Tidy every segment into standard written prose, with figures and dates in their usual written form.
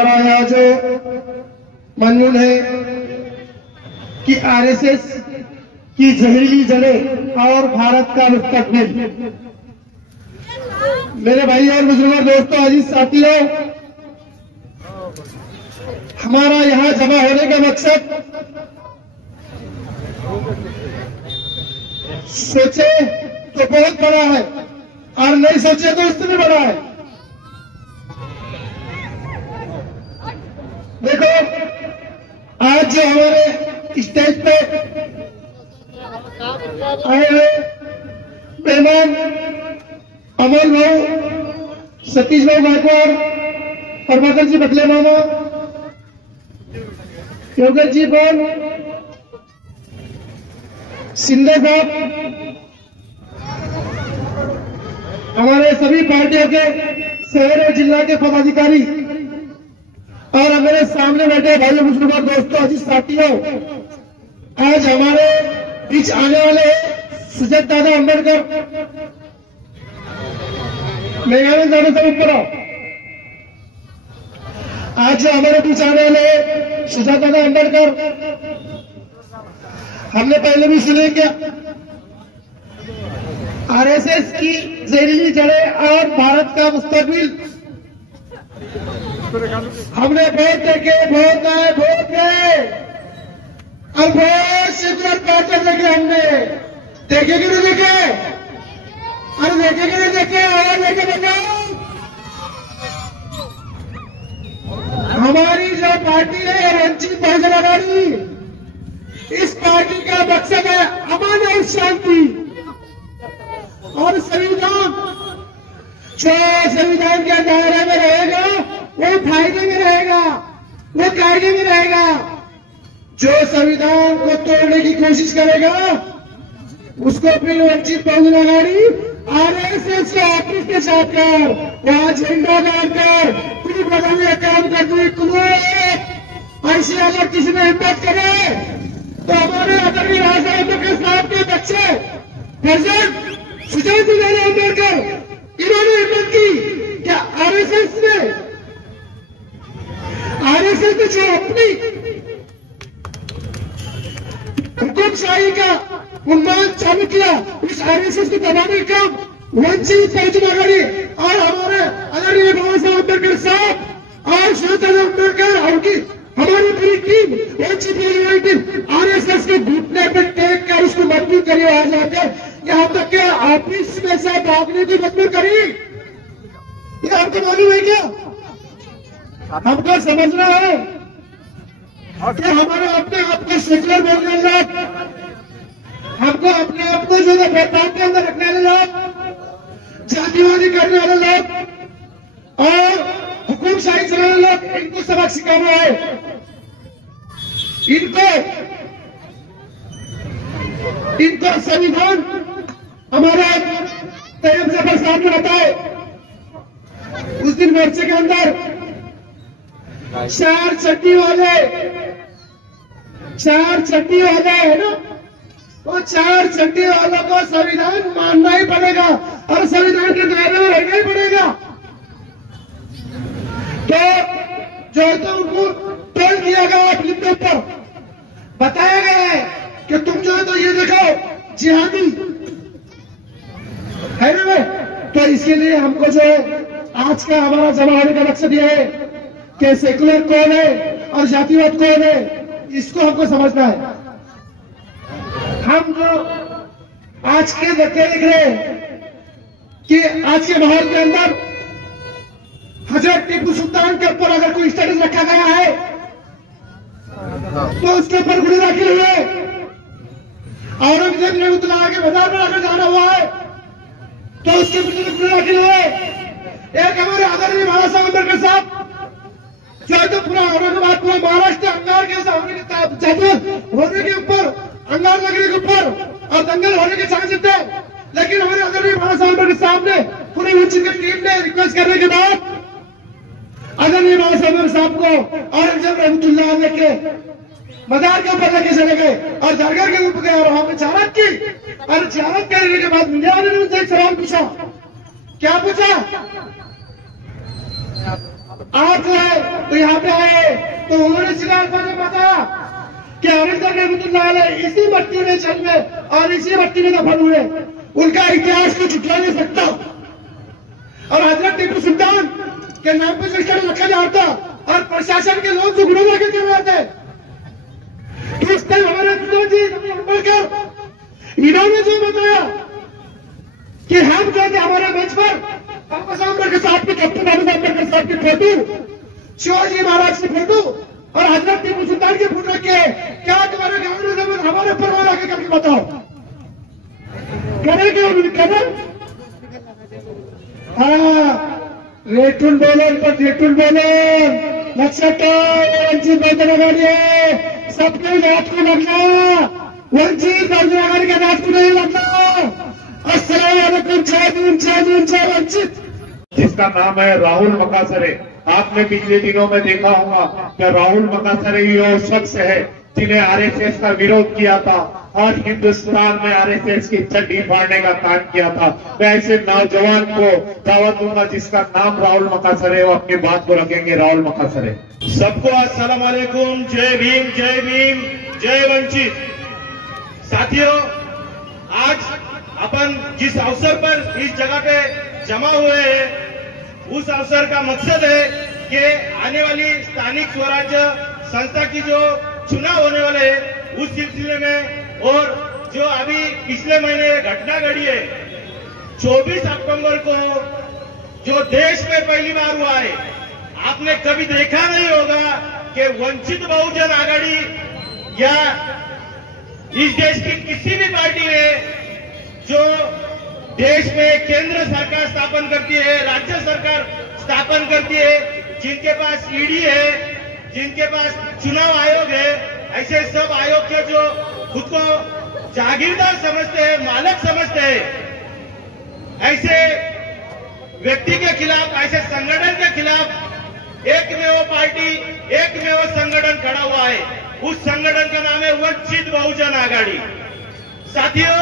हमारा यहाँ जो मंजूर है कि आरएसएस की जहरीली जड़ें और भारत का मुस्तकबिल। मेरे भाई और बुजुर्ग दोस्तों, अजीज साथियों, हमारा यहाँ जमा होने का मकसद सोचे तो बहुत बड़ा है और नहीं सोचे तो इससे भी बड़ा है। देखो, आज जो हमारे स्टेज पे आए हुए मेहमान अमोल भाऊ, सतीश भाई गायकवाड़, प्रभाकर जी बटले मामा, योगेश जी कौन, सिंधे साहब, हमारे सभी पार्टियों के शहर और जिला के पदाधिकारी और हमारे सामने बैठे भाइयों मुसलमान दोस्तों, अजीज साथियों, आज हमारे बीच आने वाले सुजात दादा अम्बेडकर, मेघालय जाने से ऊपर आओ। आज जो हमारे बीच आने वाले सुजात दादा अम्बेडकर, हमने पहले भी सुने क्या, आरएसएस की जहरीली जड़ें और भारत का मुस्तकबिल। हमने वोट देखे, वोट आए, वोट गए और बहुत सेकुलर पैटर्न देखे। हमने देखे कि नहीं देखे? अरे देखे कि नहीं देखे? आवाज देखे बताओ। हमारी जो पार्टी है वंचित बहुजन आघाड़ी, इस पार्टी का मकसद है अमन और शांति और संविधान। जो संविधान के दायरे में रहेगा वो फायदे में रहेगा, वो कायदे में रहेगा। जो संविधान को तोड़ने की कोशिश करेगा उसको फिर वंचित बहुजन आघाड़ी आरएसएस के ऑफिस के साथ कर, वहां झंडा गाड़कर फिर बदलने का काम करती है। ऐसे अगर किसी ने हिम्मत करे तो हमारे आदरणीय राज अम्बेडकर साहब के बच्चे प्रेसिडेंट सुजात दादा अम्बेडकर, इन्होंने हिम्मत की क्या आरएसएस ने जो अपनी हुकुमशाही का उन्माद चालू किया, उस आरएसएस को दबाने का काम वंचित बहुजन आघाड़ी और हमारे आदरणीय बाबा साहब अम्बेडकर साहब और सुजात दादा अम्बेडकर और उनकी हमारी पूरी team Vanchit Bahujan Aghadi team RSS के घुटने पर टेक कर उसको मजबूत करी। आ जाके यहाँ तक के ऑफिस में से भागने की मजबूर करी। ये आपको मालूम है क्या? हमको समझना है कि हमारे अपने आप को सेकुलर बोलने वाले लोग, हमको अपने आप को जो भेदभाव के अंदर रखने वाले लोग, जातिवादी करने वाले लोग और हुकुमशाही चलाने वाले लोग, इनको सबक सिखाना है। इनको संविधान हमारा तैयब जफर साहब ने बताए, उस दिन मोर्चे के अंदर चार चट्टी वाले है ना, वो चार चट्टी वालों को संविधान मानना ही पड़ेगा और संविधान के दायरे में रहना ही पड़ेगा। तो उनको टोल किया गया, फिल्म के ऊपर बताया गया है कि तुम जो है तो ये देखो जिहादी है ना। तो इसके लिए हमको जो है आज का हमारा जमा होने का मकसद यह है कि सेकुलर कौन है और जातिवाद कौन है, इसको हमको समझना है। हम जो आज के देख रहे हैं कि आज के माहौल के अंदर हजरत टीपू सुल्तान के ऊपर अगर कोई स्टेटस रखा गया है तो उसके ऊपर गुणे दाखिल हुए। औरंगजेब ने उतला के बाजार में आकर जाना हुआ है तो उसके ऊपर गुणे दाखिल हुए। एक हमारे आदरणीय बाबा साहब अम्बेडकर साहब जो है तो पूरा औरंगाबाद, पूरा महाराष्ट्र अंगार के होने के ऊपर, अंगार लगने के ऊपर और दंगल होने के चांसेस थे, लेकिन हमारे आदरणीय बाबा साहब अम्बेडकर साहब ने पूरी वंचित की टीम ने रिक्वेस्ट करने के बाद आदरणीय बाबा साहब साहब को औरंगजेब रहमतुल्लाह अलैह के मजार के ऊपर लेके चले गए और दरगाह के ऊपर गए और वहां पर जियारत की। और जियारत करने के बाद मीडिया वाले ने उनसे एक सवाल पूछा। क्या पूछा? आप जो है तो यहाँ पे आए तो उन्होंने सिला बताया कि अम्बेडकर रहमतुल्लाह इसी मट्टी में जन्मे और इसी मट्टी में दफन हुए, उनका इतिहास को झुठला नहीं सकता। और हजरत टीपू सुल्तान के नाम पर सिस्टम रखा जाता और प्रशासन के लोग जो गुनाह कर रहे थे, तो उस टाइम हमारे जी अम्बेडकर इन्होंने जो बताया कि हम जो थे हमारे मंच पर बाबा साहब के साथ में कैप्टन अम्बेडकर साहब की फोटो, शिवाजी महाराज की फोटो और हजरत टीपू सुल्तान की फोटो रखे, क्या तुम्हारे गांव में जब हमारे परवाह आगे करके बताओ करेंगे करें? हाँ, रेटून बोलेन पर रेटून बोलेन, लक्षात वंचित बहुजन आघाडी आहे, सबके नाच को लगना, वंचित बहुजन आघाडी का नाच को नहीं लगना। अस्सलाम वालेकुम, जय भीम जय वंचित। जिसका नाम है राहुल मकासरे। आपने पिछले दिनों में देखा होगा कि राहुल मकासरे ही वो शख्स है जिन्हें आरएसएस का विरोध किया था और हिंदुस्तान में आरएसएस की चड्डी फाड़ने का काम किया था। मैं ऐसे नौजवान को दावत दूंगा जिसका नाम राहुल मकासरे, वो अपनी बात को रखेंगे। राहुल मकासरे। सबको अस्सलाम वालेकुम, जय भीम जय वंचित। साथियों, आज अपन जिस अवसर पर इस जगह पे जमा हुए हैं, उस अवसर का मकसद है कि आने वाली स्थानिक स्वराज्य संस्था की जो चुनाव होने वाले हैं उस सिलसिले में, और जो अभी पिछले महीने घटना घटी है 24 अक्टूबर को, जो देश में पहली बार हुआ है, आपने कभी देखा नहीं होगा कि वंचित बहुजन आघाड़ी या इस देश की किसी भी पार्टी ने जो देश में केंद्र सरकार स्थापन करती है, राज्य सरकार स्थापन करती है, जिनके पास ईडी है, जिनके पास चुनाव आयोग है, ऐसे सब आयोग के जो खुद को जागीरदार समझते हैं, मालिक समझते हैं, ऐसे व्यक्ति के खिलाफ, ऐसे संगठन के खिलाफ एक में वो पार्टी, एक में वो संगठन खड़ा हुआ है। उस संगठन का नाम है वंचित बहुजन आघाड़ी। साथियों,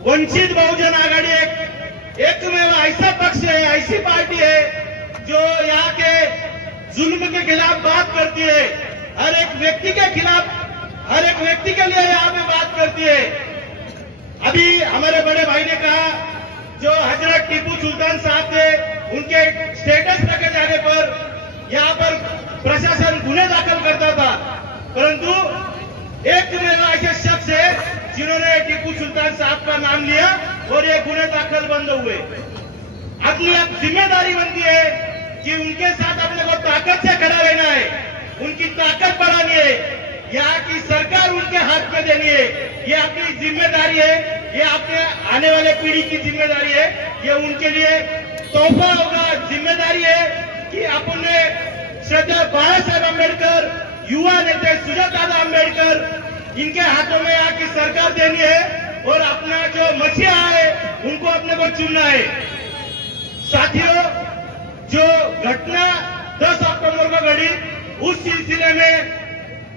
वंचित बहुजन आघाड़ी एक में ऐसा पक्ष है, ऐसी पार्टी है जो यहाँ के जुल्म के खिलाफ बात करती है, हर एक व्यक्ति के खिलाफ, हर एक व्यक्ति के लिए यहाँ पे बात करती है। अभी हमारे बड़े भाई ने कहा, जो हजरत टीपू सुल्तान साहब थे, उनके स्टेटस रखे जाने पर यहाँ पर प्रशासन गुने दाखिल करता था, परंतु एक में ऐसे शख्स है जिन्होंने टीपू सुल्तान साहब का नाम लिया और ये गुने दाखिल बंद हुए। अपनी अब जिम्मेदारी बनती है कि उनके साथ अपने को ताकत से खड़ा रहना है, उनकी ताकत बढ़ानी है, यहाँ की सरकार उनके हाथ में देनी है। ये अपनी जिम्मेदारी है, ये अपने आने वाले पीढ़ी की जिम्मेदारी है, ये उनके लिए तोहफा होगा। जिम्मेदारी है कि अपने श्रद्धा बाबा साहेब अम्बेडकर, युवा नेता सुजाता अम्बेडकर, इनके हाथों में यहाँ की सरकार देनी है और अपना जो मसीहा है उनको अपने को चुनना है। साथियों, जो घटना 10 अक्टूबर को घटी, उस सिलसिले में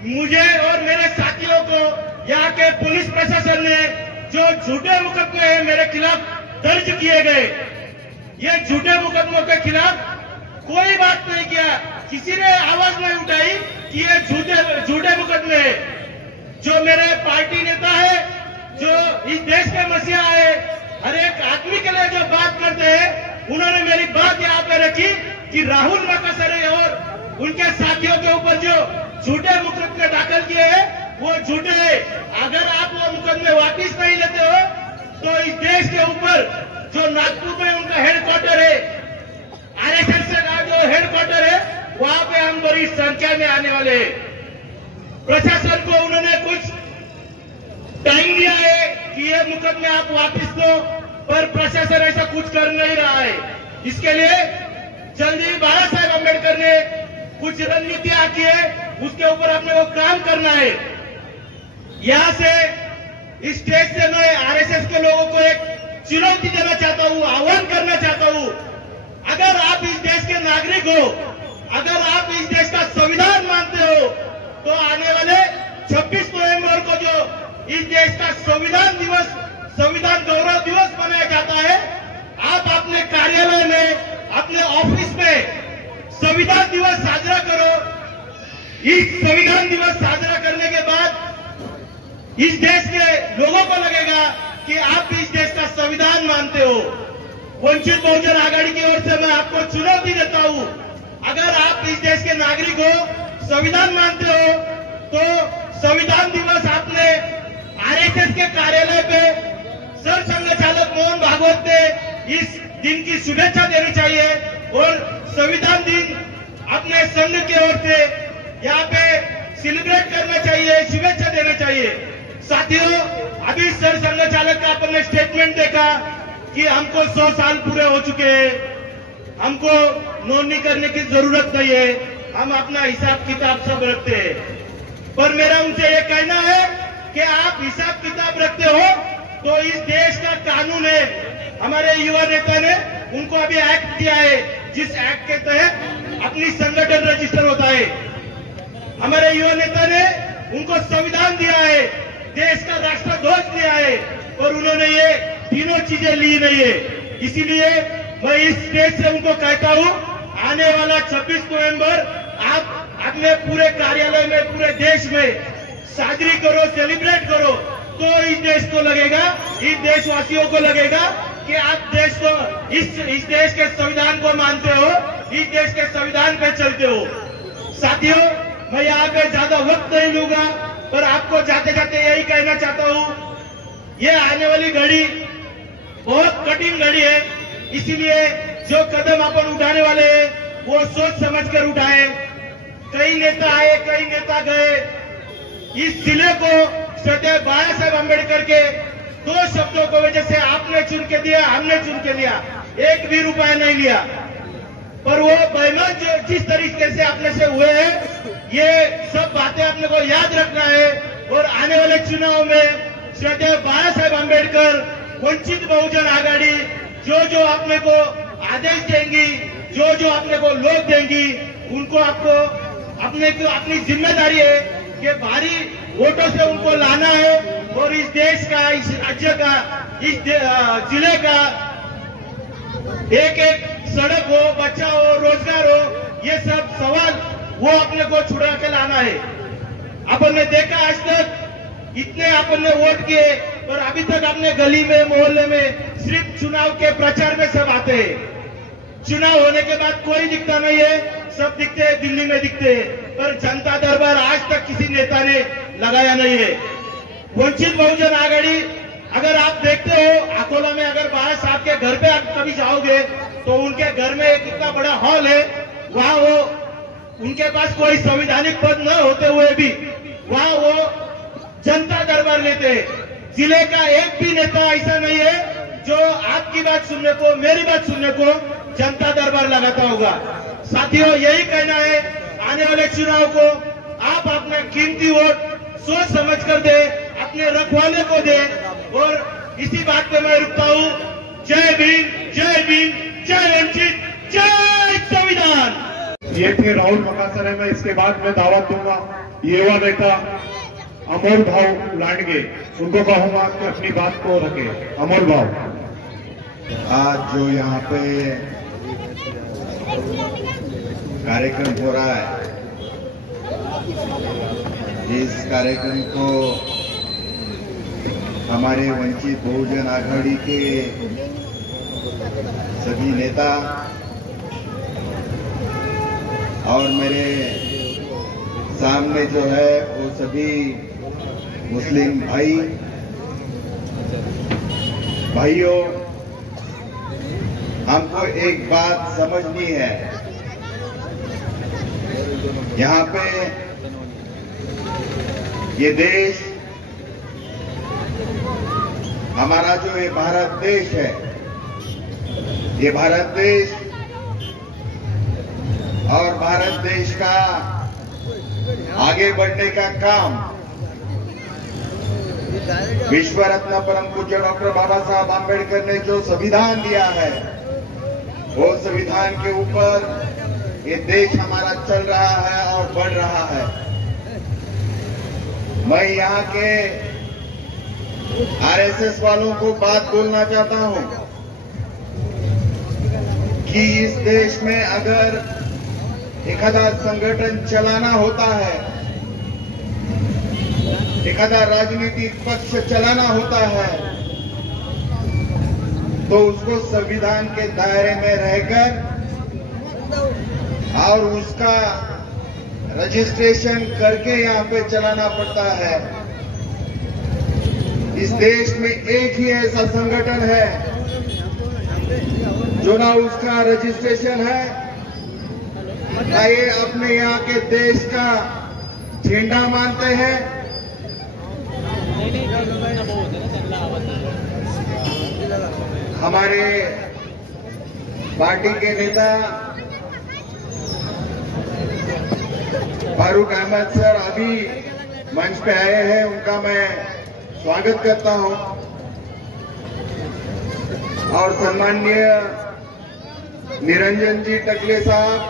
मुझे और मेरे साथियों को यहाँ के पुलिस प्रशासन ने जो झूठे मुकदमे हैं मेरे खिलाफ दर्ज किए गए, ये झूठे मुकदमों के खिलाफ कोई बात नहीं किया, किसी ने आवाज नहीं उठाई कि ये झूठे मुकदमे हैं। जो मेरे पार्टी नेता है, जो इस देश के मसीहा है, हर एक आदमी के लिए जो बात करते हैं, उन्होंने मेरी बात यहाँ पे रखी कि राहुल मकासरे और उनके साथियों के ऊपर जो झूठे मुकदमे दाखिल किए हैं वो झूठे हैं। अगर आप वो मुकदमे वापिस नहीं लेते हो तो इस देश के ऊपर जो नागपुर में उनका हेडक्वार्टर है, आरएसएस का जो हेडक्वार्टर है, वहां पे हम बड़ी संख्या में आने वाले हैं। प्रशासन को उन्होंने कुछ टाइम दिया है कि ये मुकदमे आप वापस दो, पर प्रशासन ऐसा कुछ कर नहीं रहा है। इसके लिए जल्दी बाबा साहेब अम्बेडकर ने कुछ रणनीतियां की है, उसके ऊपर अपने को काम करना है। यहां से इस स्टेज से मैं आरएसएस के लोगों को एक चुनौती देना चाहता हूं, आह्वान करना चाहता हूं। अगर आप इस देश के नागरिक हो, अगर आप इस देश का संविधान मानते हो, तो आने वाले 26 नवंबर को जो इस देश का संविधान दिवस, संविधान गौरव दिवस मनाया जाता है, आप अपने कार्यालय में, अपने ऑफिस में संविधान दिवस साजरा करो। इस संविधान दिवस साजरा करने के बाद इस देश के लोगों को लगेगा कि आप इस देश का संविधान मानते हो। वंचित बहुजन आघाड़ी की ओर से मैं आपको चुनौती देता हूं, अगर आप इस देश के नागरिक हो, संविधान मानते हो, तो संविधान दिवस आपने आरएसएस के कार्यालय पे सर संघ चालक मोहन भागवत ने इस दिन की शुभेच्छा देनी चाहिए और संविधान दिन अपने संघ की ओर से यहाँ पे सेलिब्रेट करना चाहिए, शुभेच्छा देना चाहिए। साथियों, अभी सर संघ चालक का आपने स्टेटमेंट देखा कि हमको 100 साल पूरे हो चुके हैं, हमको नोंदनी करने की जरूरत नहीं है, हम अपना हिसाब किताब सब रखते हैं। पर मेरा उनसे ये कहना है कि आप हिसाब किताब रखते हो तो इस देश का कानून है, हमारे युवा नेता ने उनको अभी एक्ट दिया है, जिस एक्ट के तहत अपनी संगठन रजिस्टर होता है। हमारे युवा नेता ने उनको संविधान दिया है, देश का राष्ट्रध्वज दिया है, और उन्होंने ये तीनों चीजें ली नहीं है। इसीलिए मैं इस स्टेज से उनको कहता हूं, आने वाला 26 नवंबर आप अपने पूरे कार्यालय में, पूरे देश में साजरी करो, सेलिब्रेट करो, तो इस देश को लगेगा, इस देशवासियों को लगेगा कि आप देश को, इस देश के संविधान को मानते हो, इस देश के संविधान पे चलते हो। साथियों, मैं यहाँ पे ज्यादा वक्त नहीं लूंगा, पर आपको जाते जाते यही कहना चाहता हूँ, ये आने वाली घड़ी बहुत कठिन घड़ी है, इसीलिए जो कदम अपन उठाने वाले हैं वो सोच समझ कर उठाए। कई नेता आए, कई नेता गए, इस जिले को श्रद्धेय बाबा साहेब अम्बेडकर के 2 शब्दों को वजह से आपने चुन के दिया, हमने चुन के लिया, 1 भी रुपया नहीं लिया। पर वो बेईमान जो जिस तरीके से अपने से हुए हैं, ये सब बातें अपने को याद रखना है और आने वाले चुनाव में श्रद्धेय बाबा साहेब अम्बेडकर, वंचित बहुजन आघाड़ी जो अपने को आदेश देंगी, जो अपने को लोग देंगी, उनको आपको अपनी जिम्मेदारी है कि भारी वोटों से उनको लाना है और इस देश का, इस राज्य का, इस जिले का एक एक सड़क हो, बच्चा हो, रोजगार हो, ये सब सवाल वो अपने को छुड़ा के लाना है। अपन ने देखा आज तक इतने अपन ने वोट किए, पर अभी तक अपने गली में, मोहल्ले में सिर्फ चुनाव के प्रचार में सब आते हैं। चुनाव होने के बाद कोई दिखता नहीं है, सब दिखते हैं दिल्ली में दिखते हैं, पर जनता दरबार आज तक किसी नेता ने लगाया नहीं है। वंचित बहुजन आघाड़ी, अगर आप देखते हो अकोला में, अगर बाबा साहब के घर पे आप कभी जाओगे तो उनके घर में एक इतना बड़ा हॉल है, वहां वो उनके पास कोई संवैधानिक पद न होते हुए भी वहां वो जनता दरबार लेते हैं। जिले का एक भी नेता ऐसा नहीं है जो आपकी बात सुनने को, मेरी बात सुनने को जनता दरबार लगाता होगा। साथियों, यही कहना है, आने वाले चुनाव को आप अपना कीमती वोट सोच समझ कर दे, अपने रखवाले को दे, और इसी बात पे मैं रुकता हूँ। जय भीम, जय भीम, जय वंचित, जय संविधान। ये थे राहुल मकासरे। मैं इसके बाद में दावत दूंगा युवा नेता अमोल भाव लांडगे, उनको कहूंगा कि अपनी बात को रखे। अमोल भाव, आज जो यहाँ पे कार्यक्रम हो रहा है, इस कार्यक्रम को हमारे वंचित बहुजन आघाड़ी के सभी नेता और मेरे सामने जो है वो सभी मुस्लिम भाइयों, हमको एक बात समझनी है। यहाँ पे ये देश, हमारा जो ये भारत देश है, ये भारत देश और भारत देश का आगे बढ़ने का काम विश्व रत्न परम पूज्य डॉक्टर बाबा साहब आम्बेडकर ने जो संविधान दिया है, वो संविधान के ऊपर ये देश हमारा चल रहा है और बढ़ रहा है। मैं यहाँ के आरएसएस वालों को बात बोलना चाहता हूं कि इस देश में अगर एखादा संगठन चलाना होता है, एखादा राजनीतिक पक्ष चलाना होता है, तो उसको संविधान के दायरे में रहकर और उसका रजिस्ट्रेशन करके यहाँ पे चलाना पड़ता है। इस देश में एक ही ऐसा संगठन है जो ना उसका रजिस्ट्रेशन है, ना ये अपने यहाँ के देश का झंडा मानते हैं। हमारे पार्टी के नेता फारूक अहमद सर अभी मंच पे आए हैं, उनका मैं स्वागत करता हूं। और सम्माननीय निरंजन जी टकले साहब,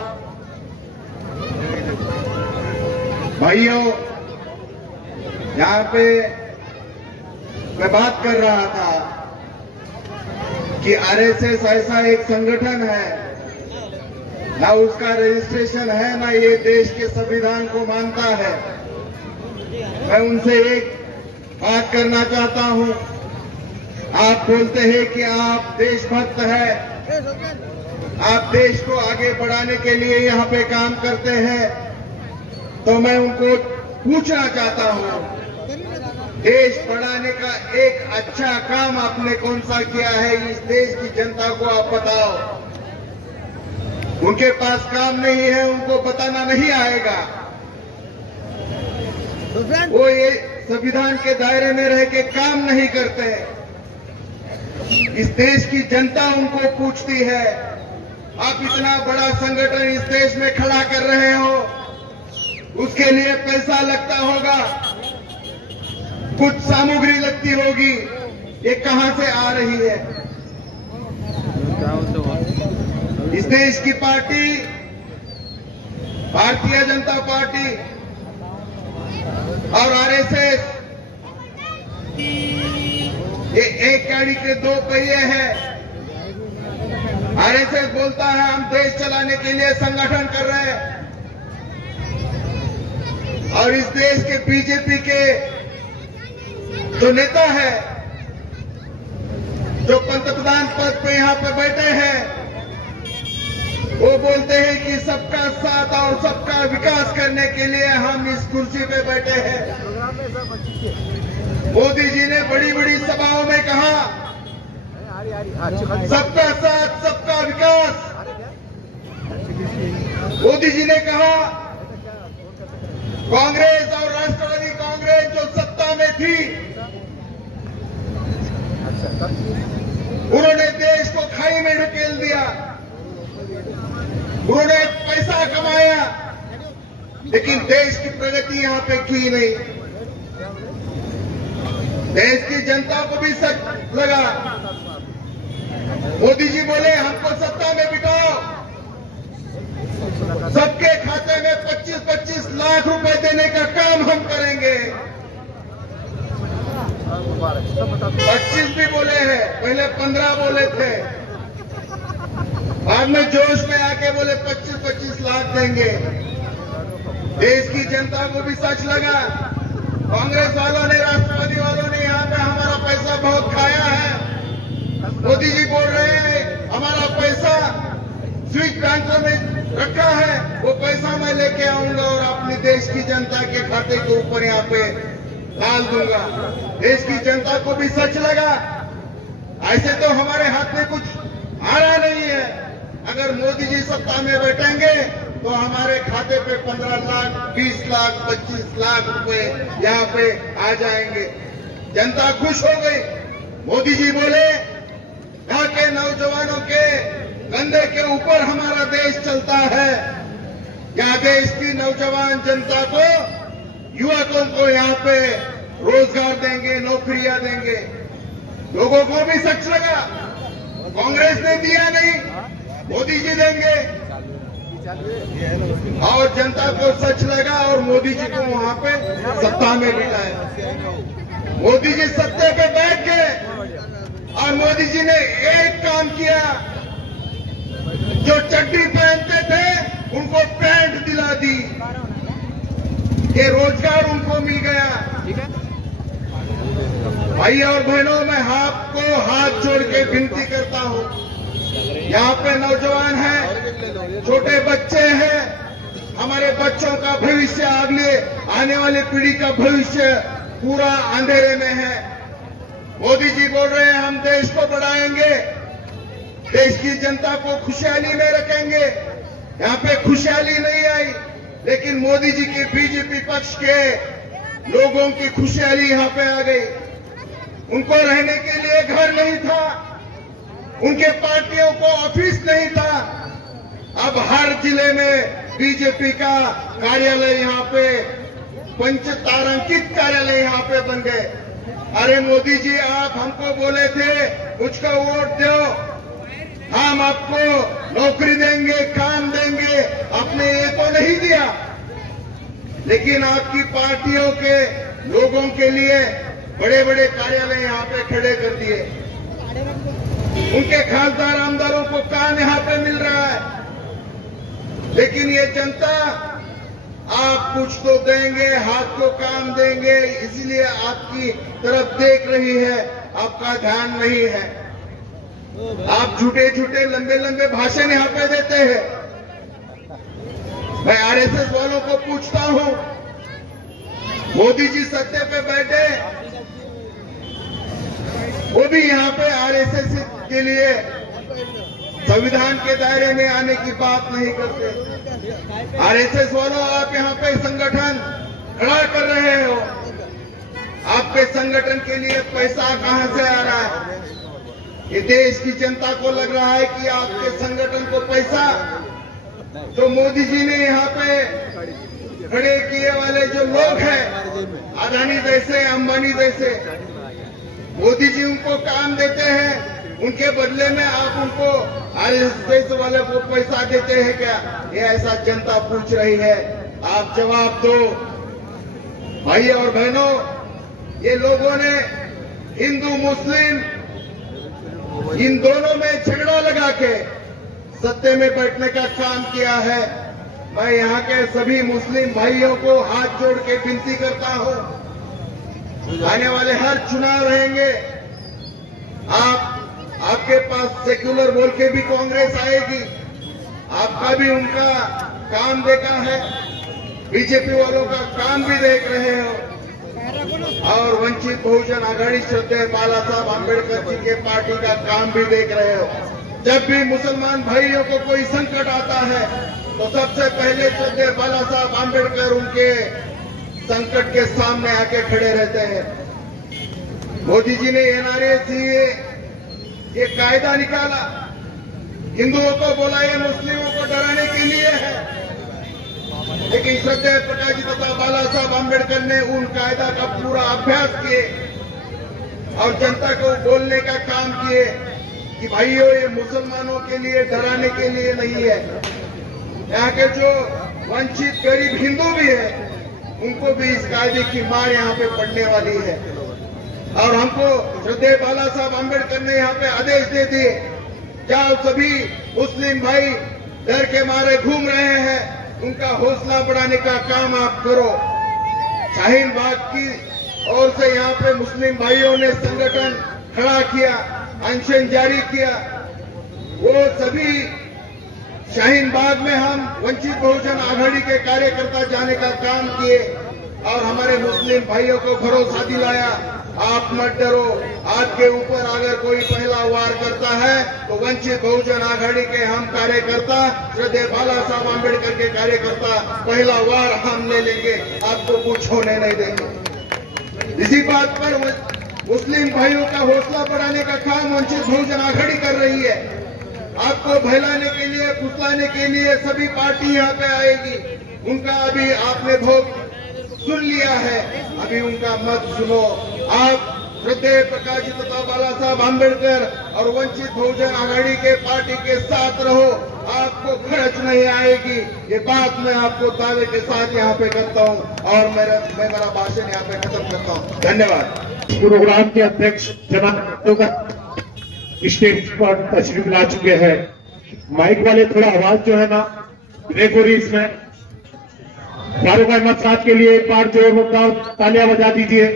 भाइयों, यहां पे मैं बात कर रहा था कि आरएसएस ऐसा एक संगठन है, ना उसका रजिस्ट्रेशन है, ना ये देश के संविधान को मानता है। मैं उनसे एक बात करना चाहता हूं। आप बोलते हैं कि आप देशभक्त हैं, आप देश को आगे बढ़ाने के लिए यहाँ पे काम करते हैं, तो मैं उनको पूछना चाहता हूं, देश बढ़ाने का एक अच्छा काम आपने कौन सा किया है? इस देश की जनता को आप बताओ। उनके पास काम नहीं है, उनको बताना नहीं आएगा। वो ये संविधान के दायरे में रह के काम नहीं करते। इस देश की जनता उनको पूछती है, आप इतना बड़ा संगठन इस देश में खड़ा कर रहे हो, उसके लिए पैसा लगता होगा, कुछ सामग्री लगती होगी, ये कहां से आ रही है? इस देश की पार्टी भारतीय जनता पार्टी और आरएसएस ये एक गाड़ी के दो पहिए हैं। आरएसएस बोलता है हम देश चलाने के लिए संगठन कर रहे हैं, और इस देश के बीजेपी के जो नेता है, जो पंतप्रधान पद पे यहां पे बैठे हैं, वो बोलते हैं कि सबका साथ और सबका विकास करने के लिए हम इस कुर्सी पे बैठे हैं। मोदी जी ने बड़ी बड़ी सभाओं में कहा सबका साथ सबका विकास। मोदी जी ने कहा कांग्रेस और राष्ट्रवादी कांग्रेस जो सत्ता में थी, उन्होंने देश को खाई में ढकेल दिया, उन्होंने पैसा कमाया, लेकिन देश की प्रगति यहां पे की नहीं। देश की जनता को भी सच लगा। मोदी जी बोले हमको सत्ता में बिठाओ, सबके खाते में 25-25 लाख रुपए देने का काम हम करेंगे। 25 भी बोले हैं, पहले 15 बोले थे, बाद में जोश में आके बोले 25-25 लाख देंगे। देश की जनता को भी सच लगा। कांग्रेस वालों ने, राष्ट्रवादी वालों ने यहाँ पे हमारा पैसा बहुत खाया है। मोदी जी बोल रहे हैं हमारा पैसा स्विस बैंकों में रखा है, वो पैसा मैं लेके आऊंगा और अपने देश की जनता के खाते के ऊपर यहाँ पे डाल दूंगा। देश की जनता को भी सच लगा। ऐसे तो हमारे हाथ में कुछ आ रहा नहीं है। अगर मोदी जी सत्ता में बैठेंगे तो हमारे खाते पे 15 लाख, 20 लाख, 25 लाख रुपए यहाँ पे आ जाएंगे। जनता खुश हो गई। मोदी जी बोले यहाँ के नौजवानों के कंधे के ऊपर हमारा देश चलता है। यहाँ देश की नौजवान जनता को, युवकों को यहाँ पे रोजगार देंगे, नौकरियां देंगे। लोगों को भी सच लगा। कांग्रेस ने दिया नहीं, मोदी जी देंगे। और जनता को सच लगा और मोदी जी को वहां पे सत्ता में बिठाया। मोदी जी सत्ते पे बैठ गए और मोदी जी ने एक काम किया, जो चड्डी पहनते थे उनको पैंट दिला दी, ये रोजगार उनको मिल गया। भाई और बहनों, मैं आपको हाथ जोड़ के विनती करता हूं, यहाँ पे नौजवान हैं, छोटे बच्चे हैं, हमारे बच्चों का भविष्य, अगले आने वाली पीढ़ी का भविष्य पूरा अंधेरे में है। मोदी जी बोल रहे हैं हम देश को बढ़ाएंगे, देश की जनता को खुशहाली में रखेंगे। यहाँ पे खुशहाली नहीं आई, लेकिन मोदी जी के बीजेपी पक्ष के लोगों की खुशहाली यहाँ पे आ गई। उनको रहने के लिए घर नहीं था, उनके पार्टियों को ऑफिस नहीं था। अब हर जिले में बीजेपी का कार्यालय यहाँ पे, पंचतारांकित कार्यालय यहाँ पे बन गए। अरे मोदी जी, आप हमको बोले थे मुझको वोट दो, हम आपको नौकरी देंगे, काम देंगे, आपने ये तो नहीं दिया। लेकिन आपकी पार्टियों के लोगों के लिए बड़े बड़े कार्यालय यहाँ पे खड़े कर दिए, उनके खासदार आमदारों को काम यहाँ पे मिल रहा है। लेकिन ये जनता, आप कुछ तो देंगे, हाथ को काम देंगे, इसलिए आपकी तरफ देख रही है, आपका ध्यान नहीं है। आप झूठे झूठे लंबे लंबे भाषण यहाँ पे देते हैं। मैं आरएसएस वालों को पूछता हूं, मोदी जी सत्ते पे बैठे, वो भी यहाँ पे आरएसएस के लिए संविधान के दायरे में आने की बात नहीं करते। आरएसएस वालों, आप यहाँ पे संगठन खड़ा कर रहे हो, आपके संगठन के लिए पैसा कहां से आ रहा है? ये देश की जनता को लग रहा है कि आपके संगठन को पैसा जो मोदी जी ने यहाँ पे खड़े किए वाले जो लोग हैं, अदानी जैसे, अंबानी जैसे, मोदी जी उनको काम देते हैं, उनके बदले में आप उनको आरएसएस वाले को पैसा देते हैं क्या? ये ऐसा जनता पूछ रही है, आप जवाब दो। भाई और बहनों, ये लोगों ने हिंदू मुस्लिम इन दोनों में झगड़ा लगा के सत्ते में बैठने का काम किया है। मैं यहाँ के सभी मुस्लिम भाइयों को हाथ जोड़ के विनती करता हूँ, आने वाले हर चुनाव रहेंगे, आपके पास सेक्युलर बोल के भी कांग्रेस आएगी, आपका भी उनका काम देखा है, बीजेपी वालों का काम भी देख रहे हो, और वंचित बहुजन आघाड़ी श्रद्धेय बाला साहब आंबेडकर जी के पार्टी का काम भी देख रहे हो। जब भी मुसलमान भाइयों को कोई संकट आता है तो सबसे पहले श्रद्धेय बाला साहब आंबेडकर उनके संकट के सामने आके खड़े रहते हैं। मोदी जी ने एनआरसी ये कायदा निकाला, हिंदुओं को बोला ये मुस्लिमों को डराने के लिए है, लेकिन श्रद्धेय प्रकाश जी तथा बाला साहब आंबेडकर ने उन कायदा का पूरा अभ्यास किए और जनता को बोलने का काम किए कि भाइयों, ये मुसलमानों के लिए, डराने के लिए नहीं है। यहाँ के जो वंचित गरीब हिंदू भी है, उनको भी इस कायदे की मार यहाँ पे पड़ने वाली है। और हमको श्रद्धेय बाला साहब आंबेडकर ने यहाँ पे आदेश दे दिए, जाओ सभी मुस्लिम भाई डर के मारे घूम रहे हैं, उनका हौसला बढ़ाने का काम आप करो। शाहीन बाग की ओर से यहाँ पे मुस्लिम भाइयों ने संगठन खड़ा किया, अनशन जारी किया। वो सभी शाहीन बाग में हम वंचित बहुजन आघाड़ी के कार्यकर्ता जाने का काम किए और हमारे मुस्लिम भाइयों को भरोसा दिलाया, आप मत डरो, आपके ऊपर अगर कोई पहला वार करता है तो वंचित बहुजन आघाड़ी के हम कार्यकर्ता, श्रद्धेय बाला साहब आंबेडकर के कार्यकर्ता पहला वार हम ले लेंगे, आपको कुछ होने नहीं देंगे। इसी बात पर मुस्लिम भाइयों का हौसला बढ़ाने का काम वंचित बहुजन आघाड़ी कर रही है। आपको बहलाने के लिए, फुसलाने के लिए सभी पार्टी यहाँ पे आएगी। उनका अभी आपने भोग सुन लिया है, अभी उनका मत सुनो। आप श्रद्धेय प्रकाश जी तथा बाला साहब आंबेडकर और वंचित बहुजन आघाड़ी के पार्टी के साथ रहो, आपको खर्च नहीं आएगी। ये बात मैं आपको दावे के साथ यहाँ पे करता हूँ और मैं मेरा भाषण यहाँ पे खत्म करता हूँ। धन्यवाद। प्रोग्राम के अध्यक्ष जनाब स्टेज पर तशरीफ ला चुके हैं। माइक वाले थोड़ा आवाज जो है ना रेफरीज में। फारूक अहमद साहब के लिए एक बार जोरदार तालियां बजा दीजिए।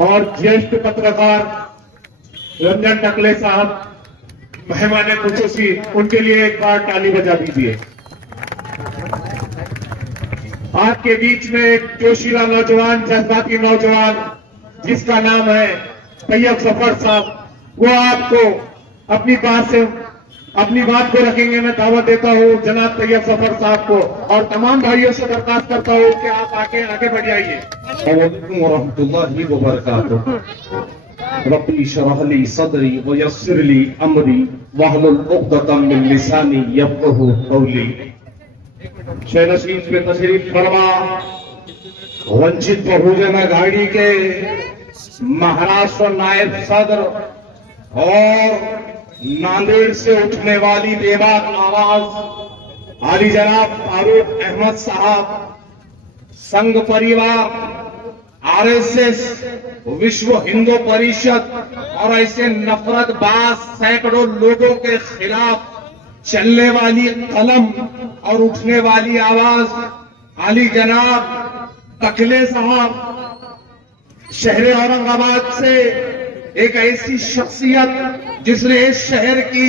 और ज्येष्ठ पत्रकार रंजन टकले साहब मेहमान खुसूसी, उनके लिए एक बार ताली बजा दीजिए। आपके बीच में एक जोशीला नौजवान, जज्बाती नौजवान जिसका नाम है तैयब जफर साहब, वो आपको अपनी बात को रखेंगे। मैं दावत देता हूँ जनाब तैयब जफर साहब को, और तमाम भाइयों से दरखास्त करता हूँ कि आप आगे बढ़ जाइए। वरहमतुल्लाहि वबरकातुहू। रब्बी शरह ली सदरी व यस्सिर ली अमरी वहलुल उक़दतम मिन लिसानी यफ़क़हू क़ौली। शहनशीन में तशरीफ फरमा वंचित बहुजन अघाड़ी के महाराष्ट्र नायब सदर और नांदेड़ से उठने वाली बेबाक आवाज आली जनाब फारूक अहमद साहब, संघ परिवार, आरएसएस, विश्व हिंदू परिषद और ऐसे नफरतबाज सैकड़ों लोगों के खिलाफ चलने वाली कलम और उठने वाली आवाज आली जनाब टकले साहब, शहर औरंगाबाद से एक ऐसी शख्सियत जिसने इस शहर की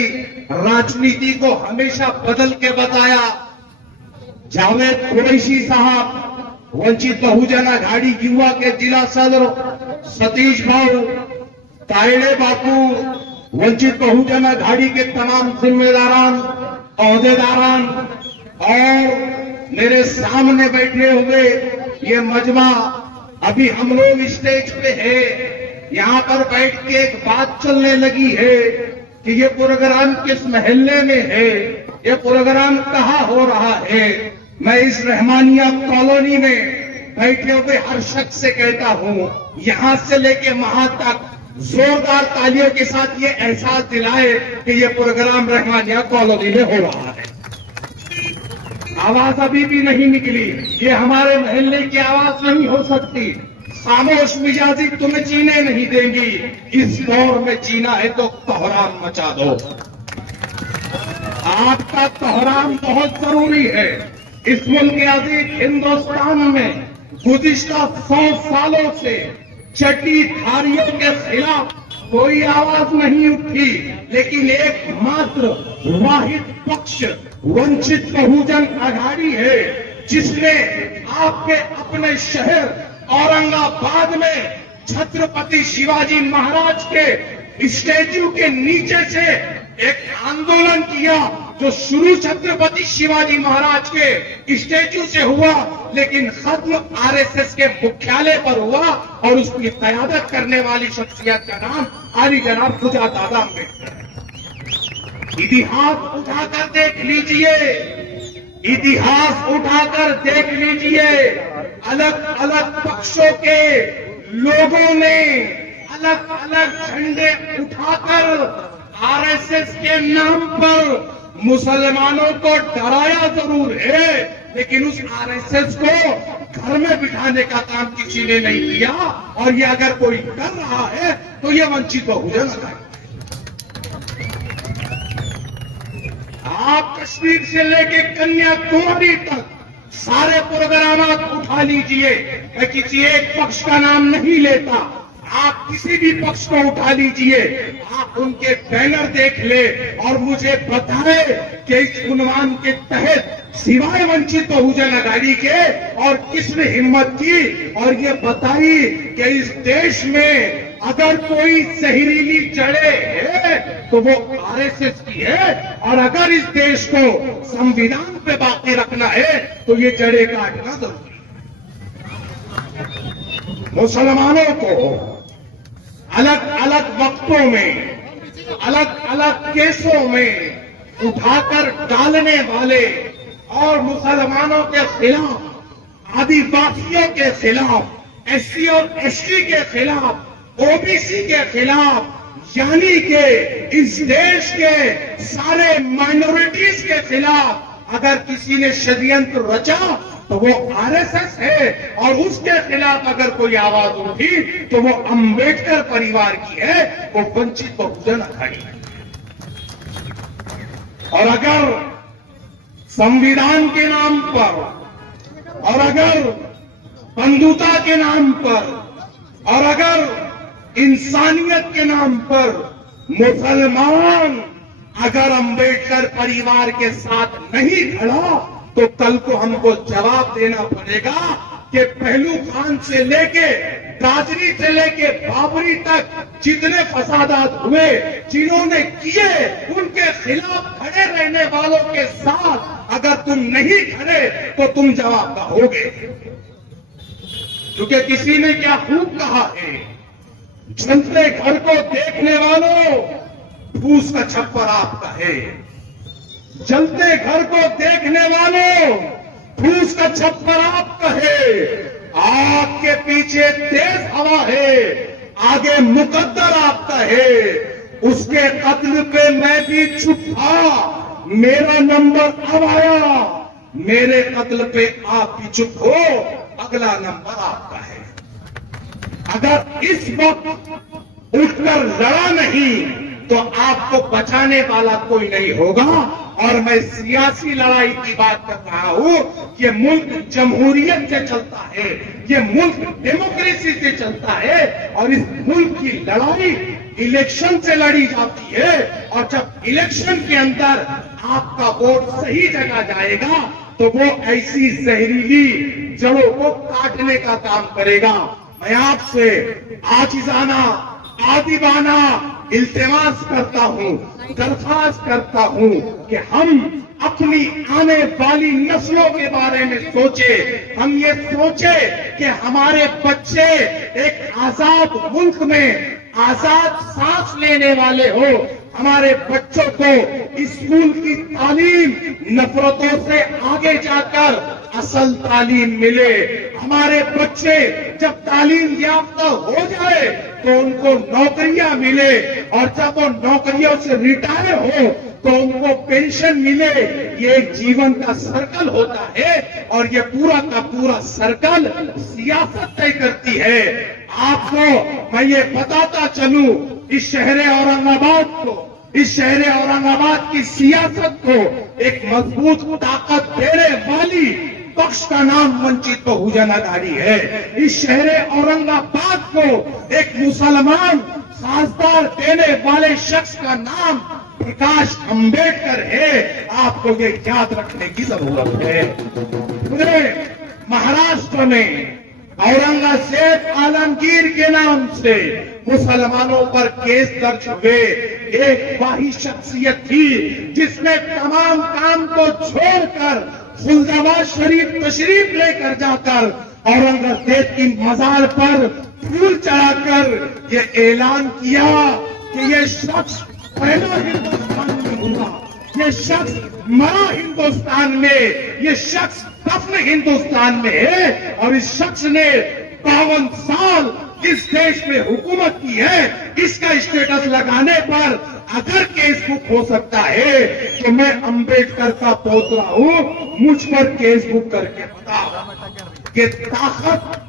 राजनीति को हमेशा बदल के बताया, जावेद कुरैशी साहब, वंचित बहुजन अघाड़ी युवा के जिला सदर सतीश भाऊ, तायड़े बापू, वंचित बहुजन अघाड़ी के तमाम जिम्मेदारान, अहदेदारान और मेरे सामने बैठे हुए ये मजमा, अभी हम लोग स्टेज पे है, यहाँ पर बैठ के एक बात चलने लगी है कि ये प्रोग्राम किस महल्ले में है, ये प्रोग्राम कहाँ हो रहा है। मैं इस रहमानिया कॉलोनी में बैठे हुए हर शख्स से कहता हूँ, यहाँ से लेके वहां तक जोरदार तालियों के साथ ये एहसास दिलाए कि ये प्रोग्राम रहमानिया कॉलोनी में हो रहा है। आवाज अभी भी नहीं निकली, ये हमारे महल्ले की आवाज नहीं हो सकती। खामोश मिजाजी तुम्हें जीने नहीं देंगी, इस दौर में जीना है तो कोहराम मचा दो। आपका कोहराम बहुत जरूरी है। इस मुल्क अजीज हिंदुस्तान में गुज़िश्ता 100 सालों से चट्टीधारियों के खिलाफ कोई आवाज नहीं उठी, लेकिन एकमात्र वाहिद पक्ष वंचित बहुजन अघाड़ी है जिसने आपके अपने शहर औरंगाबाद में छत्रपति शिवाजी महाराज के स्टैच्यू के नीचे से एक आंदोलन किया, जो शुरू छत्रपति शिवाजी महाराज के स्टैच्यू से हुआ, लेकिन खत्म आरएसएस के मुख्यालय पर हुआ, और उसकी क़यादत करने वाली शख्सियत का नाम आली जनाब सुजात दादा अम्बेडकर है। इतिहास उठाकर देख लीजिए, इतिहास उठाकर देख लीजिए, अलग अलग पक्षों के लोगों ने अलग अलग झंडे उठाकर आरएसएस के नाम पर मुसलमानों को डराया जरूर है, लेकिन उस आरएसएस को घर में बिठाने का काम किसी ने नहीं किया। और ये अगर कोई कर रहा है तो ये वंचित बहुजन अघाड़ी। आप कश्मीर से लेके कन्याकुमारी तक सारे प्रोग्राम उठा लीजिए, मैं किसी एक पक्ष का नाम नहीं लेता, आप किसी भी पक्ष को उठा लीजिए, आप उनके बैनर देख ले और मुझे बताएं कि इस उन्वान के तहत सिवाय वंचित बहुजन अघाड़ी के और किसने हिम्मत की, और ये बताई कि इस देश में अगर कोई जहरीली जड़ें है तो वो आरएसएस की है, और अगर इस देश को संविधान पे बाकी रखना है तो ये जड़ें काटना जरूरी है। मुसलमानों को अलग अलग वक्तों में, अलग अलग केसों में उठाकर डालने वाले और मुसलमानों के खिलाफ, आदिवासियों के खिलाफ, एससी और एसटी के खिलाफ, ओबीसी के खिलाफ, यानी कि इस देश के सारे माइनॉरिटीज के खिलाफ अगर किसी ने षड्यंत्र रचा तो वो आरएसएस है, और उसके खिलाफ अगर कोई आवाज उठी तो वो अंबेडकर परिवार की है, वो वंचित बहुजन अघाड़ी है। और अगर संविधान के नाम पर और अगर बंधुता के नाम पर और अगर इंसानियत के नाम पर मुसलमान अगर अंबेडकर परिवार के साथ नहीं खड़ा तो कल को हमको जवाब देना पड़ेगा कि पहलू खान से लेके गाजरी से लेके बाबरी तक जितने फसादात हुए जिन्होंने किए उनके खिलाफ खड़े रहने वालों के साथ अगर तुम नहीं खड़े तो तुम जवाब दोगे। क्योंकि किसी ने क्या खूब कहा है, जलते घर को देखने वालों फूस का छप्पर आपका है। जलते घर को देखने वालों फूस का छप्पर आपका है। आग के पीछे तेज हवा है, आगे मुकद्दर आपका है। उसके कत्ल पे मैं भी चुप था, मेरा नंबर अब आया। मेरे कत्ल पे आप भी चुप हो, अगला नंबर आपका है। अगर इस वक्त उठकर लड़ा नहीं तो आपको बचाने वाला कोई नहीं होगा। और मैं सियासी लड़ाई की बात कर रहा हूं। ये मुल्क जमहूरियत से चलता है, ये मुल्क डेमोक्रेसी से चलता है और इस मुल्क की लड़ाई इलेक्शन से लड़ी जाती है। और जब इलेक्शन के अंदर आपका वोट सही जगह जाएगा तो वो ऐसी जहरीली जड़ों को काटने का काम करेगा। मैं आपसे आजिज़ाना आदिबाना इल्तिमास करता हूं, दरख्वास्त करता हूं कि हम अपनी आने वाली नस्लों के बारे में सोचे। हम ये सोचे कि हमारे बच्चे एक आजाद मुल्क में आजाद सांस लेने वाले हो। हमारे बच्चों को स्कूल की तालीम नफरतों से आगे जाकर असल तालीम मिले। हमारे बच्चे जब तालीम याफ्ता हो जाए तो उनको नौकरियां मिले और जब वो नौकरियों से रिटायर हो तो उनको पेंशन मिले। ये एक जीवन का सर्कल होता है और ये पूरा का पूरा सर्कल सियासत तय करती है। आपको मैं ये बताता चलूं, इस शहर औरंगाबाद को, इस शहर औरंगाबाद की सियासत को एक मजबूत ताकत देने वाली पक्ष का नाम वंचित बहुजन अघाड़ी है। इस शहर औरंगाबाद को एक मुसलमान खासदार देने वाले शख्स का नाम प्रकाश अंबेडकर है। आपको ये याद रखने की जरूरत है। पूरे महाराष्ट्र में औरंगजेब आलमगीर के नाम से मुसलमानों पर केस दर्ज हुए। एक वाही शख्सियत थी जिसने तमाम काम को छोड़कर खुलदाबाद शरीफ तशरीफ लेकर जाकर औरंगजेब की मजार पर फूल चढ़ाकर ये ऐलान किया कि ये शख्स पहला हिंदुस्तान में हुआ, ये शख्स मरा हिंदुस्तान में, ये शख्स दफन हिंदुस्तान में है। और इस शख्स ने 52 साल इस देश में हुकूमत की है। इसका स्टेटस लगाने पर अगर केस बुक हो सकता है तो मैं अंबेडकर का पोतरा हूं, मुझ पर केस बुक करके बताओ। ये ताकत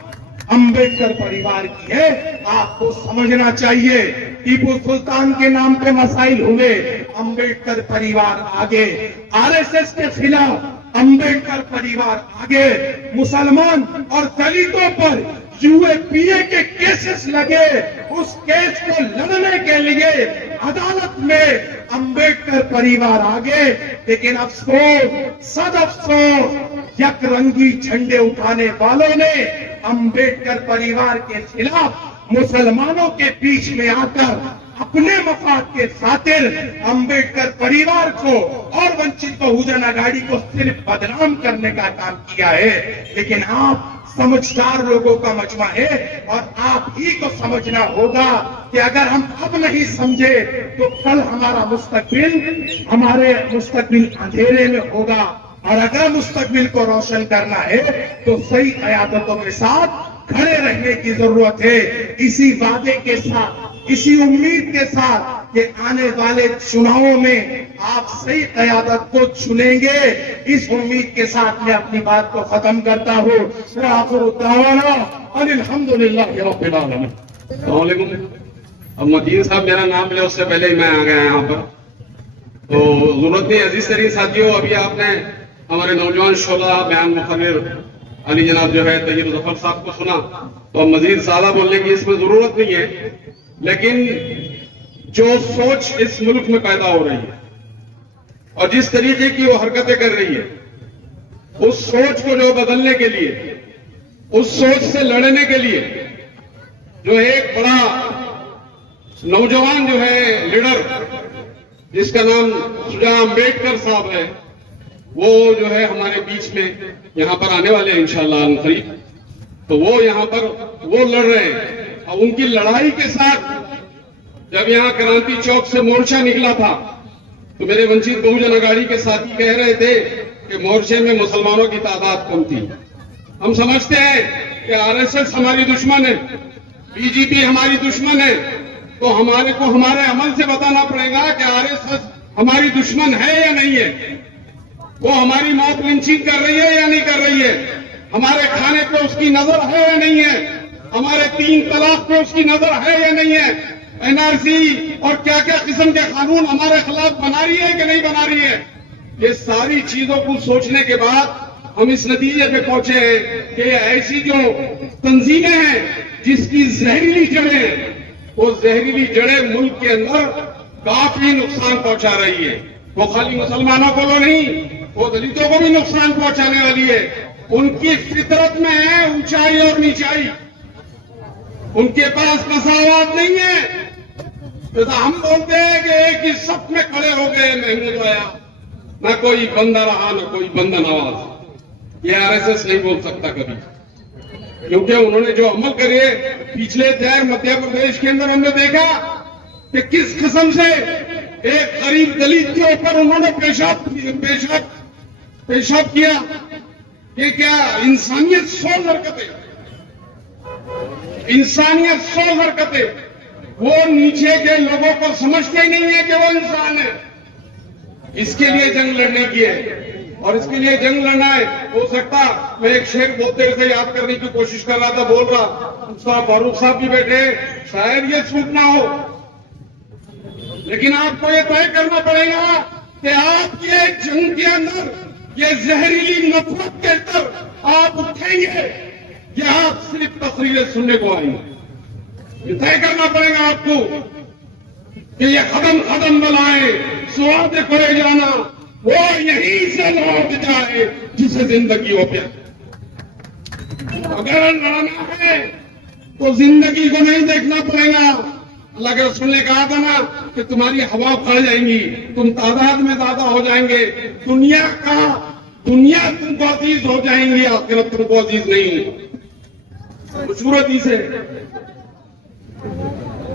अंबेडकर परिवार की है, आपको समझना चाहिए। टीपू सुल्तान के नाम पे मसाइल हुए, अंबेडकर परिवार आगे। आरएसएस के खिलाफ अंबेडकर परिवार आगे। मुसलमान और दलितों पर यूएपीए के केसेस लगे, उस केस को लड़ने के लिए अदालत में अंबेडकर परिवार आगे। लेकिन अफसोस, सद अफसोस, यकरंगी झंडे उठाने वालों ने अंबेडकर परिवार के खिलाफ मुसलमानों के बीच में आकर अपने मफाद के खातिर अंबेडकर परिवार को और वंचित बहुजन अघाड़ी को सिर्फ बदनाम करने का काम किया है। लेकिन आप समझदार लोगों का मजमा है और आप ही को समझना होगा कि अगर हम अब नहीं समझे तो कल हमारा मुस्तकबिल अंधेरे में होगा। और अगर मुस्तकबिल को रोशन करना है तो सही क़यादतों के साथ खड़े रहने की जरूरत है। इसी वादे के साथ, इसी उम्मीद के साथ कि आने वाले चुनावों में आप सही क़यादत को चुनेंगे, इस उम्मीद के साथ मैं अपनी बात को खत्म करता हूँ। अल्हम्दुलिल्लाह रब्बिल आलमीन। अब मदीन साहब मेरा नाम ले, उससे पहले ही मैं आ गया यहाँ पर। तो जरूरत नहीं। अजीज तरीन साथियों, अभी आपने हमारे नौजवान शोला बयान मुखर्रिर अली जनाब जो है तैयब जफर साहब को सुना, तो अब मजीद ज्यादा बोलने की इसमें जरूरत नहीं है। लेकिन जो सोच इस मुल्क में पैदा हो रही है और जिस तरीके की वो हरकतें कर रही है, उस सोच को जो बदलने के लिए, उस सोच से लड़ने के लिए जो एक बड़ा नौजवान जो है लीडर जिसका नाम सुजा अम्बेडकर साहब है, वो जो है हमारे बीच में यहां पर आने वाले हैं इंशाअल्लाह करीब। तो वो यहां पर वो लड़ रहे हैं और उनकी लड़ाई के साथ जब यहां क्रांति चौक से मोर्चा निकला था तो मेरे वंचित बहुजन अघाड़ी के साथी कह रहे थे कि मोर्चे में मुसलमानों की तादाद कम थी। हम समझते हैं कि आरएसएस हमारी दुश्मन है, बीजेपी हमारी दुश्मन है, तो हमारे को हमारे अमल से बताना पड़ेगा कि आरएसएस हमारी दुश्मन है या नहीं है, वो हमारी मौत लिंचिंग कर रही है या नहीं कर रही है, हमारे खाने पे उसकी नजर है या नहीं है, हमारे 3 तलाक पे उसकी नजर है या नहीं है, एनआरसी और क्या क्या किस्म के कानून हमारे खिलाफ बना रही है कि नहीं बना रही है। ये सारी चीजों को सोचने के बाद हम इस नतीजे पे पहुंचे हैं कि ऐसी जो तंजीमें हैं जिसकी जहरीली जड़ें, वो जहरीली जड़ें मुल्क के अंदर काफी नुकसान पहुंचा रही है। वो खाली मुसलमानों को तो नहीं, वो दलितों को भी नुकसान पहुंचाने वाली है। उनकी फितरत में है ऊंचाई और नीचाई, उनके पास मसावत नहीं है। तो हम बोलते हैं कि एक ही सफ में खड़े हो गए महमूद आया, ना कोई बंदा रहा ना कोई बंदा नवाज। ये आरएसएस नहीं बोल सकता कभी, क्योंकि उन्होंने जो अमल करे पिछले 4 मध्य प्रदेश के अंदर हमने देखा कि किस किस्म से एक गरीब दलित के ऊपर उन्होंने पेशाब किया। ये क्या इंसानियत सौ हरकतें, इंसानियत सौ हरकतें। वो नीचे के लोगों को समझते ही नहीं है कि वो इंसान है। इसके लिए जंग लड़ने की है और इसके लिए जंग लड़ना है। हो सकता मैं एक शेर बहुत देर से याद करने की कोशिश कर रहा था, बोल रहा मुस्तफा फारूक साहब भी बैठे, शायद ये छूट ना हो, लेकिन आपको ये तय करना पड़ेगा कि आप ये जंग के अंदर, ये जहरीली नफरत के अंदर आप उठेंगे या आप सिर्फ तकरीरें सुनने को आएंगे। ये तय करना पड़ेगा आपको कि ये कदम कदम बनाए, स्वाद करे जाना, वो यहीं से लौट जाए जिसे जिंदगी हो प्यार। अगर लड़ना है तो जिंदगी को नहीं देखना पड़ेगा। अल्लाह के रसूल ने कहा था ना कि तुम्हारी हवा उखड़ जाएंगी, तुम तादाद में ज्यादा हो जाएंगे, दुनिया तुमको अजीज हो जाएंगी, आखिरत तुमको अजीज नहीं। खूबसूरती से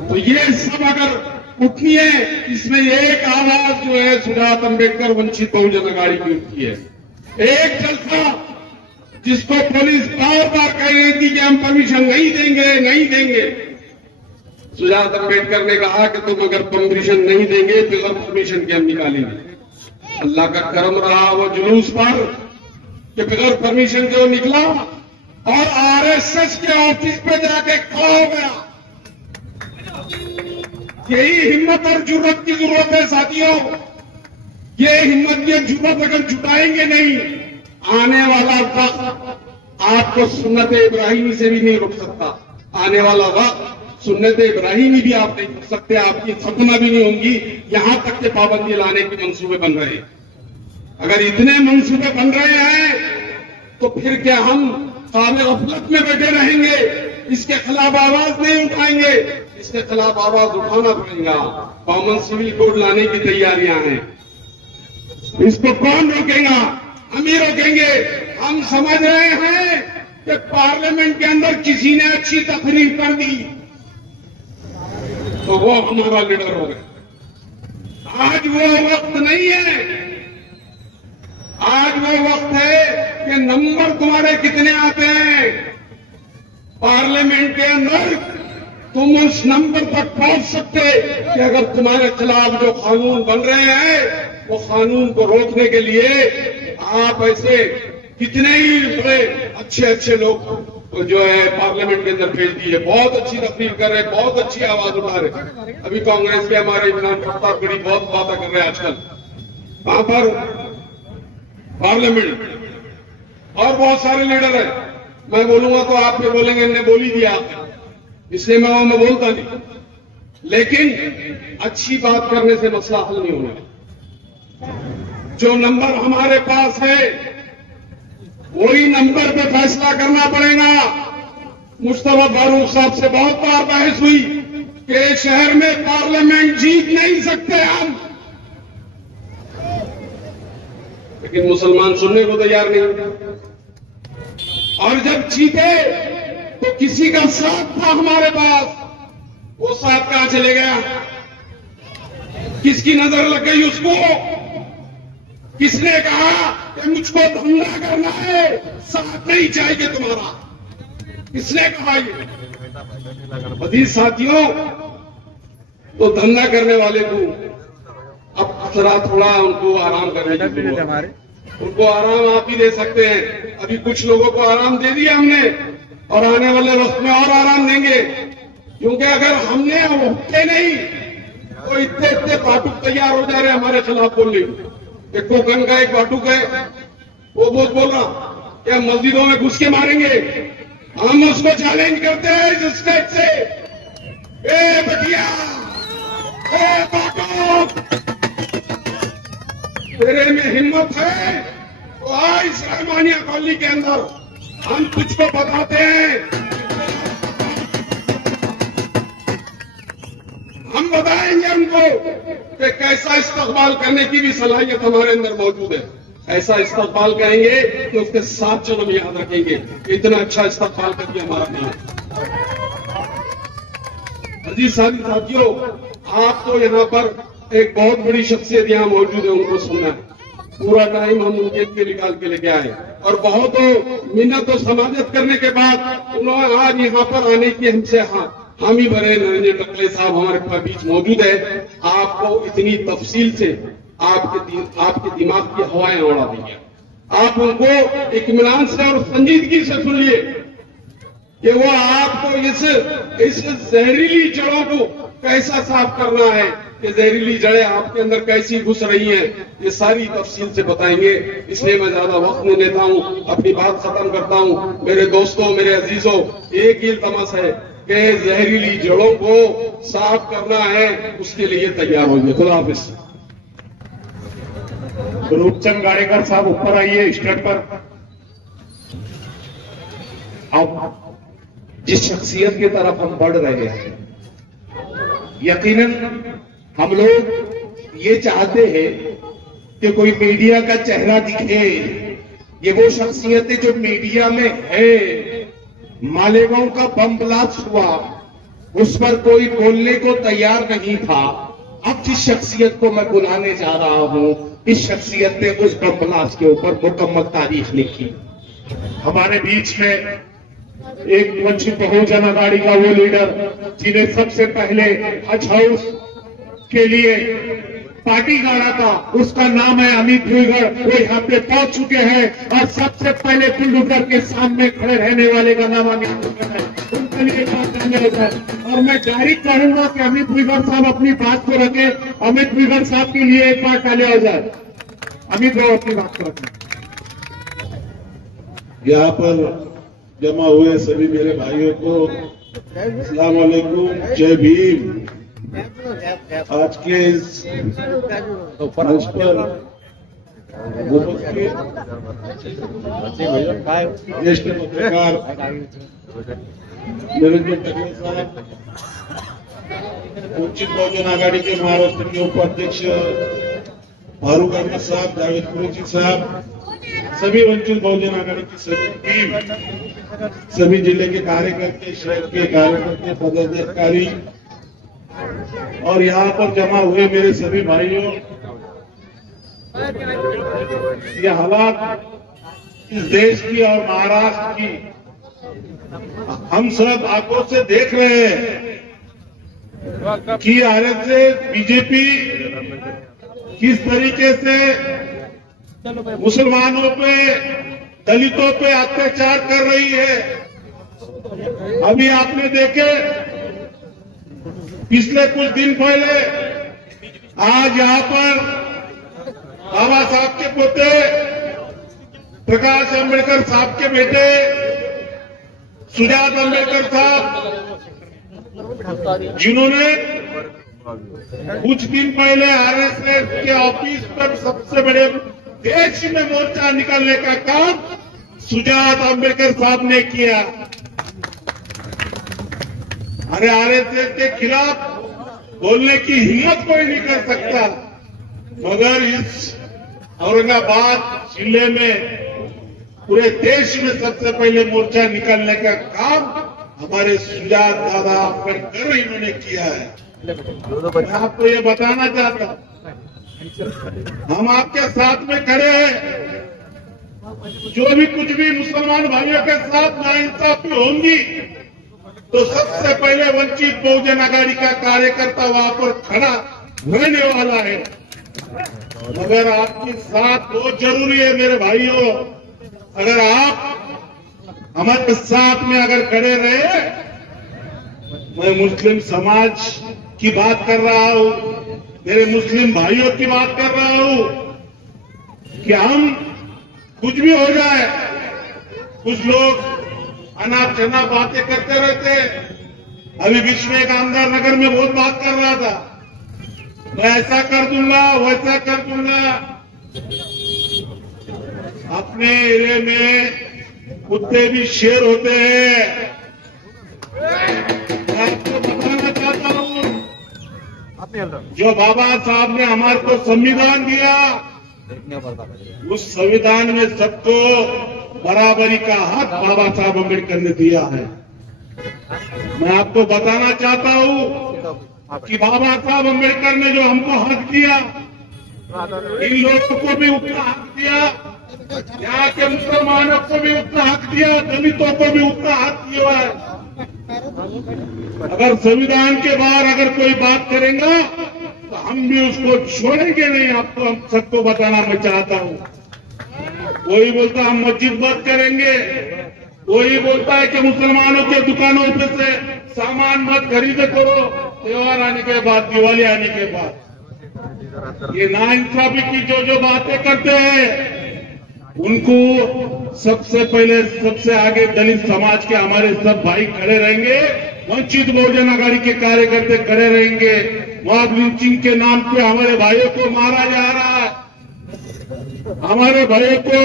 तो ये सब अगर उठनी है, इसमें एक आवाज जो है सुजात अम्बेडकर वंचित बहुजन अघाड़ी की उठती है। एक जलसा जिसको पुलिस बार बार कह रही थी कि हम परमिशन नहीं देंगे, नहीं देंगे। सुजात अम्बेडकर ने कहा कि तुम अगर परमिशन नहीं देंगे तो अगर परमिशन के हम निकालेंगे। अल्लाह का करम रहा वो जुलूस पर कि बगैर परमिशन के वो निकला और आरएसएस के ऑफिस पे जाके खड़ा हो गया। यही हिम्मत और जुर्रत की जरूरत है साथियों। ये हिम्मत, ये जुर्रत अगर जुटाएंगे नहीं, आने वाला वक्त आपको सुन्नत इब्राहिमी से भी नहीं रोक सकता। आने वाला वक्त सुन्नत इब्राहिमी भी आप नहीं रोक सकते, आपकी खत्मा भी नहीं होंगी। यहां तक के पाबंदी लाने के मंसूबे बन रहे हैं। अगर इतने मंसूबे बन रहे हैं तो फिर क्या हम काबिल गफलत में बैठे रहेंगे? इसके खिलाफ आवाज नहीं उठाएंगे? इसके खिलाफ आवाज उठाना पड़ेगा। कॉमन सिविल कोड लाने की तैयारियां हैं। इसको कौन रोकेगा? हम ही रोकेंगे। हम समझ रहे हैं कि पार्लियामेंट के अंदर किसी ने अच्छी तकरीर कर दी तो वो हमारा लीडर हो गया। आज वो वक्त नहीं है। आज वो वक्त है कि नंबर तुम्हारे कितने आते हैं पार्लियामेंट के अंदर, तुम उस नंबर तक पहुंच सकते कि अगर तुम्हारे खिलाफ जो कानून बन रहे हैं वो कानून को रोकने के लिए आप ऐसे कितने ही बड़े अच्छे अच्छे लोग जो है पार्लियामेंट के अंदर भेज दिए, बहुत अच्छी तकरीर कर रहे, बहुत अच्छी आवाज उठा रहे। अभी कांग्रेस के हमारे इमरान प्रताप गढ़ी बहुत बातें कर रहे हैं आजकल वहां पर पार्लियामेंट और बहुत सारे लीडर हैं। मैं बोलूंगा तो आप भी बोलेंगे इन्होंने बोल ही दिया, इसलिए मैं बोलता नहीं। लेकिन अच्छी बात करने से मसला हल नहीं होना। जो नंबर हमारे पास है वही नंबर पे फैसला करना पड़ेगा। मुश्तबा फारूक साहब से बहुत बार बहस हुई कि शहर में पार्लियामेंट जीत नहीं सकते हम, लेकिन मुसलमान सुनने को तैयार नहीं। और जब जीते तो किसी का साथ था हमारे पास, वो साथ कहां चले गया? किसकी नजर लग गई उसको? किसने कहा कि मुझको धंधा करना है, साथ नहीं चाहिए तुम्हारा? किसने कहा ये? अजीज साथियों, तो धंधा करने वाले को अब थोड़ा उनको आराम करने की जरूरत है। उनको आराम आप ही दे सकते हैं। अभी कुछ लोगों को आराम दे दिया हमने और आने वाले वक्त में और आराम देंगे, क्योंकि अगर हमने उठते नहीं तो इतने इतने फाटुक तैयार हो जा रहे हैं हमारे खिलाफ बोलने। एक कोकन का एक फाटुक है, वो बहुत बोल रहा कि हम मस्जिदों में घुस के मारेंगे। हम उसको चैलेंज करते हैं इस स्टेज से, ए बटिया, ए फाटुक, तेरे में हिम्मत है तो आ इस रहमानिया कॉलोनी के अंदर, हम तुझको बताते हैं, हम बताएंगे उनको कि कैसा इस्तकबाल करने की भी सलाहियत हमारे अंदर मौजूद है। ऐसा इस्तकबाल करेंगे कि उसके 7 जन्म याद रखेंगे। इतना अच्छा इस्तकबाल कर दिया हमारा नहीं। अजीज साथियों, आप तो यहाँ पर एक बहुत बड़ी शख्सियत यहाँ मौजूद है, उनको सुनना है। पूरा टाइम हम उनके लिए निकाल के लेके आए और बहुत मिन्नत और समाजत करने के बाद उन्होंने आज यहाँ पर आने की हमसे हामी भरे। नरेंद्र टकले साहब हमारे बीच मौजूद है। आपको इतनी तफसील से आपके दिमाग की हवाएं उड़ा दी है। आप उनको इत्मीनान से और संजीदगी से सुनिए कि वो आपको इस जहरीली जड़ों को कैसा साफ करना है, कि जहरीली जड़ें आपके अंदर कैसी घुस रही हैं, ये सारी तफसील से बताएंगे। इसलिए मैं ज्यादा वक्त नहीं लेता हूं, अपनी बात खत्म करता हूं। मेरे दोस्तों, मेरे अजीजों, एक ही इल्तमास है कि जहरीली जड़ों को साफ करना है, उसके लिए तैयार होइए। खुदा हाफिज। रूपचंद गाड़ेकर साहब ऊपर आइए स्टेज पर। अब जिस शख्सियत की तरफ हम बढ़ रहे हैं, यकीनन हम लोग ये चाहते हैं कि कोई मीडिया का चेहरा दिखे। ये वो शख्सियतें जो मीडिया में है, मालेगांव का बम ब्लास्ट हुआ, उस पर कोई बोलने को तैयार नहीं था। अब जिस शख्सियत को मैं बुलाने जा रहा हूं, इस शख्सियत ने उस बम ब्लास्ट के ऊपर मुकम्मल तारीख लिखी। हमारे बीच में एक वंचित बहुजन अघाड़ी का वो लीडर जिन्हें सबसे पहले हज हाउस के लिए पार्टी गाड़ा था, उसका नाम है अमित भुईगड़। वो यहाँ पे पहुंच चुके हैं और सबसे पहले बुलडोजर के सामने खड़े रहने वाले का नाम अमित भुईगड़ है। उनके लिए बात करने होता है और मैं डायरेक्ट कहूंगा कि अमित भुईगड़ साहब अपनी बात को रखें। अमित भुईगड़ साहब के लिए एक बार तालियां हो जाए। अमित भाई अपनी बात को रखें। यहाँ पर जमा हुए सभी मेरे भाइयों को अस्सलाम वालेकुम, जय भीम। आज के इस मंच पर ज्येष्ठ पत्रकार नरेंद्र टकले साहब, वंचित बहुजन आघाड़ी के महाराष्ट्र के उपाध्यक्ष फारूक अहमद साहब, जावेद कुरैशी साहब, सभी वंचित बहुजन आघाड़ी की सभी टीम, सभी जिले के कार्यकर्ते, शहर के कार्यकर्ते, पदाधिकारी और यहाँ पर जमा हुए मेरे सभी भाइयों, ये हालात इस देश की और महाराष्ट्र की हम सब आंखों से देख रहे हैं कि आरएसएस, बीजेपी किस तरीके से मुसलमानों पे, दलितों पे अत्याचार कर रही है। अभी आपने देखे पिछले कुछ दिन पहले आज यहाँ पर बाबा साहब के पोते प्रकाश अंबेडकर साहब के बेटे सुजात अंबेडकर साहब, जिन्होंने कुछ दिन पहले आरएसएस के ऑफिस पर सबसे बड़े देश में मोर्चा निकालने का काम सुजात अंबेडकर साहब ने किया। अरे आरएसएस के खिलाफ बोलने की हिम्मत कोई नहीं कर सकता, मगर इस औरंगाबाद जिले में पूरे देश में सबसे पहले मोर्चा निकालने का काम हमारे सुजात दादा अंबेडकर इन्होंने किया है। मैं आपको ये बताना चाहता हूं, हम आपके साथ में खड़े हैं। जो भी कुछ भी मुसलमान भाइयों के साथ नाइंसाफी होंगी तो सबसे पहले वंचित बहुजन आघाड़ी का कार्यकर्ता वहां पर खड़ा रहने वाला है। मगर आपके साथ बहुत जरूरी है मेरे भाइयों, अगर आप हमारे साथ में अगर खड़े रहे, मैं मुस्लिम समाज की बात कर रहा हूं, मेरे मुस्लिम भाइयों की बात कर रहा हूं कि हम कुछ भी हो जाए, कुछ लोग अनाप शनाप बातें करते रहते हैं। अभी बीच में एक आमदार नगर में बहुत बात कर रहा था, मैं ऐसा कर दूंगा वैसा कर दूंगा। अपने एरिया में कुत्ते भी शेर होते हैं। मैं आपको बताना चाहता हूं, जो बाबा साहब ने हमारे को संविधान दिया, उस संविधान में सबको बराबरी का हक बाबा साहब अम्बेडकर ने दिया है। मैं आपको बताना चाहता हूं कि बाबा साहब अम्बेडकर ने जो हमको हक दिया, इन लोगों को भी उतना हक दिया, यहाँ के मुसलमानों को भी उतना हक दिया, दलितों को भी उतना हक दिया है। अगर संविधान के बाहर अगर कोई बात करेगा तो हम भी उसको छोड़ेंगे नहीं। आपको हम सबको बताना मैं चाहता हूँ। कोई बोलता हम मस्जिद बंद करेंगे, कोई बोलता है कि मुसलमानों के दुकानों पे से सामान मत खरीदे करो त्योहार आने के बाद, दिवाली आने के बाद। ये नाइंसाफी की जो बातें करते हैं, उनको सबसे पहले सबसे आगे दलित समाज के हमारे सब भाई खड़े रहेंगे, वंचित बहुजन आघाड़ी के कार्यकर्ता खड़े रहेंगे। मॉब लिंचिंग के नाम पे हमारे भाइयों को मारा जा रहा है, हमारे भाइयों को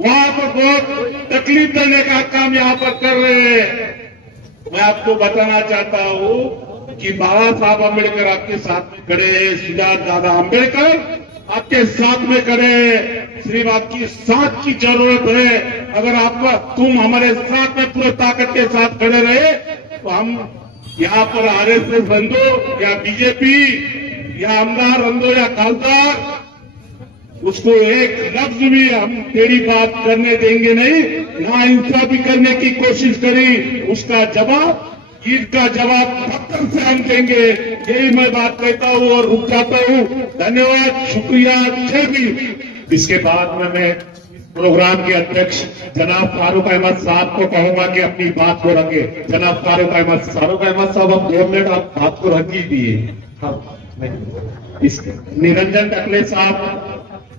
वहां पर बहुत तकलीफ देने का काम यहाँ पर कर रहे हैं। मैं आपको बताना चाहता हूँ कि बाबा साहब अम्बेडकर आपके साथ में खड़े हैं, सुजात दादा अम्बेडकर आपके साथ में खड़े हैं। सिर्फ आपकी साथ की जरूरत है। अगर आपका तुम हमारे साथ में पूरे ताकत के साथ खड़े रहे तो हम यहाँ पर आरएसएस बंदो या बीजेपी या आमदार बंदो या खासदार, उसको एक लफ्ज भी हम तेरी बात करने देंगे नहीं। ना इंसाफी करने की कोशिश करी, उसका जवाब ईद का जवाब पत्थर से हम देंगे। यही मैं बात कहता हूँ और रुक जाता हूँ। धन्यवाद, शुक्रिया, जय भीम। इसके बाद में मैं प्रोग्राम के अध्यक्ष जनाब फारूक अहमद साहब को कहूंगा कि अपनी बात को रखे। जनाब फारूक अहमद साहब, अब 2 मिनट आप बात को रख दीजिए। निरंजन टकले साहब,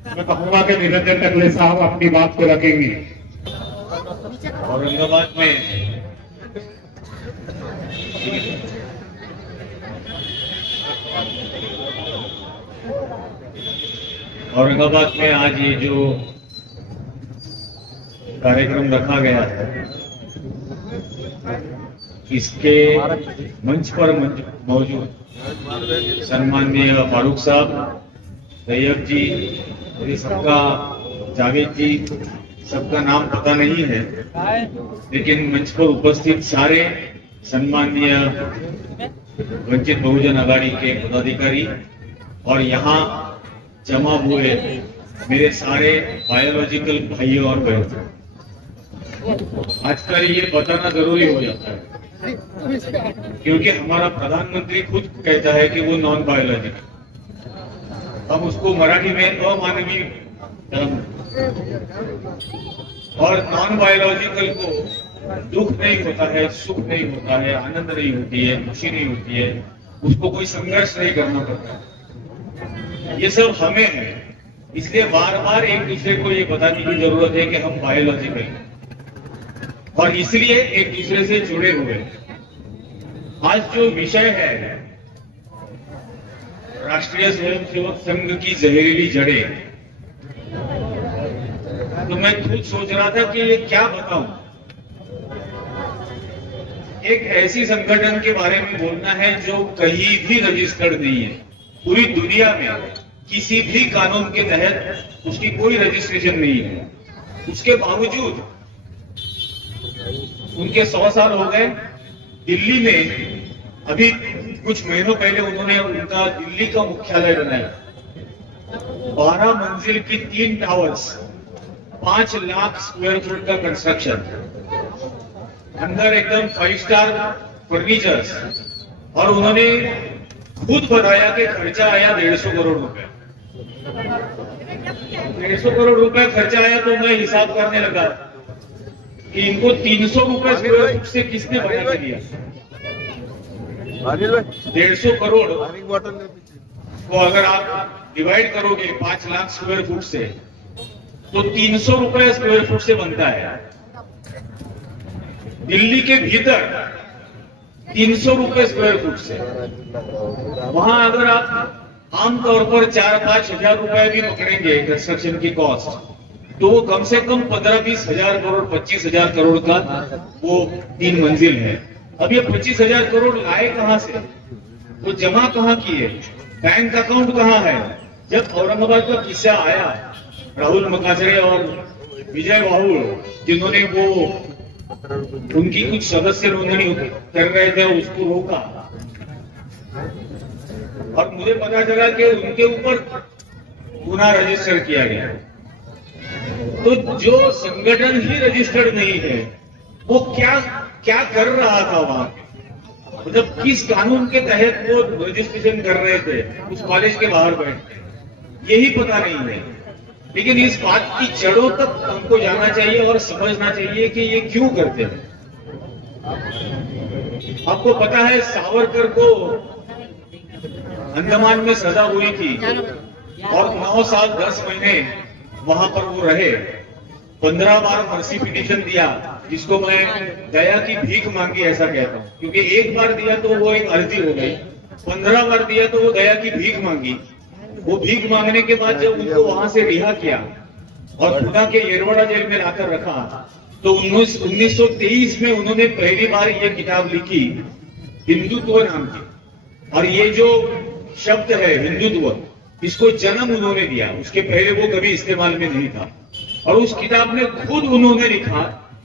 मैं कहूंगा कि निरंजन टकले साहब अपनी बात को रखेंगे। औरंगाबाद में आज ये जो कार्यक्रम रखा गया है, इसके मंच पर मौजूद सम्माननीय फारूक साहब, तैयब जी, ये सबका, जावेद जी, सबका नाम पता नहीं है, लेकिन मंच पर उपस्थित सारे सम्माननीय वंचित बहुजन आघाड़ी के पदाधिकारी और यहाँ जमा हुए मेरे सारे बायोलॉजिकल भाइयों और बहनों, आजकल ये बताना जरूरी हो जाता है क्योंकि हमारा प्रधानमंत्री खुद कहता है कि वो नॉन बायोलॉजिकल, हम उसको मराठी में अमानवीय धर्म, और नॉन बायोलॉजिकल को दुख नहीं होता है, सुख नहीं होता है, आनंद नहीं होती है, खुशी नहीं होती है, उसको कोई संघर्ष नहीं करना पड़ता। ये सब हमें है, इसलिए बार बार एक दूसरे को ये बताने की जरूरत है कि हम बायोलॉजिकल हैं और इसलिए एक दूसरे से जुड़े हुए हैं। आज जो विषय है राष्ट्रीय स्वयंसेवक संघ की जहरीली जड़ें, तो मैं खुद सोच रहा था कि ये क्या बताऊं। एक ऐसी संगठन के बारे में बोलना है जो कहीं भी रजिस्टर्ड नहीं है, पूरी दुनिया में किसी भी कानून के तहत उसकी कोई रजिस्ट्रेशन नहीं है। उसके बावजूद उनके 100 साल हो गए। दिल्ली में अभी कुछ महीनों पहले उन्होंने उनका दिल्ली का मुख्यालय बनाया। 12 मंजिल की 3 टावर्स, 5 लाख स्क्वायर फुट का कंस्ट्रक्शन, अंदर एकदम 5 स्टार फर्नीचर्स, और उन्होंने खुद बताया कि खर्चा आया 150 करोड़ रुपए। 150 करोड़ रुपए खर्चा आया तो मैं हिसाब करने लगा कि इनको 300 रुपए स्क्वायर फुट से किसने बना के दिया। 150 करोड़ को अगर आप डिवाइड करोगे 5 लाख स्क्वायर फुट से तो 300 रुपए स्क्वायर फुट से बनता है। दिल्ली के भीतर 300 रुपए स्क्वायर फुट से, वहां अगर आप आमतौर पर 4-5 हजार रुपए भी पकड़ेंगे कंस्ट्रक्शन की कॉस्ट, तो वो कम से कम 15-20 हजार करोड़, 25 हजार करोड़ का वो 3 मंजिल है। अब ये 25 हजार करोड़ लाए कहां से, वो जमा कहां किए, बैंक अकाउंट कहां है। जब औरंगाबाद का किस्सा आया, राहुल मकासरे और विजय बाहुल जिन्होंने वो उनकी कुछ सदस्य नोंदणी कर रहे थे उसको रोका, और मुझे पता चला कि उनके ऊपर गुनाह रजिस्टर किया गया। तो जो संगठन ही रजिस्टर्ड नहीं है वो क्या कर रहा था वहां, मतलब किस कानून के तहत वो रजिस्ट्रेशन कर रहे थे उस कॉलेज के बाहर बैठ के, यही पता नहीं है। लेकिन इस बात की जड़ों तक हमको जाना चाहिए और समझना चाहिए कि ये क्यों करते हैं। आपको पता है सावरकर को अंडमान में सजा हुई थी और 9 साल 10 महीने वहां पर वो रहे। 15 बार फर्जी पिटीशन दिया, जिसको मैं दया की भीख मांगी ऐसा कहता हूं, क्योंकि एक बार दिया तो वो एक अर्जी हो गई, 15 बार दिया तो वो दया की भीख मांगी। वो भीख मांगने के बाद जब उनको वहां से रिहा किया और पुणे के येरवड़ा जेल में लाकर रखा, तो 1923 में उन्होंने पहली बार ये किताब लिखी हिंदुत्व नाम की। और ये जो शब्द है हिंदुत्व, इसको जन्म उन्होंने दिया, उसके पहले वो कभी इस्तेमाल में नहीं था। और उस किताब में खुद उन्होंने लिखा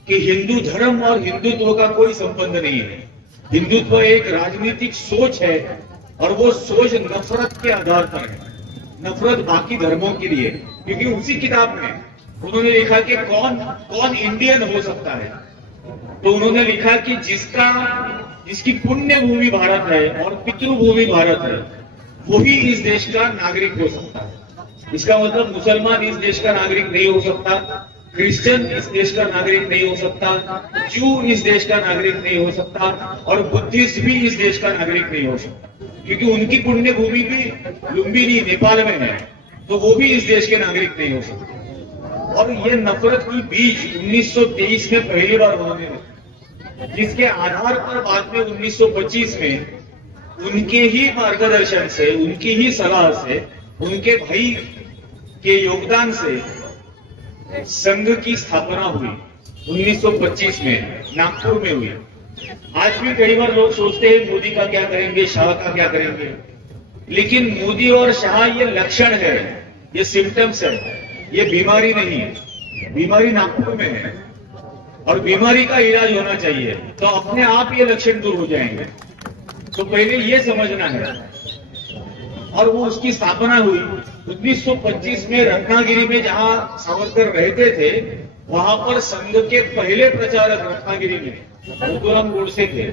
कि हिंदू धर्म और हिंदुत्व का कोई संबंध नहीं है, हिंदुत्व एक राजनीतिक सोच है और वो सोच नफरत के आधार पर है, नफरत बाकी धर्मों के लिए। क्योंकि उसी किताब में उन्होंने लिखा कि कौन इंडियन हो सकता है, तो उन्होंने लिखा कि जिसकी पुण्य भूमि भारत है और पितृभूमि भारत है, वही इस देश का नागरिक हो सकता है। इसका मतलब मुसलमान इस देश का नागरिक नहीं हो सकता, क्रिश्चियन इस देश का नागरिक नहीं हो सकता, जू इस देश का नागरिक नहीं हो सकता, और बुद्धिस्ट भी इस देश का नागरिक नहीं हो सकता, क्योंकि उनकी पुण्य भूमि भी लुम्बिनी नेपाल में है, तो वो भी इस देश के नागरिक नहीं हो सकते। और ये नफरत की बीज 1923 में पहली बार उन्होंने, जिसके आधार पर बाद में 1925 में उनके ही मार्गदर्शन से, उनकी ही सलाह से, उनके भाई के योगदान से संघ की स्थापना हुई 1925 में, नागपुर में हुई। आज भी कई बार लोग सोचते हैं मोदी का क्या करेंगे, शाह का क्या करेंगे, लेकिन मोदी और शाह ये लक्षण है, ये सिम्टम्स है, ये बीमारी नहीं है। बीमारी नागपुर में है और बीमारी का इलाज होना चाहिए, तो अपने आप ये लक्षण दूर हो जाएंगे। तो पहले ये समझना है। और वो उसकी स्थापना हुई 1925 में रत्नागिरी में, जहां सावरकर रहते थे, वहां पर संघ के पहले प्रचारक रत्नागिरी में मुतुराम गोडसे थे,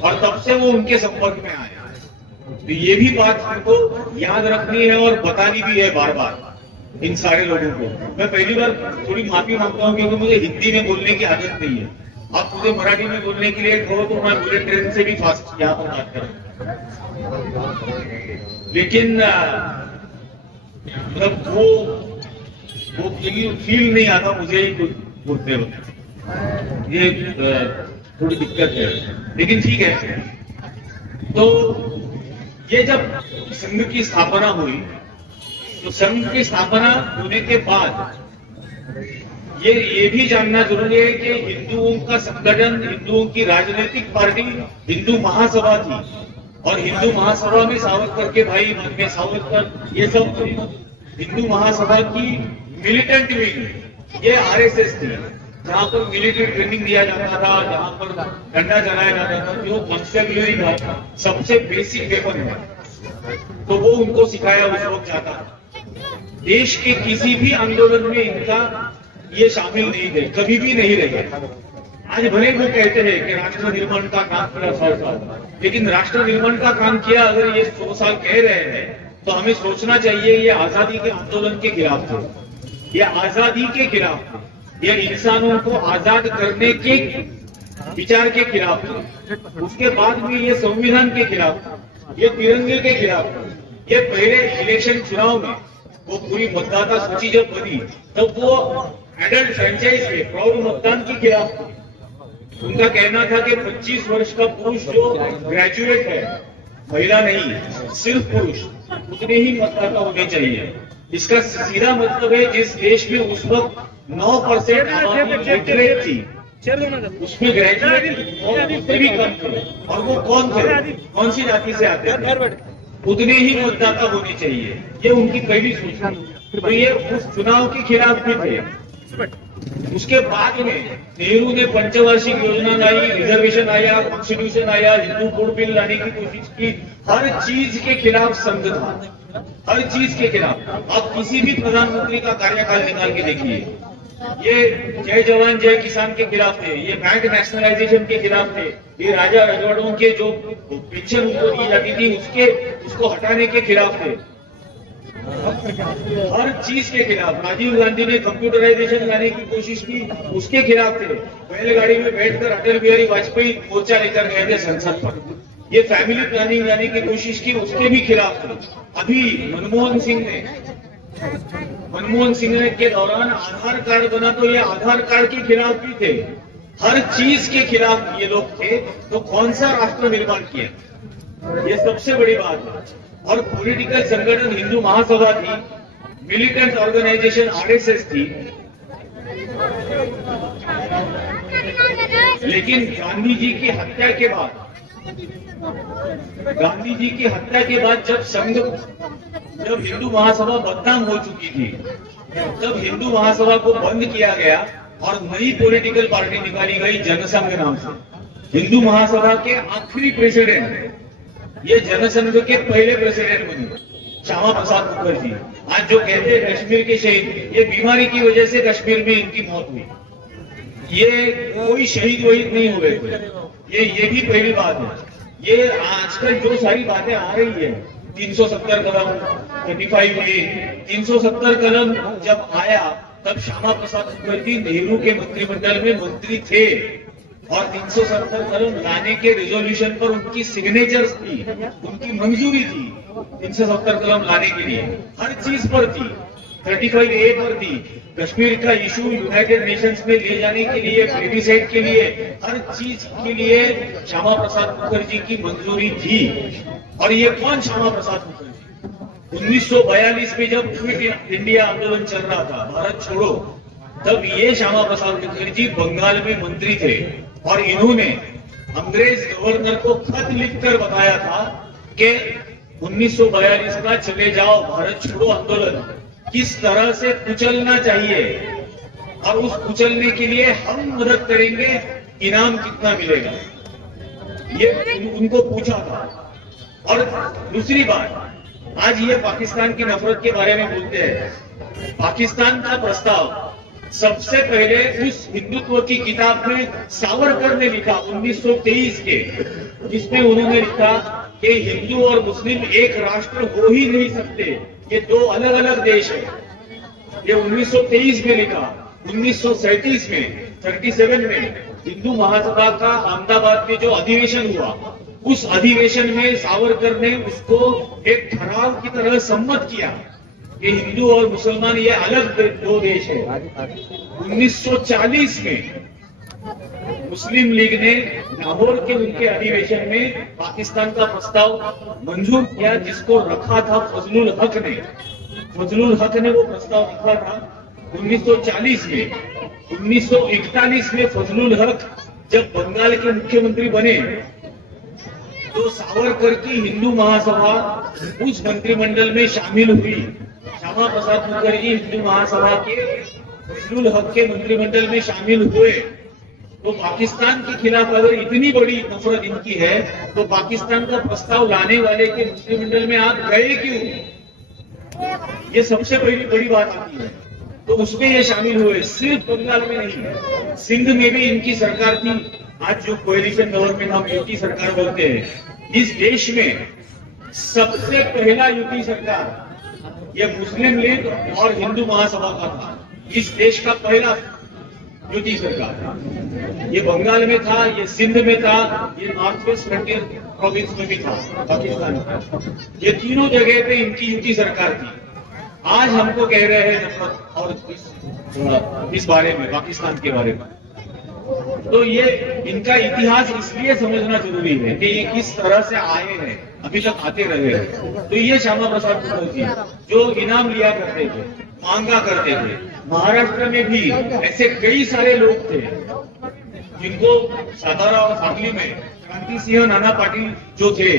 और तब से वो उनके संपर्क में आया। तो ये भी बात हमको याद रखनी है और बतानी भी है बार बार इन सारे लोगों को। मैं पहली बार थोड़ी माफी मांगता हूं क्योंकि मुझे हिंदी में बोलने की आदत नहीं है। आप मुझे मराठी में बोलने के लिए कहो तो मैं बुलेट ट्रेन से भी फास्ट यहाँ पर बात करूं। लेकिन मतलब वो फील नहीं आता मुझे ही कुछ बोलते वक्त। ये थोड़ी दिक्कत है, लेकिन ठीक है। तो ये जब संघ की स्थापना हुई, तो संघ की स्थापना होने के बाद ये भी जानना जरूरी है कि हिंदुओं का संगठन, हिंदुओं की राजनीतिक पार्टी हिंदू महासभा थी, और हिंदू महासभा में सावरकर के भाई, बाद में सावरकर, ये सब थे। हिंदू महासभा की मिलिटेंट विंग ये आरएसएस थी, जहां पर मिलिट्री ट्रेनिंग दिया जाता था, जहां पर डंडा चलाया जाता था, जो कॉन्स्टेबलरी का सबसे बेसिक वेपन है, तो वो उनको सिखाया उस वक्त जाता। देश के किसी भी आंदोलन में इनका ये शामिल नहीं थे, कभी भी नहीं रहे। आज भले वो कहते हैं कि राष्ट्र निर्माण का काम किया 100 साल, लेकिन राष्ट्र निर्माण का काम किया अगर ये 100 साल कह रहे हैं, तो हमें सोचना चाहिए ये आजादी के आंदोलन के खिलाफ थे, ये आजादी के खिलाफ थे, ये इंसानों को आजाद करने के विचार के खिलाफ थे। उसके बाद में ये संविधान के खिलाफ, ये तिरंगे के खिलाफ। ये पहले इलेक्शन चुनाव में वो पूरी मतदाता सूची जब बनी, तब वो एडल्ट फ्रेंचाइज के प्रौढ़ मतदान के खिलाफ थे। उनका कहना था कि 25 वर्ष का पुरुष जो ग्रेजुएट है, महिला नहीं, सिर्फ पुरुष, उतने ही मतदाता होने चाहिए। इसका सीधा मतलब है जिस देश में उस वक्त 9% आबादी लिटरेट थी, उसमें ग्रेजुएट और उससे भी कम थे, और वो कौन थे, कौन सी जाति से आते थे, उतने ही मतदाता होने चाहिए। ये उनकी पहली सूचना। तो ये उस चुनाव के खिलाफ भी थे। उसके बाद में नेहरू ने पंचवार्षिक योजना लाई, रिजर्वेशन आया, कॉन्स्टिट्यूशन आया, हिंदू कोड बिल लाने की कोशिश की। हर चीज के खिलाफ संघ था, हर चीज के खिलाफ। आप किसी भी प्रधानमंत्री का कार्यकाल निकाल के देखिए, ये जय जवान जय किसान के खिलाफ थे, ये बैंक नेशनलाइजेशन के खिलाफ थे, ये राजा रजवाड़ों के जो पेंशन उनको दी जाती थी उसको हटाने के खिलाफ थे, हर चीज के खिलाफ। राजीव गांधी ने कंप्यूटराइजेशन लाने की कोशिश की, उसके खिलाफ थे। बैलगाड़ी में बैठकर अटल बिहारी वाजपेयी मोर्चा लेकर गए थे संसद पर। ये फैमिली प्लानिंग लाने की कोशिश की, उसके भी खिलाफ थे। अभी मनमोहन सिंह के दौरान आधार कार्ड बना, तो ये आधार कार्ड के खिलाफ भी थे। हर चीज के खिलाफ ये लोग थे। तो कौन सा राष्ट्र निर्माण किया, ये सबसे बड़ी बात है। और पॉलिटिकल संगठन हिंदू महासभा थी, मिलिटेंट ऑर्गेनाइजेशन आरएसएस थी। लेकिन गांधी जी की हत्या के बाद जब हिंदू महासभा बदनाम हो चुकी थी, तब हिंदू महासभा को बंद किया गया और नई पॉलिटिकल पार्टी निकाली गई जनसंघ नाम से। हिंदू महासभा के आखिरी प्रेसिडेंट, ये जनसंघ के पहले प्रेसिडेंट बने श्यामा प्रसाद मुखर्जी। आज जो कहते हैं कश्मीर के शहीद, ये बीमारी की वजह से कश्मीर में इनकी मौत हुई। ये कोई शहीद वहीद नहीं हुए थे। ये भी पहली बात है। ये आजकल जो सारी बातें आ रही है, 370 कलम, 35A, 370 कलम जब आया तब श्यामा प्रसाद मुखर्जी नेहरू के मंत्रिमंडल में मंत्री थे, और 370 कलम लाने के रिजोल्यूशन पर उनकी सिग्नेचर्स थी, उनकी मंजूरी थी 370 कलम लाने के लिए। हर चीज पर थी, 35A पर थी, कश्मीर का इशू यूनाइटेड नेशंस में ले जाने के लिए, प्लेबिसाइट के लिए, हर चीज के लिए श्यामा प्रसाद मुखर्जी की मंजूरी थी। और ये कौन श्यामा प्रसाद मुखर्जी? 1942 में जब क्विट इंडिया आंदोलन चल रहा था, भारत छोड़ो, तब ये श्यामा प्रसाद मुखर्जी बंगाल में मंत्री थे, और इन्होंने अंग्रेज गवर्नर को खत लिखकर बताया था कि 1942 का चले जाओ भारत छोड़ो आंदोलन किस तरह से कुचलना चाहिए, और उस कुचलने के लिए हम मदद करेंगे, इनाम कितना मिलेगा, ये उनको पूछा था। और दूसरी बात, आज ये पाकिस्तान की नफरत के बारे में बोलते हैं। पाकिस्तान का प्रस्ताव सबसे पहले उस हिंदुत्व की किताब में सावरकर ने लिखा 1923 के, जिसमें उन्होंने लिखा कि हिंदू और मुस्लिम एक राष्ट्र हो ही नहीं सकते, ये दो अलग अलग देश है। ये 1923 में लिखा। 1937 में 37 में हिंदू महासभा का अहमदाबाद में जो अधिवेशन हुआ, उस अधिवेशन में सावरकर ने उसको एक ठराव की तरह सम्मत किया कि हिंदू और मुसलमान ये अलग दो देश है। 1940 में मुस्लिम लीग ने लाहौर के उनके अधिवेशन में पाकिस्तान का प्रस्ताव मंजूर किया, जिसको रखा था फजलुल हक ने। फजलुल हक ने वो प्रस्ताव रखा था 1940 में। 1941 में फजलुल हक जब बंगाल के मुख्यमंत्री बने तो सावरकर की हिंदू महासभा उस मंत्रिमंडल में शामिल हुई। श्यामा प्रसाद मुखर्जी हिंदू महासभा के फजलुल हक के मंत्रिमंडल में शामिल हुए। तो पाकिस्तान के खिलाफ अगर इतनी बड़ी नफरत इनकी है तो पाकिस्तान का प्रस्ताव लाने वाले के मंत्रिमंडल में आप गए क्यों? ये सबसे बड़ी बात आती है। तो उसमें ये शामिल हुए। सिर्फ बंगाल में नहीं, सिंध में भी इनकी सरकार थी। आज जो कोएलिशन गवर्नमेंट हम यूपी सरकार बोलते हैं, इस देश में सबसे पहला यूपी सरकार ये मुस्लिम लीग और हिंदू महासभा का था। इस देश का पहला यूपी सरकार ये बंगाल में था, ये सिंध में था, ये नॉर्थ वेस्ट फ्रंटियर प्रोविंस में भी था पाकिस्तान में। ये तीनों जगह पे इनकी यूपी सरकार थी। आज हमको कह रहे हैं नफरत और इस बारे में, पाकिस्तान के बारे में। तो ये इनका इतिहास इसलिए समझना जरूरी है कि ये किस तरह से आए हैं, अभी तक आते रहे हैं। तो ये श्यामा प्रसाद मुखर्जी जो इनाम लिया करते थे, मांगा करते थे, महाराष्ट्र में भी ऐसे कई सारे लोग थे जिनको सातारा और सांगली में क्रांति सिंह नाना पाटिल जो थे,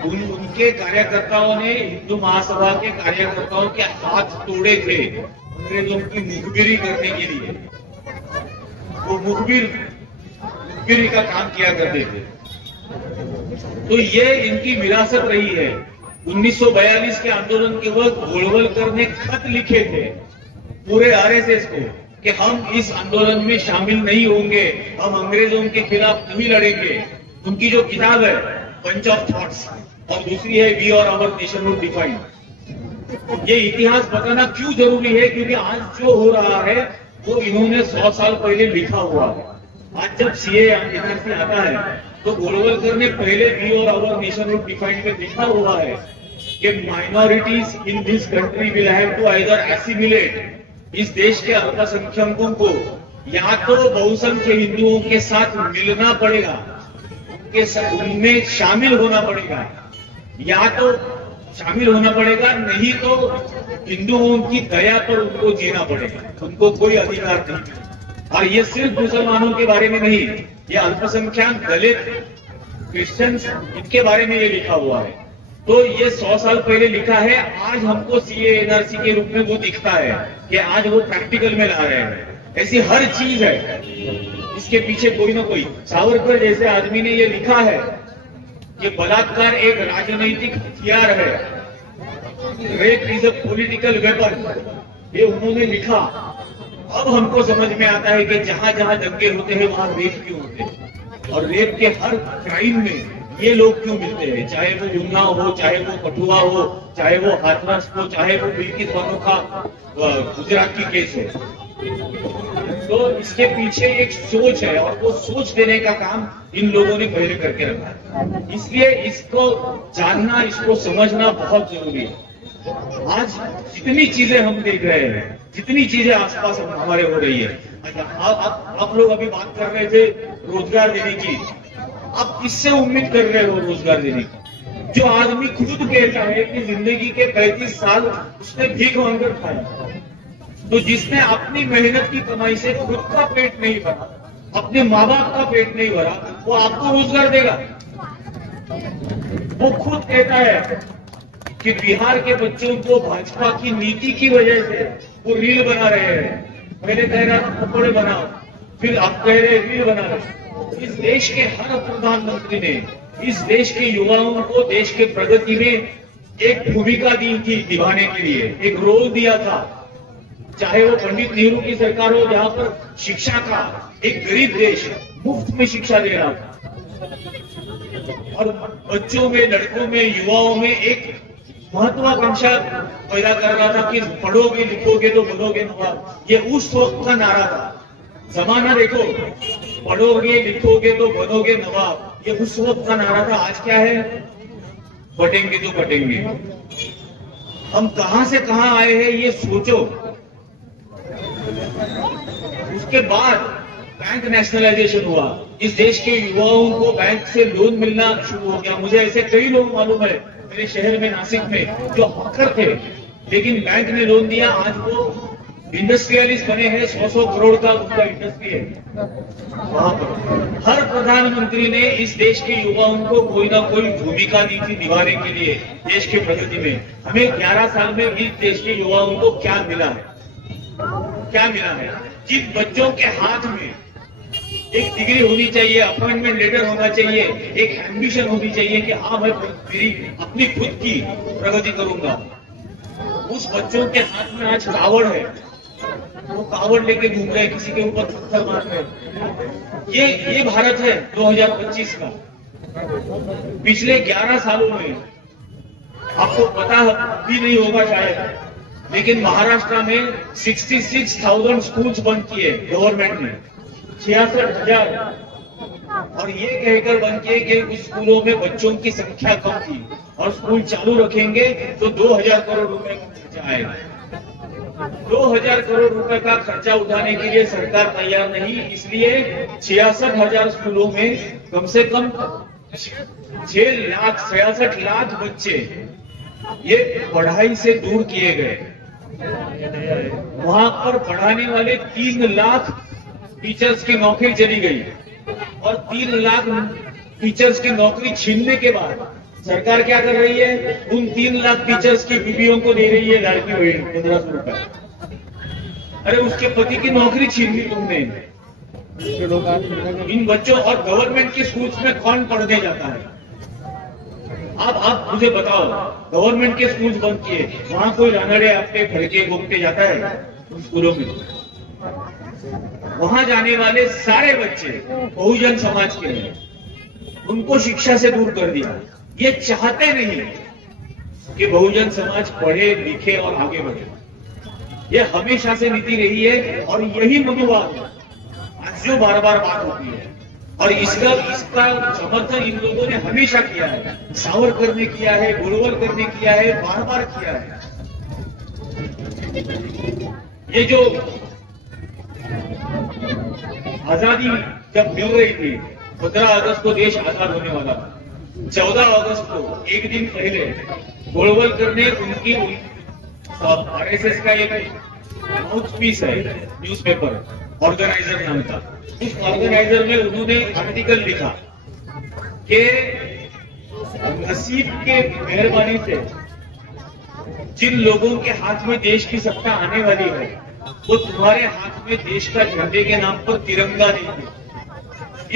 उनके कार्यकर्ताओं ने हिंदू महासभा के कार्यकर्ताओं के हाथ तोड़े थे अंग्रेजों की मुखबिरी करने के लिए। वो मुखबिरी का काम किया करते थे। तो ये इनकी विरासत रही है। 1942 के आंदोलन के वक्त गोलवलकर ने खत लिखे थे पूरे आरएसएस को कि हम इस आंदोलन में शामिल नहीं होंगे, हम अंग्रेजों के खिलाफ नहीं लड़ेंगे। उनकी जो किताब है बंच ऑफ थॉट्स और दूसरी है वी और आवर नेशन वुड डिफाइन। ये इतिहास बताना क्यों जरूरी है? क्योंकि आज जो हो रहा है वो इन्होंने 100 साल पहले लिखा हुआ है। आज जब सीए एनआरसी आता है तो गोलवलकर ने पहले वी और आवर नेशन वुड डिफाइन में लिखा हुआ है कि minorities in this country will have to either assimilate, इस देश के अल्पसंख्यकों को या तो बहुसंख्य हिंदुओं के साथ मिलना पड़ेगा, उनमें शामिल होना पड़ेगा, या तो शामिल होना पड़ेगा, नहीं तो हिंदुओं की दया पर उनको जीना पड़ेगा, उनको कोई अधिकार नहीं। और ये सिर्फ मुसलमानों के बारे में नहीं, ये अल्पसंख्यक, दलित, क्रिश्चियंस, इनके बारे में ये लिखा हुआ है। तो ये 100 साल पहले लिखा है। आज हमको सीए एनआरसी के रूप में वो दिखता है कि आज वो प्रैक्टिकल में ला रहे हैं। ऐसी हर चीज है, इसके पीछे कोई ना कोई। सावरकर जैसे आदमी ने ये लिखा है कि बलात्कार एक राजनीतिक हथियार है, rape is a political weapon, ये उन्होंने लिखा। अब हमको समझ में आता है कि जहां जहां दंगे होते हैं वहां रेप क्यों होते हैं, और रेप के हर क्राइम में ये लोग क्यों मिलते हैं, चाहे वो उन्नाव हो, चाहे वो कठुआ हो, चाहे वो हाथरस हो, चाहे वो बिल्किस बानो का गुजरात की केस हो। तो इसके पीछे एक सोच है और वो सोच देने का काम इन लोगों ने पहले करके रखा है। इसलिए इसको जानना, इसको समझना बहुत जरूरी है। आज जितनी चीजें हम देख रहे हैं, जितनी चीजें आसपास हमारे हो रही है, आप लोग अभी बात कर रहे थे रोजगार देने की। आप किससे उम्मीद कर रहे हो रोजगार देने की? जो आदमी खुद कहता है कि जिंदगी के 35 साल उसने भीख मांगकर खाया, तो जिसने अपनी मेहनत की कमाई से खुद का पेट नहीं भरा, अपने माँ बाप का पेट नहीं भरा, वो आपको रोजगार देगा? वो खुद कहता है कि बिहार के बच्चों को भाजपा की नीति की वजह से वो रील बना रहे हैं। पहले कह रहा था पकौड़े बनाओ, फिर आप कह रहे रील बना रहे। इस देश के हर प्रधानमंत्री ने इस देश के युवाओं को देश के प्रगति में एक भूमिका दी थी, निभाने के लिए एक रोल दिया था। चाहे वो पंडित नेहरू की सरकार हो, जहां पर शिक्षा का एक गरीब देश मुफ्त में शिक्षा दे रहा था और बच्चों में, लड़कों में, युवाओं में एक महत्वाकांक्षा पैदा कर रहा था कि पढ़ोगे लिखोगे तो बनोगे नवाब। ये उस वक्त का नारा था। जमाना देखो, पढ़ोगे लिखोगे तो बनोगे नवाब, ये उस वक्त का नारा था। आज क्या है? बटेंगे तो बटेंगे। हम कहां से कहां आए हैं ये सोचो। उसके बाद बैंक नेशनलाइजेशन हुआ, इस देश के युवाओं को बैंक से लोन मिलना शुरू हो गया। मुझे ऐसे कई लोग मालूम है मेरे शहर में, नासिक में, जो हॉकर थे लेकिन बैंक ने लोन दिया, आज वो इंडस्ट्रियलिस्ट बने हैं, 100-100 करोड़ का उनका इंडस्ट्री है। वहां पर हर प्रधानमंत्री ने इस देश के युवाओं को कोई ना कोई भूमिका दी थी निभाने के लिए देश की प्रगति में। हमें 11 साल में इस देश के युवाओं को क्या मिला है? क्या मिला है? जिन बच्चों के हाथ में एक डिग्री होनी चाहिए, अपॉइंटमेंट लेटर होना चाहिए, एक एम्बिशन होनी चाहिए कि हाँ मैं मेरी अपनी खुद की प्रगति करूंगा, उस बच्चों के हाथ में आज कावड़ है, वो कावड़ लेके घूम रहे, किसी के ऊपर पत्थर मार रहे। ये भारत है 2025 का। पिछले 11 सालों में आपको पता भी नहीं होगा शायद, लेकिन महाराष्ट्र में 66,000 स्कूल्स बंद किए गवर्नमेंट ने, 66,000, और ये कहकर बंद किए कि उस स्कूलों में बच्चों की संख्या कम थी और स्कूल चालू रखेंगे तो 2,000 करोड़ रुपए का खर्चा आएगा। 2,000 करोड़ रुपए का खर्चा उठाने के लिए सरकार तैयार नहीं, इसलिए 66,000 स्कूलों में कम से कम 66 लाख बच्चे ये पढ़ाई से दूर किए गए। वहां पर पढ़ाने वाले 3 लाख टीचर्स की नौकरी चली गई, और 3 लाख टीचर्स की नौकरी छीनने के बाद सरकार क्या कर रही है? उन 3 लाख टीचर्स की बीवियों को दे रही है लाड़की बहन 1,500 रुपए। अरे उसके पति की नौकरी छीन ली तुमने। इन बच्चों और गवर्नमेंट के स्कूल्स में कौन पढ़ने जाता है? आप मुझे बताओ, गवर्नमेंट के स्कूल्स बंद किए, वहां कोई रानड़े अपने फड़के घूमते जाता है उन स्कूलों में? वहां जाने वाले सारे बच्चे बहुजन समाज के हैं, उनको शिक्षा से दूर कर दिया। ये चाहते नहीं कि बहुजन समाज पढ़े लिखे और आगे बढ़े। ये हमेशा से नीति रही है, और यही मनुवाद आज जो बार बार बात होती है, और इसका समर्थन इन लोगों ने हमेशा किया है। सावरकर ने किया है, गोलवलकर ने किया है, बार बार किया है। ये जो आजादी जब मिल रही थी, 15 अगस्त को देश आजाद होने वाला था। 14 अगस्त को एक दिन पहले गोलवलकर ने उनकी आरएसएस का एक माउथ पीस है न्यूज़पेपर, ऑर्गेनाइजर नाम का, उस ऑर्गेनाइजर में उन्होंने आर्टिकल लिखा कि नसीब के मेहरबानी से जिन लोगों के हाथ में देश की सत्ता आने वाली है, वो तुम्हारे हाथ में देश का झंडे के नाम पर तिरंगा नहीं है।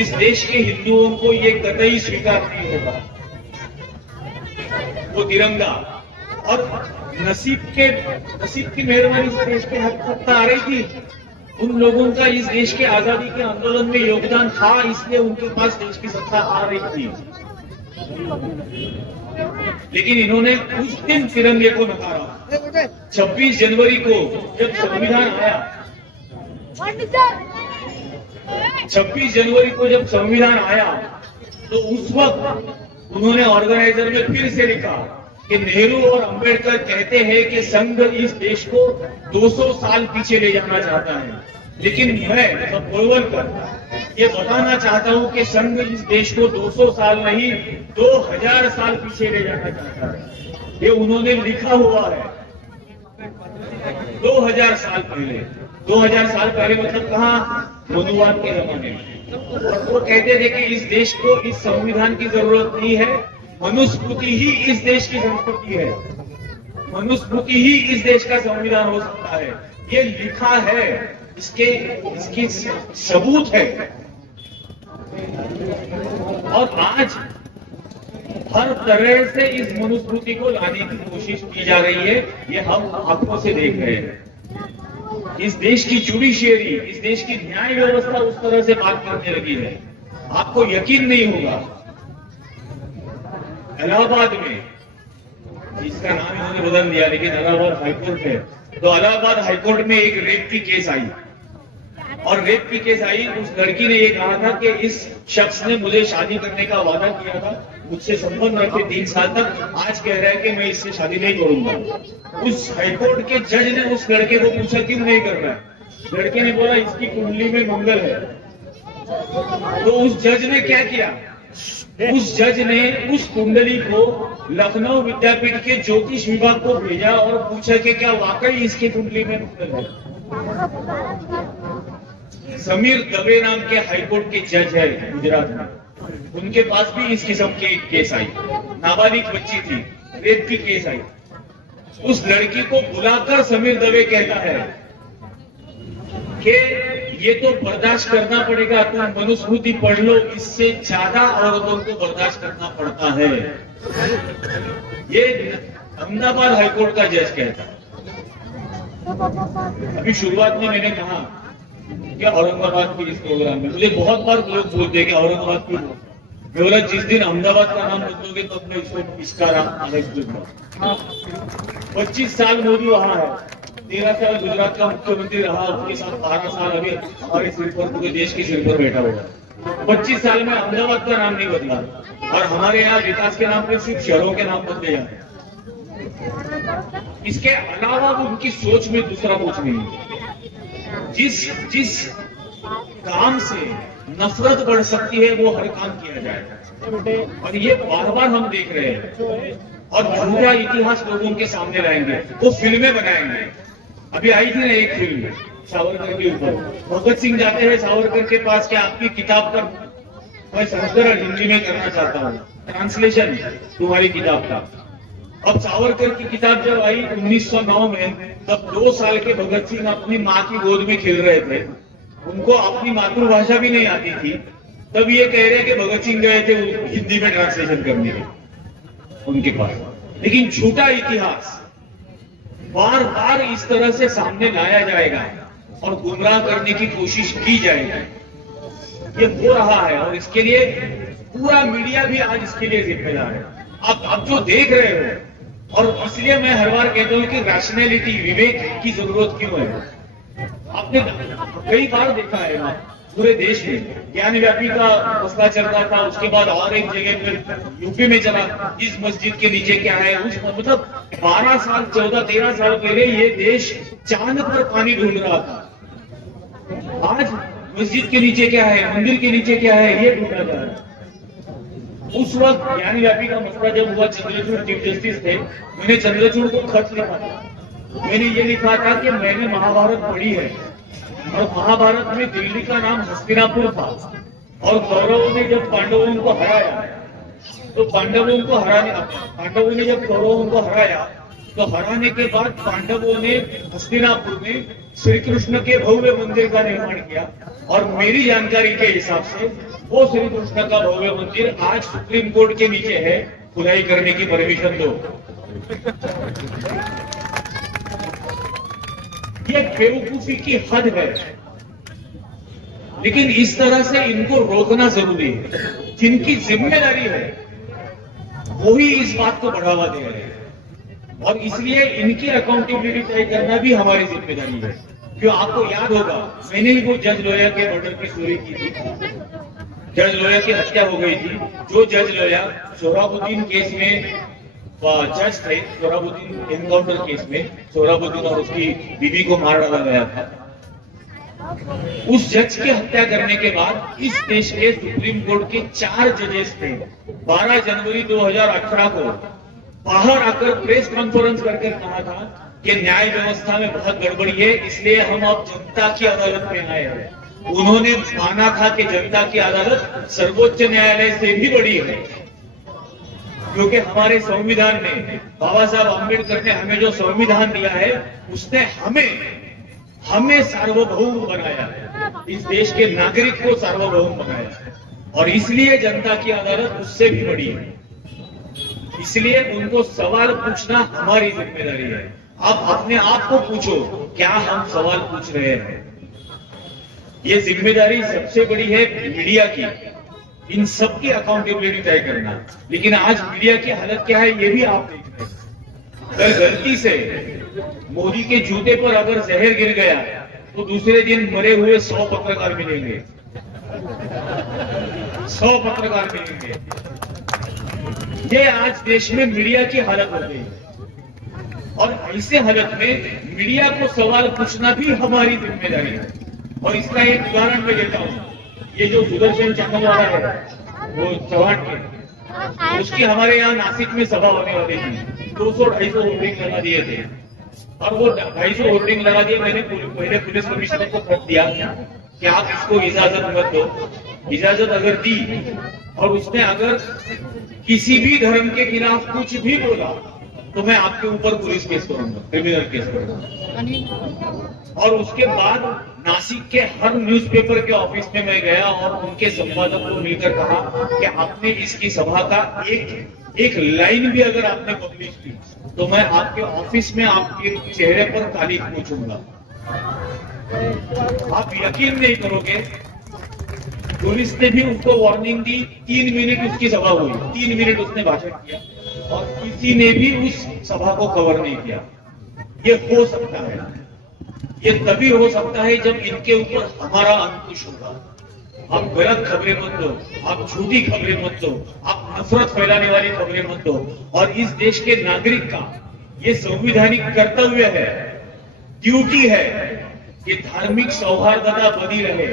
इस देश के हिंदुओं को ये कतई स्वीकार नहीं होगा वो तिरंगा। और नसीब की मेहरबानी से देश के हाथ सत्ता आ रही थी। उन लोगों का इस देश के आजादी के आंदोलन में योगदान था, इसलिए उनके पास देश की सत्ता आ रही थी। लेकिन इन्होंने उस दिन तिरंगे को नकारा। 26 जनवरी को जब संविधान आया, 26 जनवरी को जब संविधान आया, तो उस वक्त उन्होंने ऑर्गेनाइजर में फिर से लिखा कि नेहरू और अंबेडकर कहते हैं कि संघ इस देश को 200 साल पीछे ले जाना चाहता है, लेकिन मैं गोलवलकर ये बताना चाहता हूं कि संघ इस देश को 200 साल नहीं 2000 साल पीछे ले जाना चाहता है। ये उन्होंने लिखा हुआ है 2000 साल पहले। 2000 साल पहले मतलब कहाँ? मनुवाद के जमाने में। और वो कहते थे कि इस देश को इस संविधान की जरूरत नहीं है, मनुस्मृति ही इस देश की संस्कृति है, मनुस्मृति ही इस देश का संविधान हो सकता है। ये लिखा है, इसकी सबूत है। और आज हर तरह से इस मनुस्मृति को लाने की कोशिश की जा रही है, ये हम आंखों से देख रहे हैं। इस देश की जुडिशियरी, इस देश की न्याय व्यवस्था उस तरह से बात करने लगी है, आपको यकीन नहीं होगा। इलाहाबाद में, जिसका नाम इन्होंने बदल दिया, लेकिन इलाहाबाद हाईकोर्ट है, तो इलाहाबाद हाईकोर्ट में एक रेप की केस आई। और रेप की केस आई, उस लड़की ने ये कहा था कि इस शख्स ने मुझे शादी करने का वादा किया था, मुझसे संबंध रखे 3 साल तक, आज कह रहा है कि मैं इससे शादी नहीं करूंगा। उस हाईकोर्ट के जज ने उस लड़के को पूछा क्यों नहीं कर रहा है, लड़के ने बोला इसकी कुंडली में मंगल है। तो उस जज ने क्या किया, उस जज ने उस कुंडली को लखनऊ विद्यापीठ के ज्योतिष विभाग को भेजा और पूछा कि क्या वाकई इसकी कुंडली में मंगल है। समीर दवे नाम के हाईकोर्ट के जज है गुजरात में, उनके पास भी इस किस्म की केस आई, नाबालिग बच्ची थी, रेप की केस आई। उस लड़की को बुलाकर समीर दवे कहता है कि ये तो बर्दाश्त करना पड़ेगा, तुम मनुस्मृति पढ़ लो, इससे ज्यादा औरतों को बर्दाश्त करना पड़ता है। ये अहमदाबाद हाईकोर्ट का जज कहता है। अभी शुरुआत में मैंने कहा कि औरंगाबाद की इस प्रोग्राम में मुझे बहुत बार लोग बोलते हैं कि औरंगाबाद की, मैं बोला जिस दिन अहमदाबाद का नाम बदलोगे तो अपने इसका नाम अलग दूंगा। 25 साल मोदी वहां है, 13 साल गुजरात का मुख्यमंत्री रहा, उसके साथ 12 साल अभी हमारे सिर पर, पूरे देश के सिर पर बैठा हुआ। 25 साल में अहमदाबाद का नाम नहीं बदला, और हमारे यहाँ विकास के नाम पर सिर्फ शहरों के नाम बदले जाते हैं। इसके अलावा उनकी सोच में दूसरा कुछ नहीं। जिस काम से नफरत बढ़ सकती है वो हर काम किया जाए, और ये बार बार हम देख रहे हैं। और झूठा इतिहास लोगों के सामने लाएंगे, वो फिल्में बनाएंगे। अभी आई थी ना एक फिल्म सावरकर के ऊपर, भगत सिंह जाते हैं सावरकर के पास कि आपकी किताब का मैं संस्करण हिंदी में करना चाहता हूँ, ट्रांसलेशन तुम्हारी किताब का। अब सावरकर की किताब जब आई 1909 में, तब 2 साल के भगत सिंह अपनी माँ की गोद में खेल रहे थे, उनको अपनी मातृभाषा भी नहीं आती थी। तब ये कह रहे कि भगत सिंह गए थे हिंदी में ट्रांसलेशन करने उनके पास। लेकिन झूठा इतिहास बार बार इस तरह से सामने लाया जाएगा और गुमराह करने की कोशिश की जाएगी, ये हो रहा है। और इसके लिए पूरा मीडिया भी आज इसके लिए जिम्मेदार है। आप जो देख रहे हो, और इसलिए मैं हर बार कहता हूं कि रैशनैलिटी, विवेक की जरूरत क्यों है। आपने कई बार देखा है ना पूरे देश में, ज्ञानव्यापी का मसला चल रहा था, उसके बाद और एक जगह पर यूपी में चला, इस मस्जिद के नीचे क्या है, उस मतलब 12 साल 14-13 साल पहले ये देश चांद पर पानी ढूंढ रहा था। आज मस्जिद के नीचे क्या है, मंदिर के नीचे क्या है, ये ढूंढा जा रहा है। उस वक्त ज्ञानव्यापी का मसला जब हुआ, चंद्रचूड़ चीफ जस्टिस थे, मैंने चंद्रचूड़ को खत लिखा था। मैंने ये लिखा था कि मैंने महाभारत पढ़ी है, और महाभारत में दिल्ली का नाम हस्तिनापुर था, और कौरवों ने जब पांडवों को हराया, तो पांडवों ने जब कौरवों को हराया, तो हराने के बाद पांडवों ने हस्तिनापुर में श्री कृष्ण के भव्य मंदिर का निर्माण किया। और मेरी जानकारी के हिसाब से वो श्री कृष्ण का भव्य मंदिर आज सुप्रीम कोर्ट के नीचे है, खुदाई करने की परमिशन दो। ये बेवकूफी की हद है, लेकिन इस तरह से इनको रोकना जरूरी है। जिनकी जिम्मेदारी है वही इस बात को बढ़ावा दे रहे हैं, और इसलिए इनकी अकाउंटेबिलिटी तय करना भी हमारी जिम्मेदारी है। क्यों, आपको याद होगा मैंने ही वो जज लोया के मर्डर की स्टोरी की थी, जज लोया की हत्या हो गई थी। जो जज लोया सोहराबुद्दीन केस में जज थे, सोहराबुद्दीन एनकाउंटर केस में सोहराबुद्दीन और उसकी बीवी को मार डाला गया था। उस जज की हत्या करने के बाद इस देश के सुप्रीम कोर्ट के 4 जजेस थे 12 जनवरी 2018 को बाहर आकर प्रेस कॉन्फ्रेंस करके कहा था कि न्याय व्यवस्था में बहुत गड़बड़ी है, इसलिए हम अब जनता की अदालत में आए हैं। उन्होंने माना था कि जनता की अदालत सर्वोच्च न्यायालय से भी बड़ी है, क्योंकि हमारे संविधान में बाबा साहब आंबेडकर ने हमें जो संविधान दिया है, उसने हमें सार्वभौम बनाया है, इस देश के नागरिक को सार्वभौम बनाया है, और इसलिए जनता की अदालत उससे भी बड़ी है। इसलिए उनको सवाल पूछना हमारी जिम्मेदारी है। आप अपने आप को पूछो, क्या हम सवाल पूछ रहे हैं? ये जिम्मेदारी सबसे बड़ी है मीडिया की, इन सबकी अकाउंटेबिलिटी तय करना। लेकिन आज मीडिया की हालत क्या है ये भी आप देख रहे हैं। अगर गलती से मोदी के जूते पर अगर जहर गिर गया तो दूसरे दिन मरे हुए 100 पत्रकार मिलेंगे, 100 पत्रकार मिलेंगे। ये आज देश में मीडिया की हालत हो गई है और ऐसे हालत में मीडिया को सवाल पूछना भी हमारी जिम्मेदारी है। और इसका एक उदाहरण मैं देता हूं। ये जो सुदर्शन चैनल वाला है वो चौहान के, उसकी हमारे यहाँ नासिक में सभा होने वाली थी। 200-250 होर्डिंग लगा दिए थे और वो 250 होर्डिंग लगा दिए। मैंने पहले पुलिस कमिश्नर को खत दिया कि आप इसको इजाजत मत दो। इजाजत अगर दी और उसने अगर किसी भी धर्म के खिलाफ कुछ भी बोला तो मैं आपके ऊपर पुलिस केस करूंगा, क्रिमिनल केस करूंगा। और उसके बाद नासिक के हर न्यूज़पेपर के ऑफिस में मैं गया और उनके संपादक को मिलकर कहा कि आपने इसकी सभा का एक लाइन भी अगर आपने पब्लिश की तो मैं आपके ऑफिस में आपके चेहरे पर तारीफ पूछूंगा। आप यकीन नहीं करोगे, पुलिस ने भी उसको वार्निंग दी। 3 मिनट उसकी सभा हुई, 3 मिनट उसने भाषण किया और किसी ने भी उस सभा को कवर नहीं किया। ये हो सकता है, ये तभी हो सकता है जब इनके ऊपर हमारा अंकुश होगा। आप गलत खबरें मत दो, आप झूठी खबरें मत दो, आप नफरत फैलाने वाली खबरें मत दो। और इस देश के नागरिक का ये संवैधानिक कर्तव्य है, ड्यूटी है कि धार्मिक सौहार्दता बनी रहे,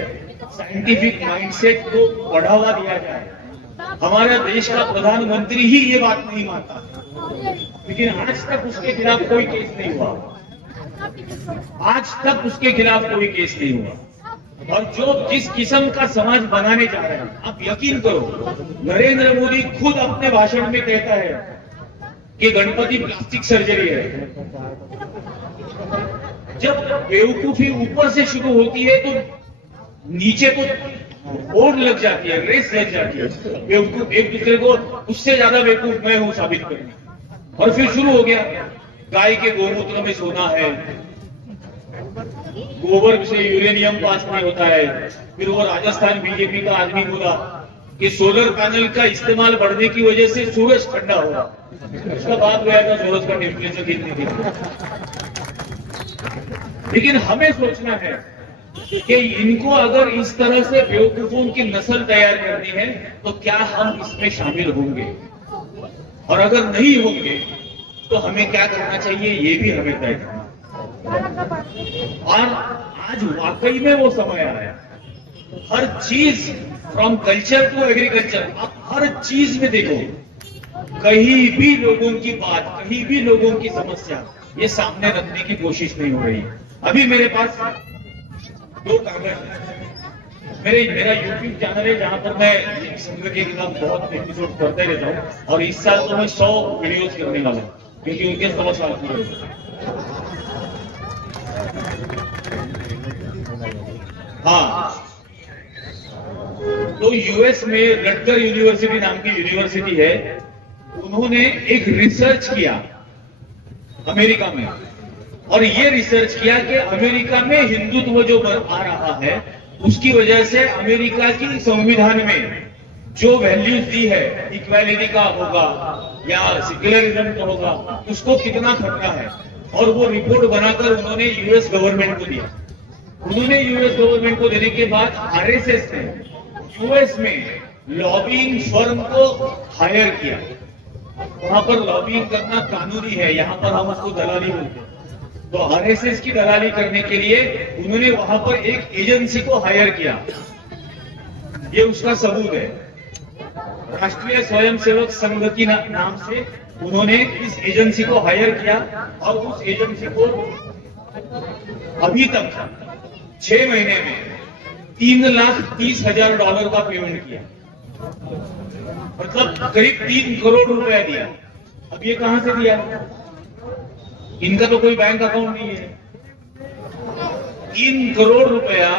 साइंटिफिक माइंडसेट को बढ़ावा दिया जाए। हमारा देश का प्रधानमंत्री ही ये बात नहीं मानता, लेकिन आज तक उसके खिलाफ कोई केस नहीं हुआ। आज तक उसके खिलाफ कोई केस नहीं हुआ। और जो जिस किस्म का समाज बनाने जा रहे हैं, आप यकीन करो, नरेंद्र मोदी खुद अपने भाषण में कहता है कि गणपति प्लास्टिक सर्जरी है। जब बेवकूफी ऊपर से शुरू होती है तो नीचे को ओढ़ लग जाती है, रेस लग जाती है। बेवकूफ एक दूसरे को उससे ज्यादा बेवकूफ मैं हूं साबित करने। और फिर शुरू हो गया, गाय के गोमूत्र में सोना है, गोबर से यूरेनियम पास नहीं होता है। फिर वो राजस्थान बीजेपी का आदमी बोला कि सोलर पैनल का इस्तेमाल बढ़ने की वजह से सूरज ठंडा होगा। उसका बाद गया था सूरज का टेम्परेचर कितनी थी। लेकिन हमें सोचना है कि इनको अगर इस तरह से बेवकूफों की नस्ल तैयार करनी है तो क्या हम इसमें शामिल होंगे, और अगर नहीं होंगे तो हमें क्या करना चाहिए ये भी हमें तय करना। और आज वाकई में वो समय आया, हर चीज फ्रॉम कल्चर टू एग्रीकल्चर, आप हर चीज में देखो, कहीं भी लोगों की बात, कहीं भी लोगों की समस्या ये सामने रखने की कोशिश नहीं हो रही। अभी मेरे पास 2 कागज है। मेरा यूट्यूब चैनल है जहां पर मैं संघ के खिलाफ बहुत एपिसोड करते रहता हूँ और इस साल तो मैं 100 वीडियोस करने वाला हूँ क्योंकि उनके 100 साल पूरे। हाँ, तो यूएस में रटगर यूनिवर्सिटी नाम की यूनिवर्सिटी है, उन्होंने एक रिसर्च किया अमेरिका में, और ये रिसर्च किया कि अमेरिका में हिंदुत्व जो आ रहा है उसकी वजह से अमेरिका की संविधान में जो वैल्यूज दी है, इक्वालिटी का होगा या सेक्युलरिज्म का होगा, उसको कितना खतरा है। और वो रिपोर्ट बनाकर उन्होंने यूएस गवर्नमेंट को दिया। उन्होंने यूएस गवर्नमेंट को देने के बाद आरएसएस ने यूएस में लॉबिंग फर्म को हायर किया। वहां पर लॉबिंग करना कानूनी है, यहां पर हम उसको दलाली बोलते हैं। तो आरएसएस की दलाली करने के लिए उन्होंने वहां पर एक एजेंसी को हायर किया। ये उसका सबूत है, राष्ट्रीय स्वयंसेवक संघ की नाम से उन्होंने इस एजेंसी को हायर किया और उस एजेंसी को अभी तक 6 महीने में $3,30,000 का पेमेंट किया, मतलब करीब 3 करोड़ रुपया दिया। अब ये कहां से दिया? इनका तो कोई बैंक अकाउंट नहीं है। 3 करोड़ रुपया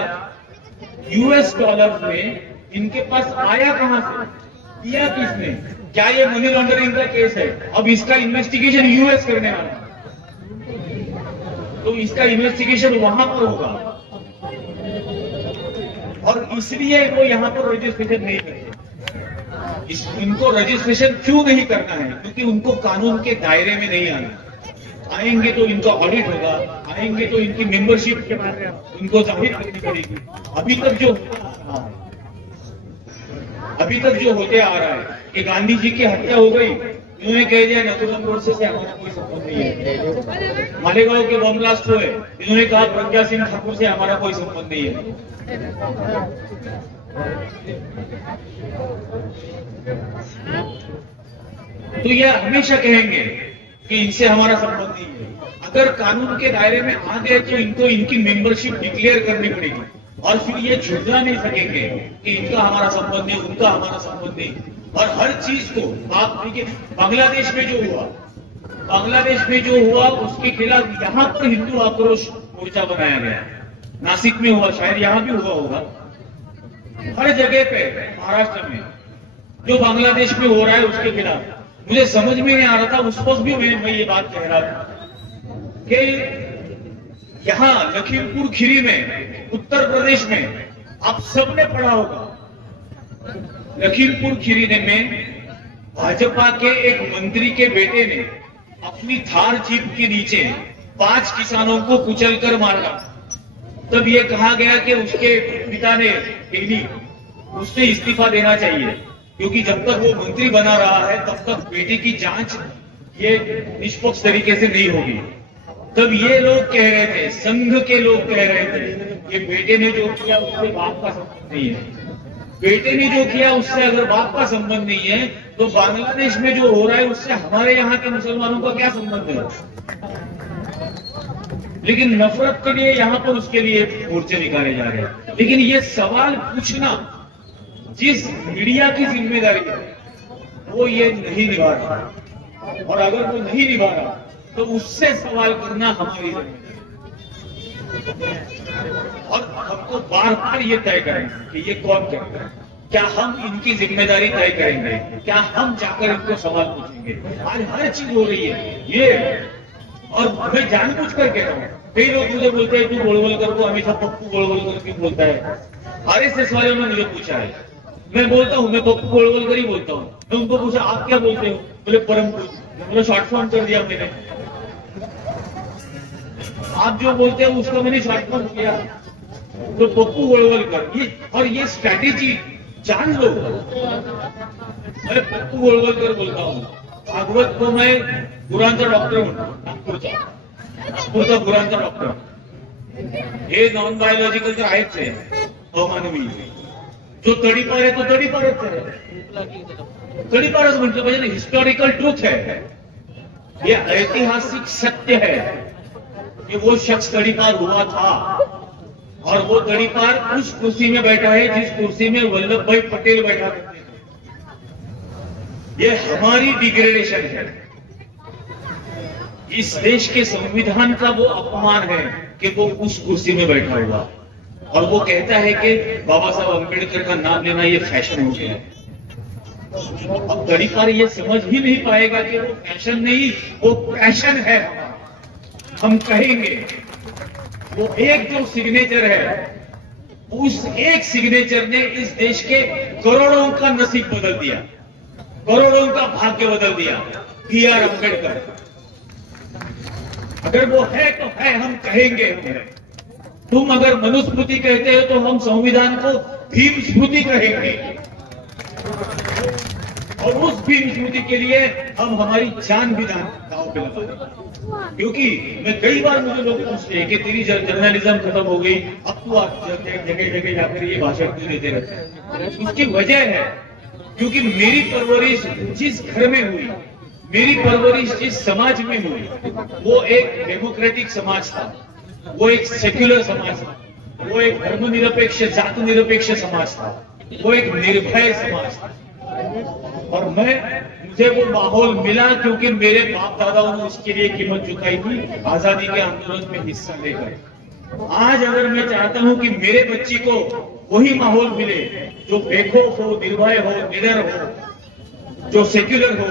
यूएस डॉलर में इनके पास आया कहां से? दिया किसने? क्या ये मनी लॉन्ड्रिंग का केस है? अब इसका इन्वेस्टिगेशन यूएस करने वाला है, तो इसका इन्वेस्टिगेशन वहां पर होगा और इसलिए वो यहां पर रजिस्ट्रेशन नहीं करते। इनको रजिस्ट्रेशन क्यों नहीं करना है? क्योंकि उनको कानून के दायरे में नहीं आना। आएंगे तो इनका ऑडिट होगा, आएंगे तो इनकी मेंबरशिप के बारे में उनको जाहिर करनी पड़ेगी। अभी तक जो होते आ रहा है कि गांधी जी की हत्या हो गई, इन्होंने कह दिया नथुराम गोडसे से हमारा कोई संबंध नहीं है। मालेगांव के बम ब्लास्ट हुए, इन्होंने कहा प्रज्ञा सिंह ठाकुर से हमारा कोई संबंध नहीं है। तो ये हमेशा कहेंगे कि इनसे हमारा संबंध नहीं है। अगर कानून के दायरे में आ गए तो इनको इनकी मेंबरशिप डिक्लेयर करनी पड़ेगी और फिर ये झुंझला नहीं सकेंगे कि इनका हमारा संबंध नहीं, उनका हमारा संबंध नहीं। और हर चीज को आप देखिए, बांग्लादेश में जो हुआ उसके खिलाफ यहां पर हिंदू आक्रोश मोर्चा बनाया गया। नासिक में हुआ, शायद यहां भी हुआ होगा। हर जगह पे महाराष्ट्र में जो बांग्लादेश में हो रहा है उसके खिलाफ मुझे समझ में नहीं आ रहा था। उस वक्त भी मैं ये बात कह रहा था कि यहां लखीमपुर खीरी में, उत्तर प्रदेश में, आप सबने पढ़ा होगा, लखीमपुर खीरी में भाजपा के एक मंत्री के बेटे ने अपनी थार जीप के नीचे 5 किसानों को कुचलकर मारा। तब यह कहा गया कि उसके पिता ने उससे इस्तीफा देना चाहिए, क्योंकि जब तक वो मंत्री बना रहा है तब तक बेटे की जांच ये निष्पक्ष तरीके से नहीं होगी। तब ये लोग कह रहे थे, संघ के लोग कह रहे थे कि बेटे ने जो किया उससे बाप का संबंध नहीं है। बेटे ने जो किया उससे अगर बाप का संबंध नहीं है तो बांग्लादेश में जो हो रहा है उससे हमारे यहाँ के मुसलमानों का क्या संबंध है? लेकिन नफरत के लिए यहाँ पर उसके लिए मोर्चे निकाले जा रहे हैं। लेकिन ये सवाल पूछना जिस मीडिया की जिम्मेदारी है वो ये नहीं निभा रहा, और अगर वो नहीं निभा रहा तो उससे सवाल करना हमारी जिम्मेदारी। और हमको बार बार ये तय करेंगे कि ये कौन करता है, क्या हम इनकी जिम्मेदारी तय करेंगे, क्या हम जाकर इनको सवाल पूछेंगे। आज हर चीज हो रही है ये, और मैं जानबूझ कर कह रहा हूँ। कई लोग मुझे बोलते हैं तू गोलवलकर को हमेशा पप्पू गोलवलकर क्यों बोलता है। आरएसएस वालों ने मुझे पूछा है, मैं बोलता हूँ मैं पप्पू गोलवलकर ही बोलता हूँ। मैं उनको पूछा आप क्या बोलते हो, बोले परम पूज्य। बोले शॉर्ट फॉर्म कर दिया मैंने, आप जो बोलते हैं उसका मैंने शॉर्ट फॉर्म किया तो पप्पू गोलवलकर। ये और ये स्ट्रैटेजी जान लो। मैं पप्पू गोलवलकर बोलता हूँ। भागवत को मैं गुरांचा डॉक्टर हूँ, नागपूरचा गुरांचा डॉक्टर। हे नॉन बायोलॉजिकल तर आहेच आहे, अमानवी। जो तडीपार आहे तो तडीपारच आहे, तडीपारच म्हटलं पाहिजे ना। हिस्टोरिकल ट्रूथ है, ये ऐतिहासिक सत्य है कि वो शख्स तड़ीपार हुआ था और वो तड़ीपार उस कुर्सी में बैठा है जिस कुर्सी में वल्लभ भाई पटेल बैठा करते थे। ये हमारी डिग्रेडेशन है, इस देश के संविधान का वो अपमान है कि वो उस कुर्सी में बैठा हुआ और वो कहता है कि बाबा साहब अम्बेडकर का नाम लेना ये फैशन हो गया है। अब तड़ीपार ये समझ ही नहीं पाएगा कि वो फैशन नहीं, वो पैशन है। हम कहेंगे वो एक जो सिग्नेचर है, उस एक सिग्नेचर ने इस देश के करोड़ों का नसीब बदल दिया, करोड़ों का भाग्य बदल दिया। B.R. अम्बेडकर अगर वो है तो है, हम कहेंगे हम है। तुम अगर मनुस्मृति कहते हो तो हम संविधान को भीम स्मृति कहेंगे, और उस भीम स्मृति के लिए हम हमारी जान भी दांव पे लगाएंगे। क्योंकि मैं कई बार मुझे लोग पूछते हैं कि तेरी जर्नलिज्म खत्म हो गई, अब तू जगह जगह जाकर ये भाषण क्यों देते रहते हैं। उसकी वजह है क्योंकि मेरी परवरिश जिस घर में हुई, मेरी परवरिश जिस समाज में हुई, वो एक डेमोक्रेटिक समाज था, वो एक सेक्युलर समाज था, वो एक धर्मनिरपेक्ष जात निरपेक्ष समाज था, वो एक निर्भय समाज था। और मुझे वो माहौल मिला क्योंकि मेरे बाप दादाओं ने उसके लिए कीमत चुकाई थी आजादी के आंदोलन में हिस्सा लेकर। आज अगर मैं चाहता हूं कि मेरे बच्ची को वही माहौल मिले जो बेखौफ हो, निर्भय हो, निडर हो, जो सेक्युलर हो,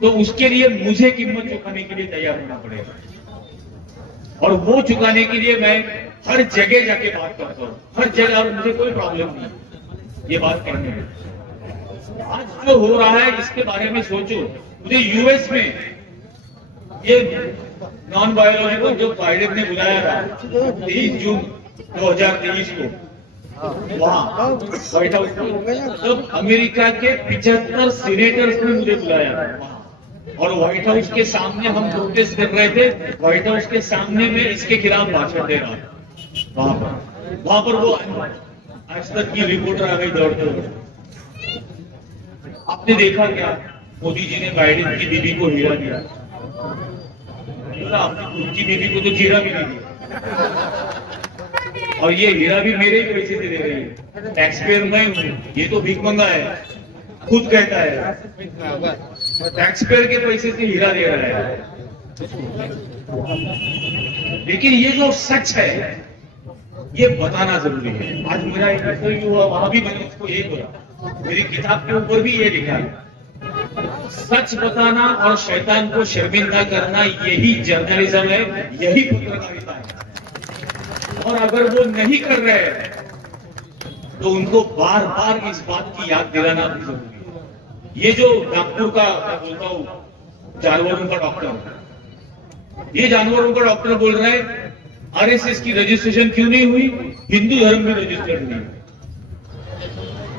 तो उसके लिए मुझे कीमत चुकाने के लिए तैयार होना पड़ेगा। और वो चुकाने के लिए मैं हर जगह जाके बात करता हूं, हर जगह, और मुझे कोई प्रॉब्लम नहीं ये बात करने में। आज जो हो रहा है इसके बारे में सोचो। मुझे यूएस में ये नॉन बायोलॉजिकल जो बाइडेन ने बुलाया था 23 जून 2023 को वहां व्हाइट हाउस में, तब अमेरिका के 75 सीनेटर्स ने मुझे बुलाया था और व्हाइट हाउस के सामने हम प्रोटेस्ट कर रहे थे। व्हाइट हाउस के सामने में इसके खिलाफ भाषण दे रहा था। वहां पर वो आज तक की रिपोर्टर आ गई दौड़ते हुए। आपने देखा क्या मोदी जी ने बाइडेन की बीबी को हीरा दिया? आपने खुद की बीबी को तो जीरा भी नहीं दिया, और ये हीरा भी मेरे ही पैसे से दे रही है। टैक्स पेयर मैं हूं, ये तो भीख मंगा है, खुद कहता है टैक्स पेयर के पैसे से हीरा दे रहा है। लेकिन ये जो सच है ये बताना जरूरी है। आज मेरा एक इंटरव्यू हुआ, वहां भी मैंने उसको यही बोला, मेरी किताब के ऊपर भी ये लिखा है, सच बताना और शैतान को शर्मिंदा करना यही जर्नलिज्म है, यही पत्रकारिता है। और अगर वो नहीं कर रहे तो उनको बार बार इस बात की याद दिलाना भी जरूरी है। ये जो नागपुर का मैं बोलता हूं जानवरों का डॉक्टर, ये जानवरों का डॉक्टर बोल रहे हैं आरएसएस की रजिस्ट्रेशन क्यों नहीं हुई, हिंदू धर्म में रजिस्टर्ड नहीं।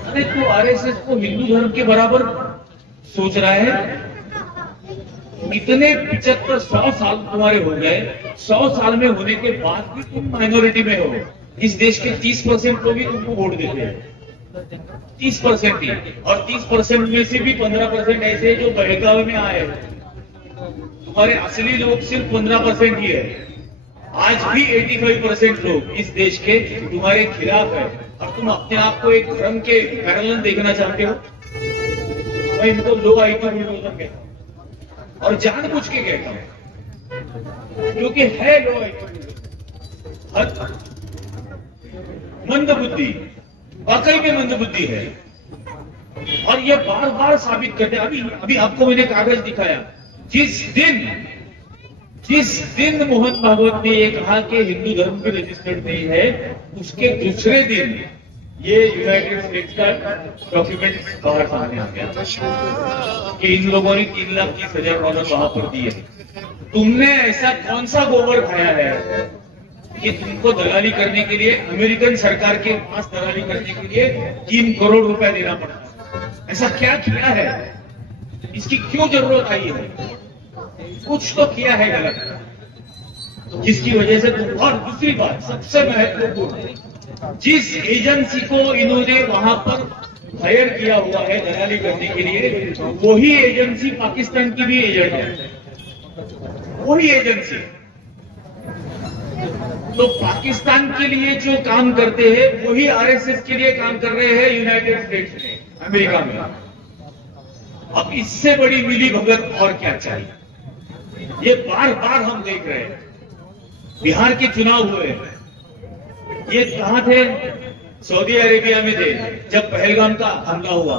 अरे तो आरएसएस को हिंदू धर्म के बराबर सोच रहा है? इतने 75-100 साल तुम्हारे हो गए, 100 साल में होने के बाद भी तुम माइनॉरिटी में हो। इस देश के 30% लोग भी तुमको वोट देते हैं, 30% ही, और 30% में से भी 15% ऐसे जो बहकावे में आए। तुम्हारे असली लोग सिर्फ 15% ही है। आज भी 85% लोग इस देश के तुम्हारे खिलाफ है, और तुम अपने आप को एक धर्म के पैरेलल देखना चाहते हो। मैं इनको लो आईक्यू बुलडोजर कहता हूं, और जानबूझ के कहता हूं, क्योंकि है लो आईक्यू, मंद बुद्धि, वाकई में मंद बुद्धि है। और ये बार बार साबित करते हैं। अभी आपको मैंने कागज दिखाया, जिस दिन मोहन भागवत ने ये कहा कि हिंदू धर्म भी रजिस्टर्ड नहीं है, उसके दूसरे दिन ये यूनाइटेड स्टेट्स का डॉक्यूमेंट बाहर सामने आ गया कि इन लोगों ने 3,30,000 वहां पर दिए। तुमने ऐसा कौन सा गोबर खाया है कि तुमको दलाली करने के लिए, अमेरिकन सरकार के पास दलाली करने के लिए 3 करोड़ रुपया देना पड़ता? ऐसा क्या किया है? इसकी क्यों जरूरत आई है? कुछ तो किया है गलत, जिसकी वजह से तुम। और दूसरी बात सबसे महत्वपूर्ण, जिस एजेंसी को इन्होंने वहां पर हायर किया हुआ है दलाली करने के लिए, वही एजेंसी पाकिस्तान की भी एजेंट है, वही एजेंसी। तो पाकिस्तान के लिए जो काम करते हैं वही आरएसएस के लिए काम कर रहे हैं यूनाइटेड स्टेट्स में, अमेरिका में। अब इससे बड़ी मिली भगत और क्या चाहिए? ये बार बार हम देख रहे हैं। बिहार के चुनाव हुए, ये कहां थे? सऊदी अरेबिया में थे। जब पहलगाम का हमला हुआ,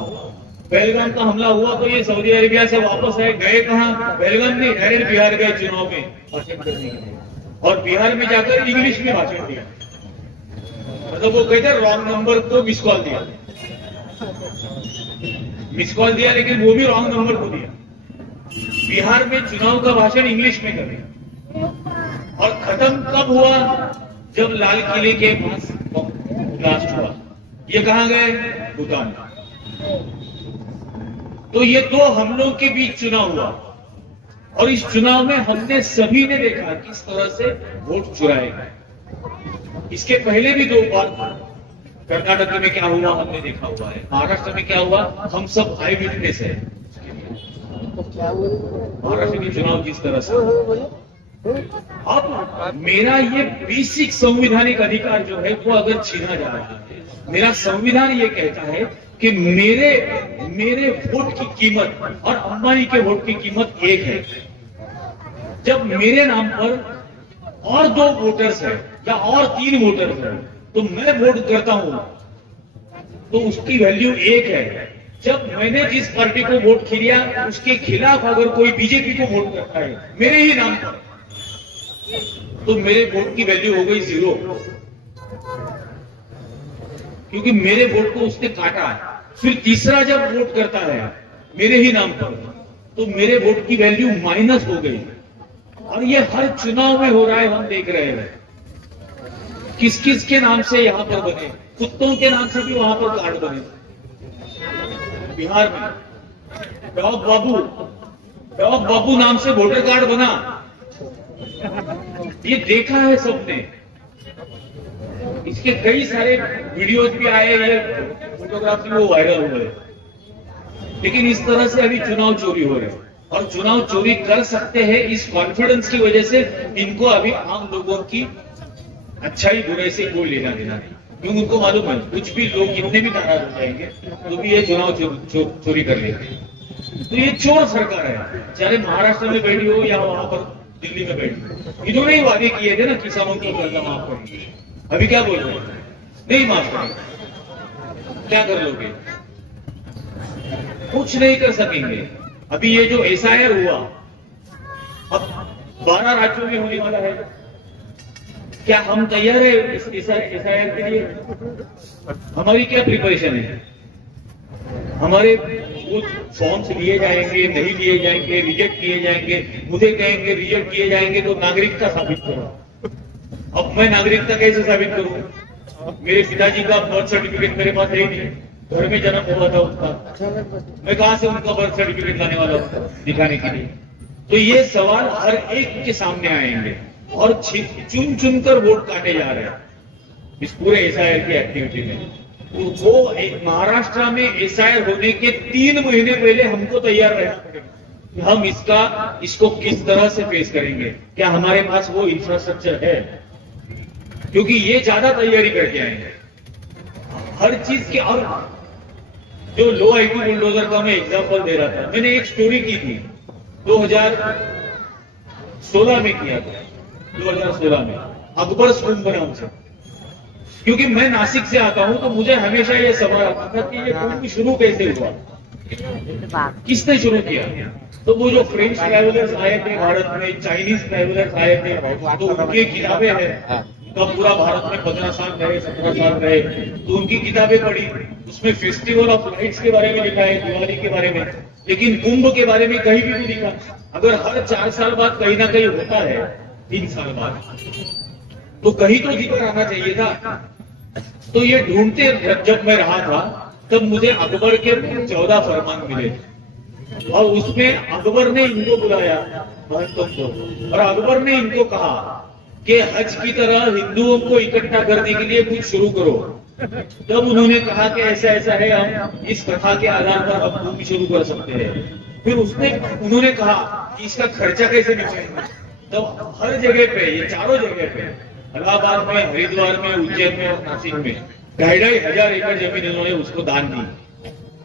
पहलगाम का हमला हुआ तो ये सऊदी अरेबिया से वापस आए। गए कहां? पहलगाम नहीं, डायरेक्ट बिहार गए चुनाव में भाषण करने के लिए, और बिहार में जाकर इंग्लिश में भाषण दिया। मतलब वो कहते रॉन्ग नंबर को मिस कॉल दिया, लेकिन वो भी रॉन्ग नंबर को दिया। बिहार में चुनाव का भाषण इंग्लिश में करे, और खत्म कब हुआ? जब लाल किले के पास ब्लास्ट हुआ। ये कहां गए? भूटान। तो ये 2 हमलों के बीच चुनाव हुआ, और इस चुनाव में हमने सभी ने देखा किस तरह से वोट चुराए गए। इसके पहले भी 2 बार कर्नाटक में क्या हुआ हमने देखा हुआ है, महाराष्ट्र में क्या हुआ हम सब आई विटनेस है। महाराष्ट्र के चुनाव किस तरह से। अब मेरा ये बेसिक संवैधानिक अधिकार जो है वो अगर छीना जा रहा है, मेरा संविधान ये कहता है कि मेरे वोट की कीमत और अंबानी के वोट की कीमत एक है। जब मेरे नाम पर और 2 वोटर्स है या और 3 वोटर्स है तो मैं वोट करता हूं तो उसकी वैल्यू 1 है। जब मैंने जिस पार्टी को वोट किया उसके खिलाफ अगर कोई बीजेपी को वोट करता है मेरे ही नाम पर तो मेरे वोट की वैल्यू हो गई 0, क्योंकि मेरे वोट को उसने काटा है। फिर तीसरा जब वोट करता है मेरे ही नाम पर तो मेरे वोट की वैल्यू माइनस हो गई। और ये हर चुनाव में हो रहा है, हम देख रहे हैं। किस किस के नाम से यहां पर बने, कुत्तों के नाम से भी वहां पर कार्ड बने। बिहार में डॉग बाबू नाम से वोटर कार्ड बना, ये देखा है सबने। इसके कई सारे वीडियोज भी आए, ये फोटोग्राफी वो वायरल हुए। लेकिन इस तरह से अभी चुनाव चोरी हो रहे हैं, और चुनाव चोरी कर सकते हैं इस कॉन्फिडेंस की वजह से इनको अभी आम लोगों की अच्छाई बुराई से कोई लेना देना नहीं। क्योंकि उनको मालूम है कुछ भी लोग कितने भी नाराज हो जाएंगे तो भी ये चुनाव चोरी कर लेंगे। तो ये चोर सरकार है, चाहे महाराष्ट्र में बैठी हो या वहां पर दिल्ली में बैठी हो। इन्होंने ही वादे किए थे ना किसानों को कर्जा माफ करेंगे, अभी क्या बोल रहे हैं? नहीं माफ करेंगे। क्या कर लोगे? कुछ नहीं कर सकेंगे। अभी ये जो एसआईआर हुआ, अब 12 राज्यों में होने वाला है। क्या हम तैयार है इस एसआईआर के लिए? हमारी क्या प्रिपरेशन है? हमारे वो फॉर्म्स लिए जाएंगे, नहीं लिए जाएंगे, रिजेक्ट किए जाएंगे। मुझे कहेंगे रिजेक्ट किए जाएंगे तो नागरिकता साबित करो। अब मैं नागरिकता कैसे साबित करूं? मेरे पिताजी का बर्थ सर्टिफिकेट मेरे पास है ही नहीं, घर में जन्म हुआ था उसका, मैं कहां से उनका बर्थ सर्टिफिकेट लाने वाला हूं दिखाने के लिए? तो ये सवाल हर एक के सामने आएंगे और चुन चुनकर वोट काटे जा रहे हैं इस पूरे एसआईआर की एक्टिविटी में। तो वो महाराष्ट्र में एसआईआर होने के 3 महीने पहले हमको तैयार रहना पड़ेगा कि हम इसको किस तरह से फेस करेंगे। क्या हमारे पास वो इंफ्रास्ट्रक्चर है? क्योंकि ये ज्यादा तैयारी करके आएंगे हर चीज के। और जो लो आईटी बुलडोजर का मैं एग्जांपल दे रहा था, मैंने एक स्टोरी की थी 2016 में किया था, 2016 में अकबर कुंभ नाम से। क्योंकि मैं नासिक से आता हूं तो मुझे हमेशा ये सवाल आता था कि ये कुंभ शुरू कैसे हुआ, किसने शुरू किया? तो वो जो फ्रेंच ट्रैवलर्स आए थे भारत में, चाइनीज ट्रैवलर्स आए थे, तो उनकी किताबें हैं। तो पूरा भारत में 15 साल रहे, 17 साल रहे, तो उनकी किताबें पढ़ी, उसमें फेस्टिवल ऑफ लाइट्स के बारे में लिखा है, दिवाली के बारे में। लेकिन कुंभ के बारे में कहीं भी नहीं लिखा। अगर हर 4 साल बाद कहीं ना कहीं होता है, 3 साल बाद, तो कहीं तो जिक्र आना चाहिए था। तो ये ढूंढते जब मैं रहा था तब मुझे अकबर के 14 फरमान मिले, और उसमें अकबर ने इनको बुलाया महंतों को, और अकबर ने इनको कहा कि हज की तरह हिंदुओं को इकट्ठा करने के लिए कुछ शुरू करो। तब उन्होंने कहा कि ऐसा ऐसा है, हम इस कथा के आधार पर अब कुछ शुरू कर सकते हैं। फिर उन्होंने कहा कि इसका खर्चा कैसे निकालेंगे। तब हर जगह पे, ये चारों जगह पे, इलाहाबाद में, हरिद्वार में, उज्जैन में और नासिक में 2,500 एकड़ जमीन इन्होंने उसको दान दी,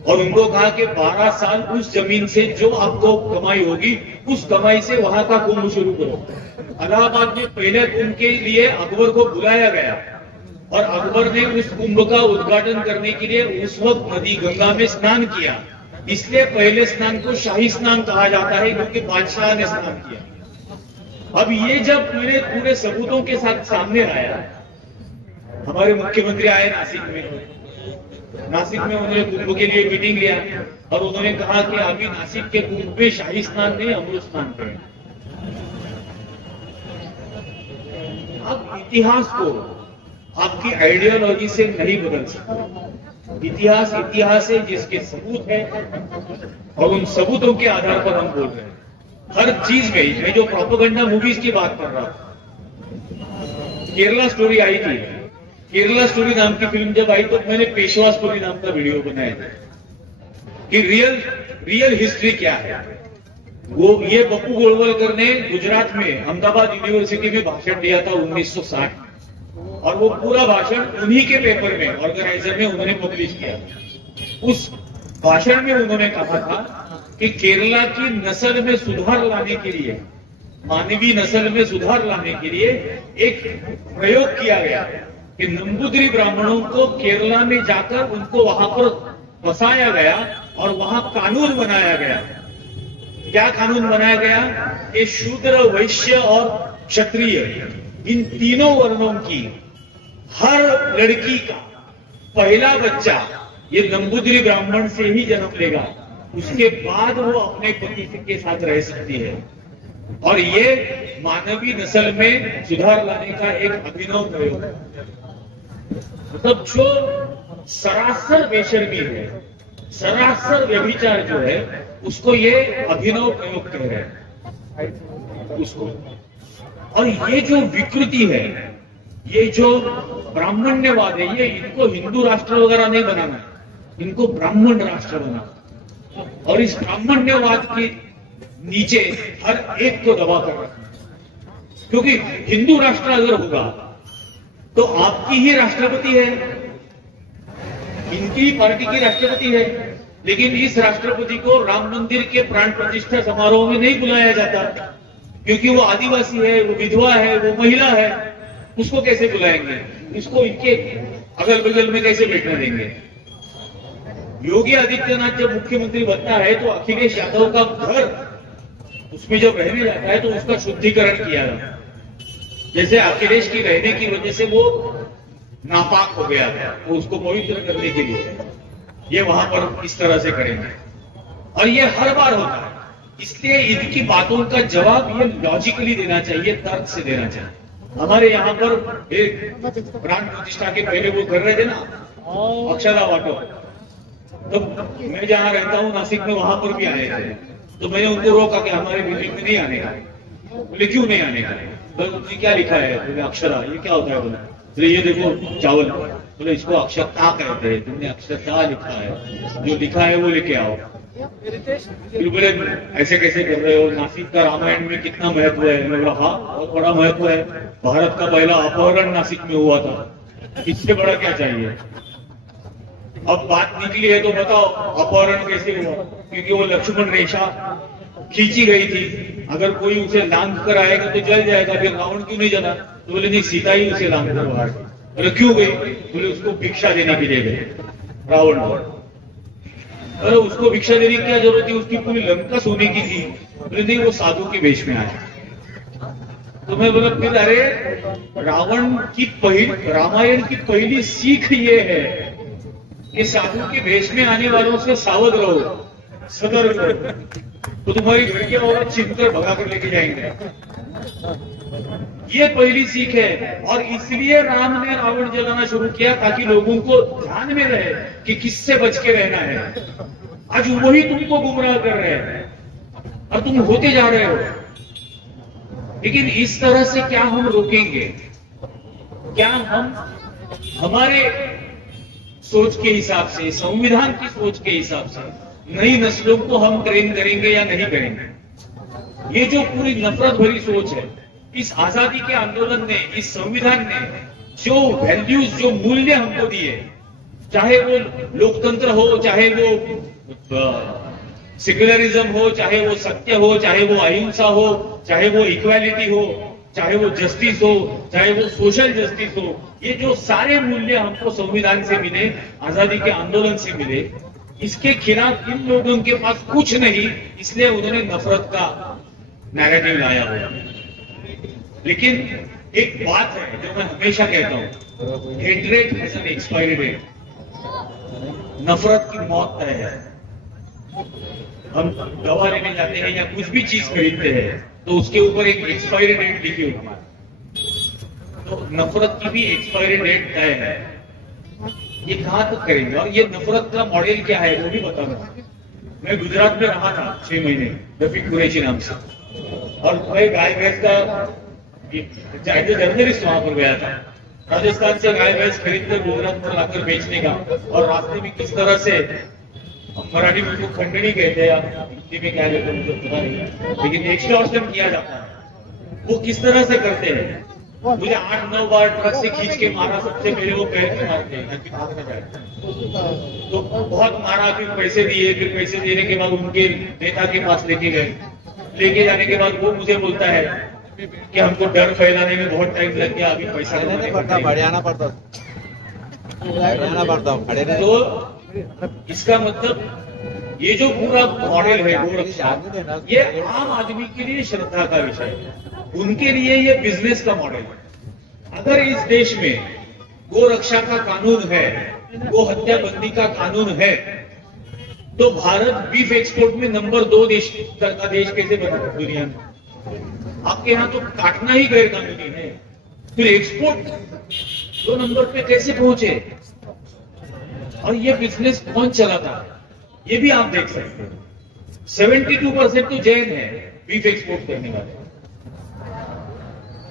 और उनको कहा कि 12 साल उस जमीन से जो आपको कमाई होगी उस कमाई से वहां का कुंभ शुरू करो। इलाहाबाद में पहले कुंभ के लिए अकबर को बुलाया गया, और अकबर ने उस कुंभ का उद्घाटन करने के लिए उस वक्त नदी गंगा में स्नान किया। इसलिए पहले स्नान को शाही स्नान कहा जाता है, क्योंकि बादशाह ने स्नान किया। अब ये जब मैंने पूरे सबूतों के साथ सामने आया, हमारे मुख्यमंत्री आए नासिक में उन्होंने कुंभ के लिए मीटिंग लिया, और उन्होंने कहा कि अभी नासिक के कुंभ में शाही स्नान नहीं, अमृत स्नान करें। अब इतिहास को आपकी आइडियोलॉजी से नहीं बदल सकते। इतिहास है जिसके सबूत है, और उन सबूतों के आधार पर हम बोल रहे हैं हर चीज में। मैं जो प्रोपेगेंडा मूवीज की बात कर रहा था, केरला स्टोरी आई थी, केरला स्टोरी नाम की फिल्म जब आई तो मैंने पेशवा स्टोरी नाम का वीडियो बनाया था कि रियल हिस्ट्री क्या है। ये बप्पू गोलवलकर ने गुजरात में अहमदाबाद यूनिवर्सिटी में भाषण दिया था 1960, और वो पूरा भाषण उन्हीं के पेपर में, ऑर्गेनाइजर में उन्होंने पब्लिश किया। उस भाषण में उन्होंने कहा था कि केरला की नस्ल में सुधार लाने के लिए, मानवीय नस्ल में सुधार लाने के लिए एक प्रयोग किया गया कि नंबूदिरी ब्राह्मणों को केरला में जाकर उनको वहां पर बसाया गया, और वहां कानून बनाया गया। क्या कानून बनाया गया कि शूद्र, वैश्य और क्षत्रिय, इन तीनों वर्णों की हर लड़की का पहला बच्चा ये नंबूदिरी ब्राह्मण से ही जन्म लेगा, उसके बाद वो अपने पति के साथ रह सकती है। और ये मानवीय नस्ल में सुधार लाने का एक अभिनव प्रयोग है। मतलब जो सरासर बेशर्मी है, सरासर व्यभिचार जो है, उसको ये अभिनव प्रयोग कह रहे हैं उसको। और ये जो विकृति है, ये जो ब्राह्मण्यवाद है, ये इनको हिंदू राष्ट्र वगैरह नहीं बनाना है, इनको ब्राह्मण राष्ट्र बनाना। और इस ब्राह्मण्यवाद के नीचे हर एक को दबा कर रखना। क्योंकि हिंदू राष्ट्र अगर होगा तो आपकी ही राष्ट्रपति है, इनकी पार्टी की राष्ट्रपति है, लेकिन इस राष्ट्रपति को राम मंदिर के प्राण प्रतिष्ठा समारोह में नहीं बुलाया जाता, क्योंकि वो आदिवासी है, वो विधवा है, वो महिला है। उसको कैसे बुलाएंगे? इसको इनके अगल बगल में कैसे बैठने देंगे? योगी आदित्यनाथ जब मुख्यमंत्री बनता है तो अखिलेश यादव का घर उसमें जब रहने जाता है तो उसका शुद्धिकरण किया जाता है। जैसे अखिलेश की रहने की वजह से वो नापाक हो गया था, तो उसको पवित्र करने के लिए ये वहां पर इस तरह से करेंगे। और ये हर बार होता है, इसलिए इनकी बातों का जवाब ये लॉजिकली देना चाहिए, तर्क से देना चाहिए। हमारे यहाँ पर एक प्राण प्रतिष्ठा के पहले वो कर रहे थे ना, अक्षरा वाटो, तो मैं जहां रहता हूँ नासिक में, वहां पर भी आए थे। तो मैंने उनको रोका कि हमारे बिल्डिंग में नहीं आने का। बोले क्यों नहीं आने का? बोले क्या लिखा है? बोले अक्षरा। ये क्या होता है? बोले ये देखो चावल। बोले इसको अक्षरता कहते हैं, तुमने अक्षरता लिखा है, जो लिखा है वो लेके आओ। फिर बोले ऐसे कैसे कर रहे हो? नासिक का रामायण में कितना महत्व है? मैं बोला हाँ, बहुत बड़ा महत्व है। भारत का पहला अपहरण नासिक में हुआ था, इससे बड़ा क्या चाहिए? अब बात निकली है तो बताओ अपहरण कैसे हुआ? क्योंकि वो लक्ष्मण रेखा खींची गई थी, अगर कोई उसे लांघ कर आएगा तो जल जाएगा। फिर रावण क्यों नहीं जला? तो बोले नहीं, सीता ही उसे लांघ कर बाहर। बोले क्यों गई? बोले उसको भिक्षा देने के लिए गए रावण। अरे उसको भिक्षा देने की क्या जरूरत थी? उसकी पूरी लंका सोने की थी। बोले नहीं, वो साधु के वेश में आया। तो मैं बोला फिर अरे रावण की रामायण की पहली सीख ये है कि साधु के वेश में आने वालों से सावध रहो, सतर्क रहो, तो तुम्हारी लड़कियां औरत छिपकर भगा कर लेके जाएंगे। ये पहली सीख है। और इसलिए राम ने रावण जलाना शुरू किया ताकि लोगों को ध्यान में रहे कि किससे बच के रहना है। आज वही तुमको गुमराह कर रहे हैं और तुम होते जा रहे हो। लेकिन इस तरह से क्या हम रोकेंगे? क्या हम हमारे सोच के हिसाब से, संविधान की सोच के हिसाब से नई नस्लों को हम ट्रेन करेंगे या नहीं करेंगे? ये जो पूरी नफरत भरी सोच है, इस आजादी के आंदोलन ने, इस संविधान ने जो वैल्यूज, जो मूल्य हमको दिए, चाहे वो लोकतंत्र हो, चाहे वो सेक्युलरिज्म हो, चाहे वो सत्य हो, चाहे वो अहिंसा हो, चाहे वो इक्वालिटी हो, चाहे वो जस्टिस हो, चाहे वो सोशल जस्टिस हो, ये जो सारे मूल्य हमको संविधान से मिले, आजादी के आंदोलन से मिले, इसके खिलाफ इन लोगों के पास कुछ नहीं, इसलिए उन्होंने नफरत का नैरेटिव लाया हुआ। लेकिन एक बात है जो मैं हमेशा कहता हूं, hatred has an expiry date. नफरत की मौत तय है। हम दवा लेने जाते हैं या कुछ भी चीज खरीदते हैं तो उसके ऊपर एक एक्सपायरी डेट लिखी होती है, तो नफरत की भी एक्सपायरी डेट तय है। ये कहां तक करेंगे? और ये नफरत का मॉडल क्या है वो भी बताऊंगा। मैं गुजरात में रहा था 6 महीने, रफीक कुरैशी नाम से, और मैं गाय भैंस का जर्नलिस्ट वहां पर गया था। राजस्थान से गाय भैंस खरीदकर गुजरात में लाकर बेचने का, और रास्ते में किस तरह से, मराठी में उसको खंडनी कहते हैं, हिंदी में क्या कहते हैं मुझे पता नहीं, लेकिन एक्सटॉर्शन किया जाता है। वो किस तरह से करते हैं? मुझे 8-9 बार ट्रक से खींच के मारा, सबसे पहले वो पैर में मारते हैं ताकि भाग न जाए। तो बहुत मारा, फिर पैसे दिए, फिर पैसे देने के बाद उनके नेता के पास लेके गए। लेके जाने के बाद वो मुझे बोलता है कि हमको डर फैलाने में बहुत टाइम लग गया, अभी पैसा नहीं पड़ता, बढ़ियाना पड़ता। तो इसका मतलब ये जो पूरा मॉडल है गोरक्षा, ये आम आदमी के लिए श्रद्धा का विषय है, उनके लिए ये बिजनेस का मॉडल है। अगर इस देश में गो रक्षा का कानून है, गो हत्या बंदी का कानून है, तो भारत बीफ एक्सपोर्ट में नंबर 2 देश का देश कैसे बना दुनिया में? आपके यहाँ तो काटना ही गैर कानूनी है, फिर एक्सपोर्ट 2 नंबर पे कैसे पहुंचे? और ये बिजनेस कौन चलाता है ये भी आप देख सकते हैं। 72% तो जैन है बीफ एक्सपोर्ट करने वाले।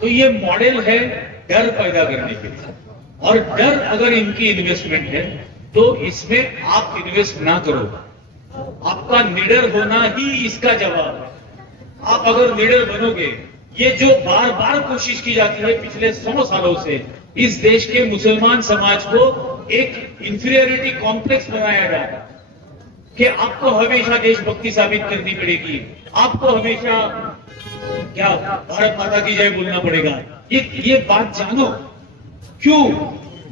तो ये मॉडल है डर पैदा करने के लिए, और डर अगर इनकी इन्वेस्टमेंट है तो इसमें आप इन्वेस्ट ना करो। आपका निडर होना ही इसका जवाब है। आप अगर निडर बनोगे, ये जो बार बार कोशिश की जाती है पिछले 100 सालों से इस देश के मुसलमान समाज को एक इंफीरियरिटी कॉम्प्लेक्स बनाया जाता है कि आपको हमेशा देशभक्ति साबित करनी पड़ेगी, आपको हमेशा क्या भारत माता की जय बोलना पड़ेगा। ये बात जानो। क्यों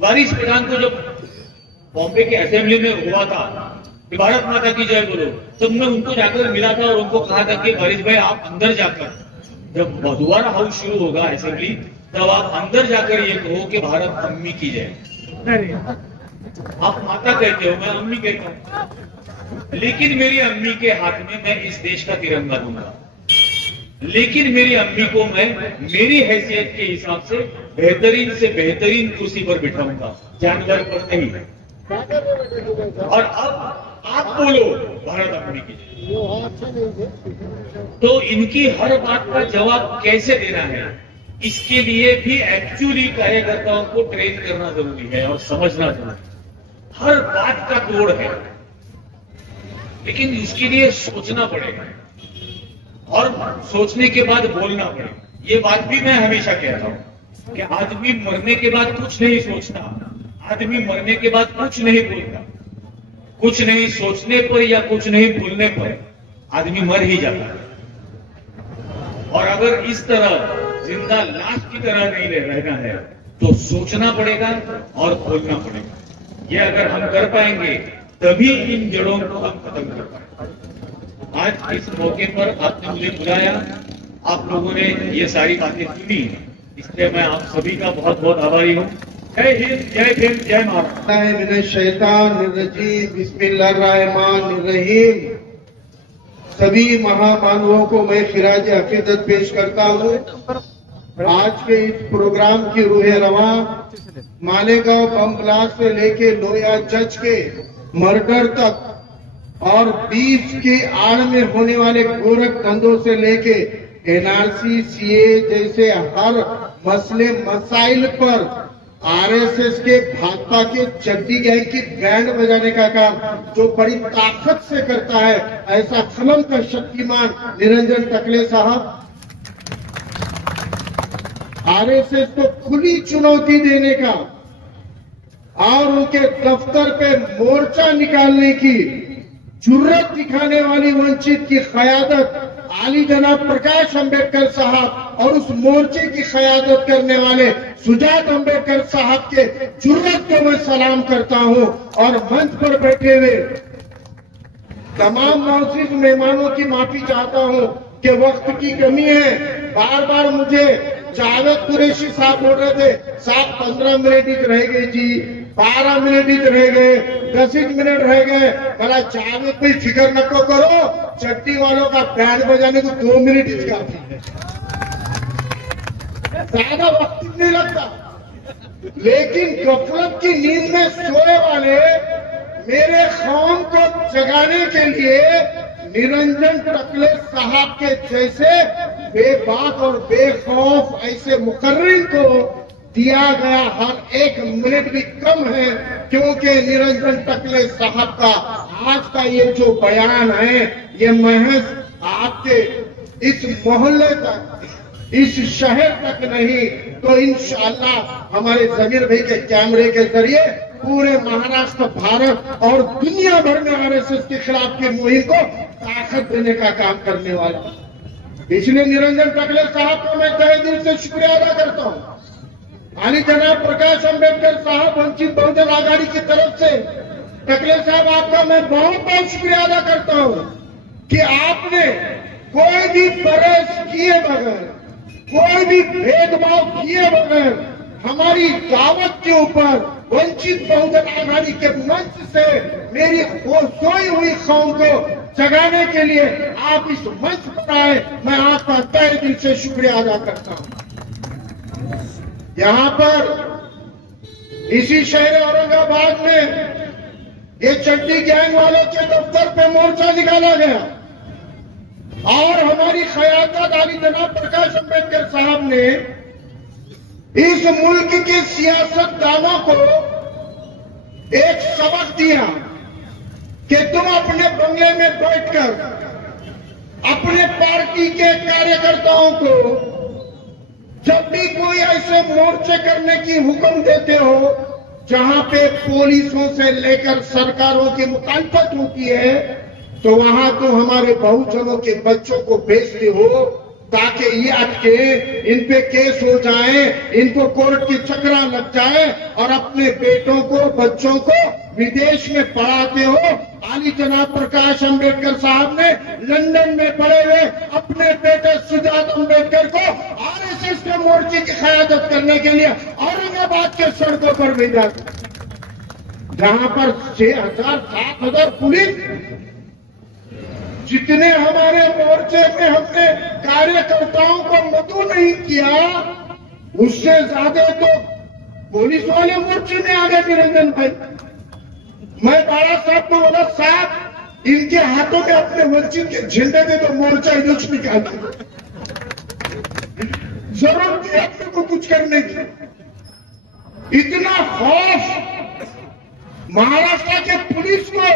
वारिस पठान को जब बॉम्बे के असेंबली में हुआ था कि भारत माता की जय बोलो, तब मैं उनको जाकर मिला था और उनको कहा था कि वारिस भाई आप अंदर जाकर, जब दोबारा हाउस शुरू होगा असेंबली, तब आप अंदर जाकर ये कहो कि भारत अम्मी की जय। आप माता कहते हो, मैं अम्मी कहता हूं, लेकिन मेरी अम्मी के हाथ में मैं इस देश का तिरंगा दूंगा, लेकिन मेरी अम्मी को मैं मेरी हैसियत के हिसाब से बेहतरीन कुर्सी पर बिठाऊंगा, जानवर पर नहीं। और अब आप बोलो भारत अम्मी की जय। तो इनकी हर बात का जवाब कैसे देना है, इसके लिए भी एक्चुअली कार्यकर्ताओं को ट्रेन करना जरूरी है और समझना जरूरी है। हर बात का तोड़ है, लेकिन इसके लिए सोचना पड़ेगा और सोचने के बाद बोलना पड़ेगा। ये बात भी मैं हमेशा कहता हूं कि आदमी मरने के बाद कुछ नहीं सोचता, आदमी मरने के बाद कुछ नहीं बोलता। कुछ नहीं सोचने पर या कुछ नहीं बोलने पर आदमी मर ही जाता है। और अगर इस तरह जिंदा लाश की तरह नहीं रहना है तो सोचना पड़ेगा और बोलना पड़ेगा। ये अगर हम कर पाएंगे तभी इन जड़ों को हम खत्म कर पाएंगे। आज इस मौके पर आपने मुझे बुलाया, आप लोगों ने ये सारी बातें सुनी, इसलिए मैं आप सभी का बहुत बहुत आभारी हूं। जय हिंद, जय भीम, जय महाराष्ट्र। बिस्मिल्लाहिर्रहमानिर्रहीम। सभी महामानवों को मैं खिराज अकीदत पेश करता हूँ। आज के इस प्रोग्राम की रूह रवा मालेगांव बम ब्लास्ट से लेके लोया जज के मर्डर तक और बीफ की आड़ में होने वाले गोरख धंधों से लेके एनआरसी, सीए जैसे हर मसले मसाइल पर आरएसएस के भाजपा के चड्डी गैंग की बैंड बजाने का काम जो बड़ी ताकत से करता है, ऐसा कलम का शक्तिमान निरंजन टकले साहब आरएसएस को खुली चुनौती देने का और उनके दफ्तर पे मोर्चा निकालने की जुर्रत दिखाने वाली वंचित की क़यादत आली जनाब प्रकाश अंबेडकर साहब और उस मोर्चे की क़यादत करने वाले सुजात अंबेडकर साहब के जुर्रत को मैं सलाम करता हूं। और मंच पर बैठे हुए तमाम मौजूद मेहमानों की माफी चाहता हूं कि वक्त की कमी है। बार बार मुझे जावेद कुरैशी साहब बोल रहे थे, साहब 15 मिनट रह गए जी, 12 मिनट रह गए, 10 मिनट रह गए। भला जावेद भाई फिक्र नको करो, चट्टी वालों का बैंड बजाने को 2 मिनट ही काफी है, ज्यादा वक्त नहीं लगता। लेकिन गफलत की नींद में सोए वाले मेरे कौम को जगाने के लिए निरंजन टकले साहब के जैसे बेबाक और बेखौफ ऐसे मुकर्रिर को दिया गया हर 1 मिनट भी कम है, क्योंकि निरंजन टकले साहब का आज का ये जो बयान है ये महज आपके इस मोहल्ले तक, इस शहर तक नहीं तो इंशाअल्लाह हमारे जमीर भाई के कैमरे के जरिए पूरे महाराष्ट्र, भारत और दुनिया भर में आरएसएस के खिलाफ की मुहिम को ताकत देने का काम करने वाला। इसलिए निरंजन टकले साहब को मैं तहे दिल से शुक्रिया अदा करता हूं। आली जनाब प्रकाश अंबेडकर साहब वंचित बहुजन आघाड़ी की तरफ से टकले साहब आपका मैं बहुत बहुत शुक्रिया अदा करता हूं कि आपने कोई भी बरस किए बगैर, कोई भी भेदभाव किए बगैर हमारी दावत के ऊपर वंचित बहुजन आघाड़ी के मंच से मेरी सोई हुई कौम को जगाने के लिए आप इस मंच पर आए, मैं आपका तहे दिल से शुक्रिया अदा करता हूं। यहां पर इसी शहर औरंगाबाद में ये चड्डी गैंग वालों के दफ्तर पे मोर्चा निकाला गया और हमारी क़यादत आली जनाब प्रकाश अंबेडकर साहब ने इस मुल्क के सियासतदानों को एक सबक दिया कि तुम अपने बंगले में बैठकर अपने पार्टी के कार्यकर्ताओं को जब भी कोई ऐसे मोर्चे करने की हुक्म देते हो जहां पे पुलिसों से लेकर सरकारों की मुखालफत होती है, तो वहां तो हमारे बहुजनों के बच्चों को भेजते हो ताकि ये अटके, इन पे केस हो जाए, इनको कोर्ट की चक्रा लग जाए और अपने बेटों को, बच्चों को विदेश में पढ़ाते हो। आली जनाब प्रकाश अंबेडकर साहब ने लंदन में पढ़े हुए अपने बेटे सुजात अंबेडकर को आरएसएस के मोर्चे की क़यादत करने के लिए औरंगाबाद के सड़कों पर भेजा, जहां पर 6,000-7,000 पुलिस, जितने हमारे मोर्चे में हमने कार्यकर्ताओं को मदऊ नहीं किया, उससे ज्यादा तो पुलिस वाले मोर्चे में आ गए। निरंजन भाई, मैं बाला साहब को बोला, साहब इनके हाथों में अपने वंचित के झंडे दे तो मोर्चा जुलूस निकाल दे, जरूरत नहीं अपने को कुछ करने की। इतना खौफ महाराष्ट्र के पुलिस को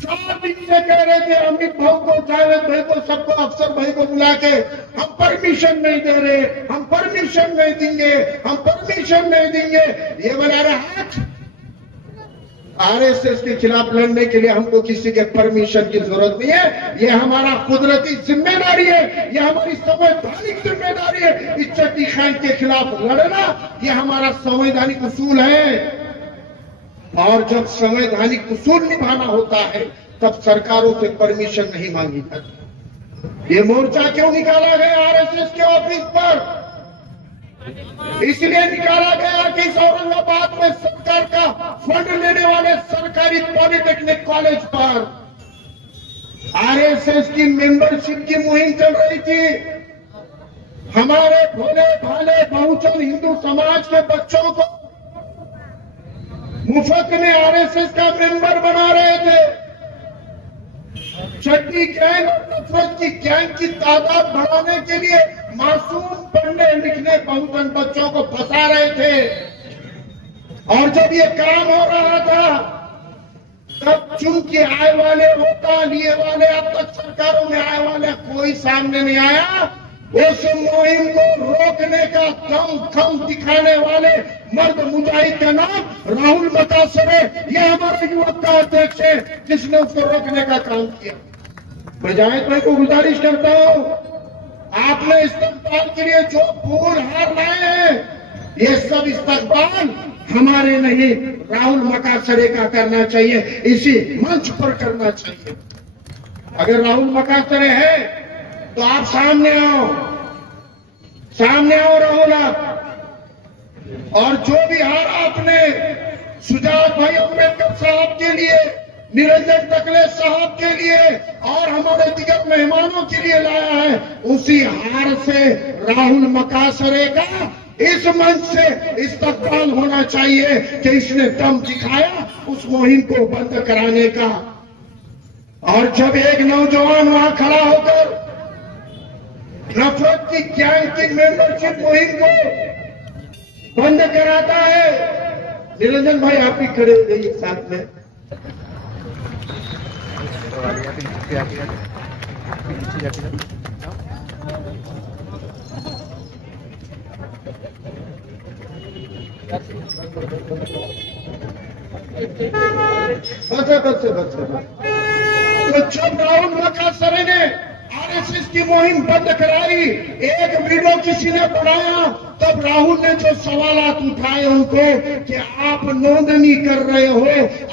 4 दिन से कह रहे थे अमित भाई को, जावेद भाई को, सबको, अफसर भाई को बुला के हम परमिशन नहीं दे रहे, हम परमिशन नहीं देंगे, हम परमिशन नहीं देंगे। ये बना रहा है आरएसएस के खिलाफ लड़ने के लिए हमको किसी के परमिशन की जरूरत नहीं है। ये हमारा कुदरती जिम्मेदारी है, ये हमारी संवैधानिक जिम्मेदारी है। इस चड्डी गैंग के खिलाफ लड़ना ये हमारा संवैधानिक उसूल है और जब संवैधानिक उसूल निभाना होता है तब सरकारों से परमिशन नहीं मांगी जाती। ये मोर्चा क्यों निकाला गया आरएसएस के ऑफिस पर? इसलिए निकाला गया कि इस औरंगाबाद में सरकार का फंड लेने वाले सरकारी पॉलिटेक्निक कॉलेज पर आरएसएस की मेंबरशिप की मुहिम चल रही थी। हमारे भोले भाले बहुजन हिंदू समाज के बच्चों को मुफ्त में आरएसएस का मेंबर बना रहे थे। चड्डी गैंग और नफरत की गैंग की तादाद बढ़ाने के लिए मासूम पढ़ने लिखने बहुजन बच्चों को फंसा रहे थे। और जब ये काम हो रहा था तब चुनके आए वाले, वोटा लिए वाले, अब तक सरकारों में आए वाले कोई सामने नहीं आया। उस मुहिम को रोकने का दम दिखाने वाले मर्द मुजाहिद का नाम राहुल मकासर है। यह हमारा युवक का अध्यक्ष है जिसने उसको रोकने का काम किया। मैं जावेद भाई को गुजारिश करता हूं, आपने इस्तकबाल के लिए जो फूल हार लाए हैं ये सब इस्तकबाल हमारे नहीं, राहुल मकासरे का करना चाहिए, इसी मंच पर करना चाहिए। अगर राहुल मकासरे है तो आप सामने आओ, सामने आओ राहुल आप। और जो भी हारा आपने सुजात भाई अंबेडकर साहब के लिए, निरंजन टकले साहब के लिए और हमारे दिग्गज मेहमानों के लिए लाया है, उसी हार से राहुल मकासरे का इस मंच से इस्तकबाल होना चाहिए कि इसने दम दिखाया उस मुहिम को बंद कराने का। और जब एक नौजवान वहां खड़ा होकर नफरत की गैंग की मेंबरशिप मुहिम को बंद कराता है, निरंजन भाई आप भी खड़े हो जाइए साथ में। बस। तो जब राहुल मकासरे ने आरएसएस की मुहिम बंद कराई, एक वीडियो किसी ने बनाया, तब राहुल ने जो सवालात उठाए उनको कि आप नोंदनी कर रहे हो,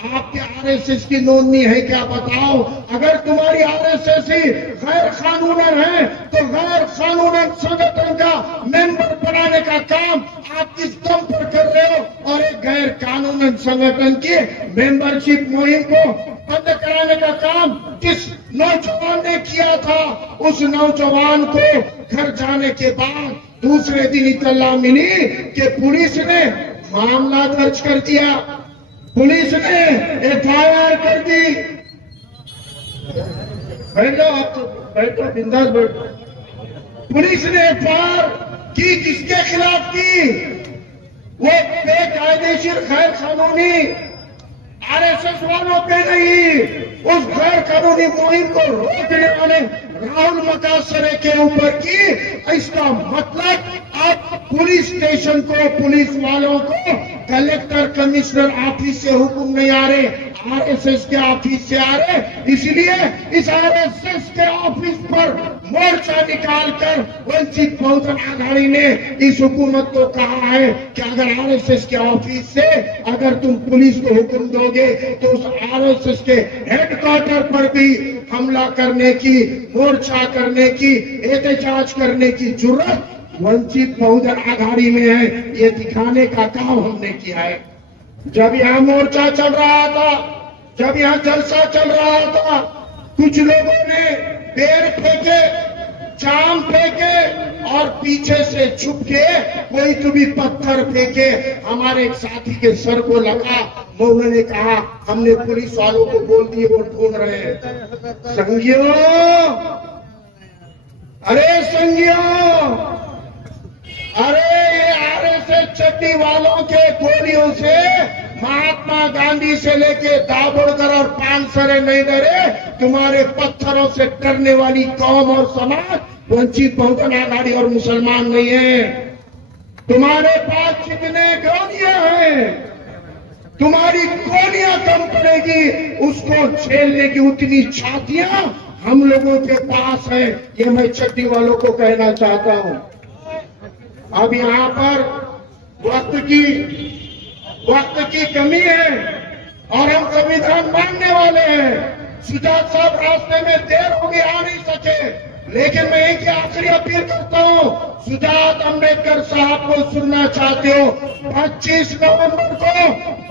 आपके आरएसएस की नोंदनी है क्या बताओ? अगर तुम्हारी आरएसएस ही गैर कानूनन है तो गैर कानूनन संगठन का मेंबर बनाने का काम आप किस दम पर कर रहे हो? और एक गैर कानूनन संगठन की मेंबरशिप मुहिम को बंद कराने का काम जिस नौजवान ने किया था, उस नौजवान को घर जाने के बाद दूसरे दिन इत्तला मिली कि पुलिस ने मामला दर्ज कर दिया, पुलिस ने FIR कर दी। बैठ जाओ, आप तो बैठो, बिंदास बैठो। पुलिस ने FIR की, किसके खिलाफ की? वो बेकायदेशीर गैर कानूनी RSS वालों पे नहीं, उस गैर कानूनी मुहिम को रोकने वाले राहुल मकासरे के ऊपर की। इसका मतलब अब पुलिस स्टेशन को, पुलिस वालों को कलेक्टर कमिश्नर ऑफिस से हुक्म नहीं आ रहे, RSS के ऑफिस से आ रहे। इसलिए इस RSS के ऑफिस पर मोर्चा निकालकर वंचित बहुजन आघाड़ी ने इस हुकूमत को कहा है कि अगर RSS के ऑफिस से अगर तुम पुलिस को हुक्म दोगे तो उस RSS के हेडक्वार्टर पर भी हमला करने की, मोर्चा करने की, एहतजाज करने की जुर्रत वंचित बहुजन आघाड़ी में है। ये दिखाने का काम हमने किया है। जब यहाँ मोर्चा चल रहा था, जब यहाँ जलसा चल रहा था, कुछ लोगों ने पेड़ फेंके, जाम फेंके और पीछे से छुप के कोई तो भी पत्थर फेंके। हमारे एक साथी के सर को लगा। मौलाना ने कहा हमने पुलिस वालों को बोल दिए, वो ढूंढ रहे हैं। संगियों, अरे संगियों, अरे ये RSS चड्डी वालों के गोलियों से महात्मा गांधी से लेके दाभोलकर और पानसरे नहीं डरे। तुम्हारे पत्थरों से डरने वाली कौम और समाज वंचित बहुजन आघाड़ी और मुसलमान नहीं है। तुम्हारे पास कितने गोलियां हैं, तुम्हारी गोलियां कम पड़ेगी, उसको झेलने की उतनी छातियां हम लोगों के पास है। ये मैं चड्डी वालों को कहना चाहता हूं। अब यहाँ पर वक्त की कमी है और हम संविधान मानने वाले हैं। सुजात साहब रास्ते में देर हो गई, आ नहीं सके, लेकिन मैं एक आखिरी अपील करता हूँ, सुजात अम्बेडकर साहब को सुनना चाहते हो, 25 नवंबर को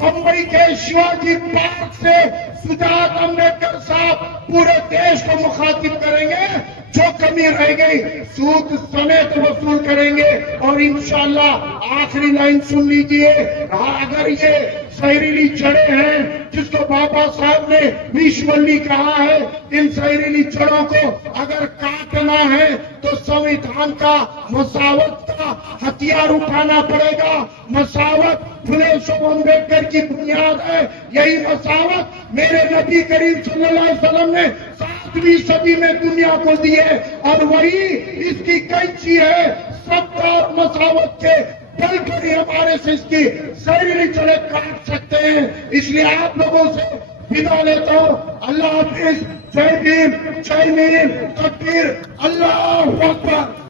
बंबई के शिवाजी पार्क से सुजात अम्बेडकर साहब पूरे देश को मुखातिब करेंगे। जो कमी रह गई सूद समेत वसूल करेंगे। और इंशाअल्लाह आखिरी लाइन सुन लीजिए, अगर ये जहरीली जड़ें हैं जिसको बाबा साहब ने विश्ववल्ली कहा है, इन जहरीली जड़ों को अगर काटना है तो संविधान का, मसावत का हथियार उठाना पड़ेगा। मसावत फुले अम्बेडकर की बुनियाद है। यही मसावत मेरे नबी करीम सल्लल्लाहु अलैहि वसल्लम ने 7वीं सदी में दुनिया को दी है और वही इसकी कैंची है। सत्ता और मसावत के बल पर ही हमारे से इसकी जहरीली जड़ें काट सकते हैं। इसलिए आप लोगों से विदा लेता हूँ। अल्लाह हाफिज। जय भीम, जय मीम, तकबीर, अल्लाहू अकबर।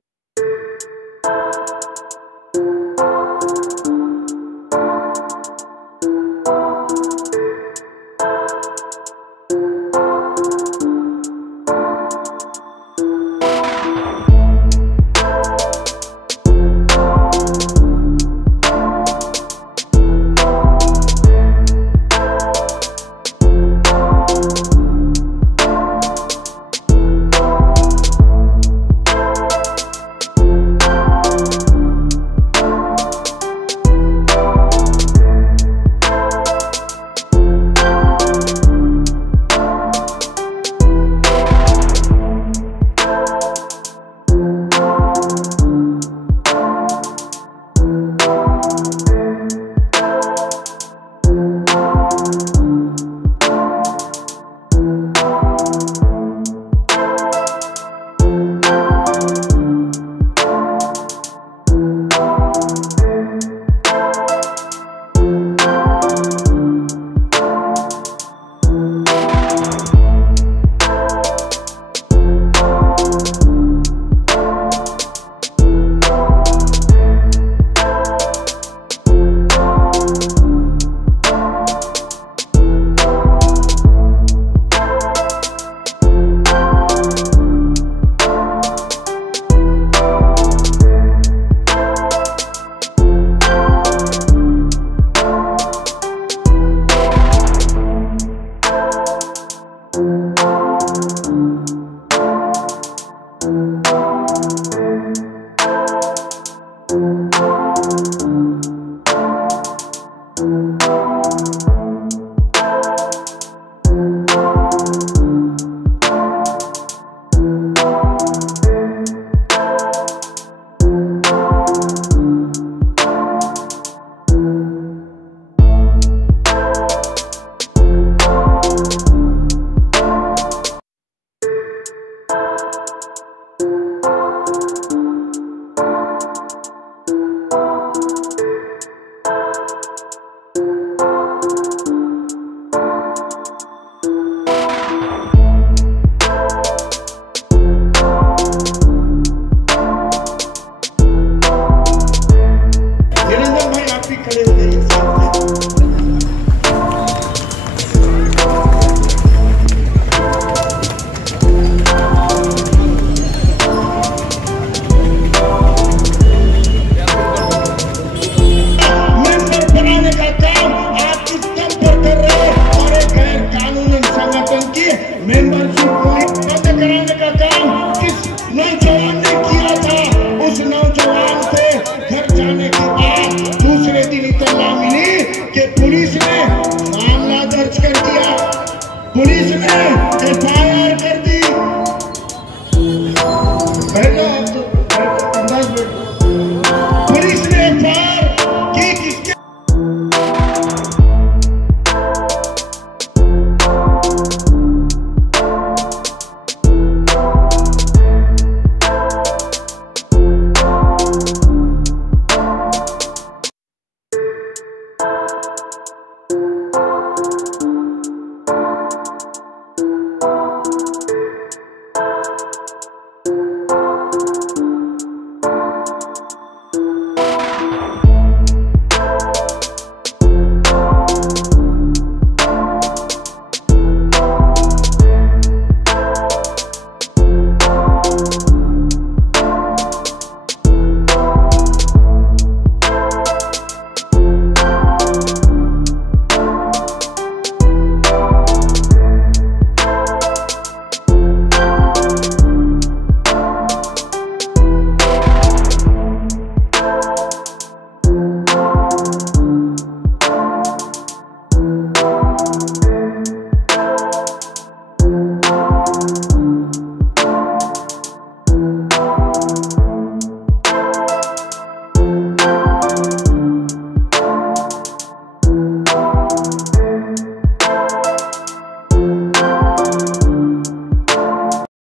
मेंबरशिप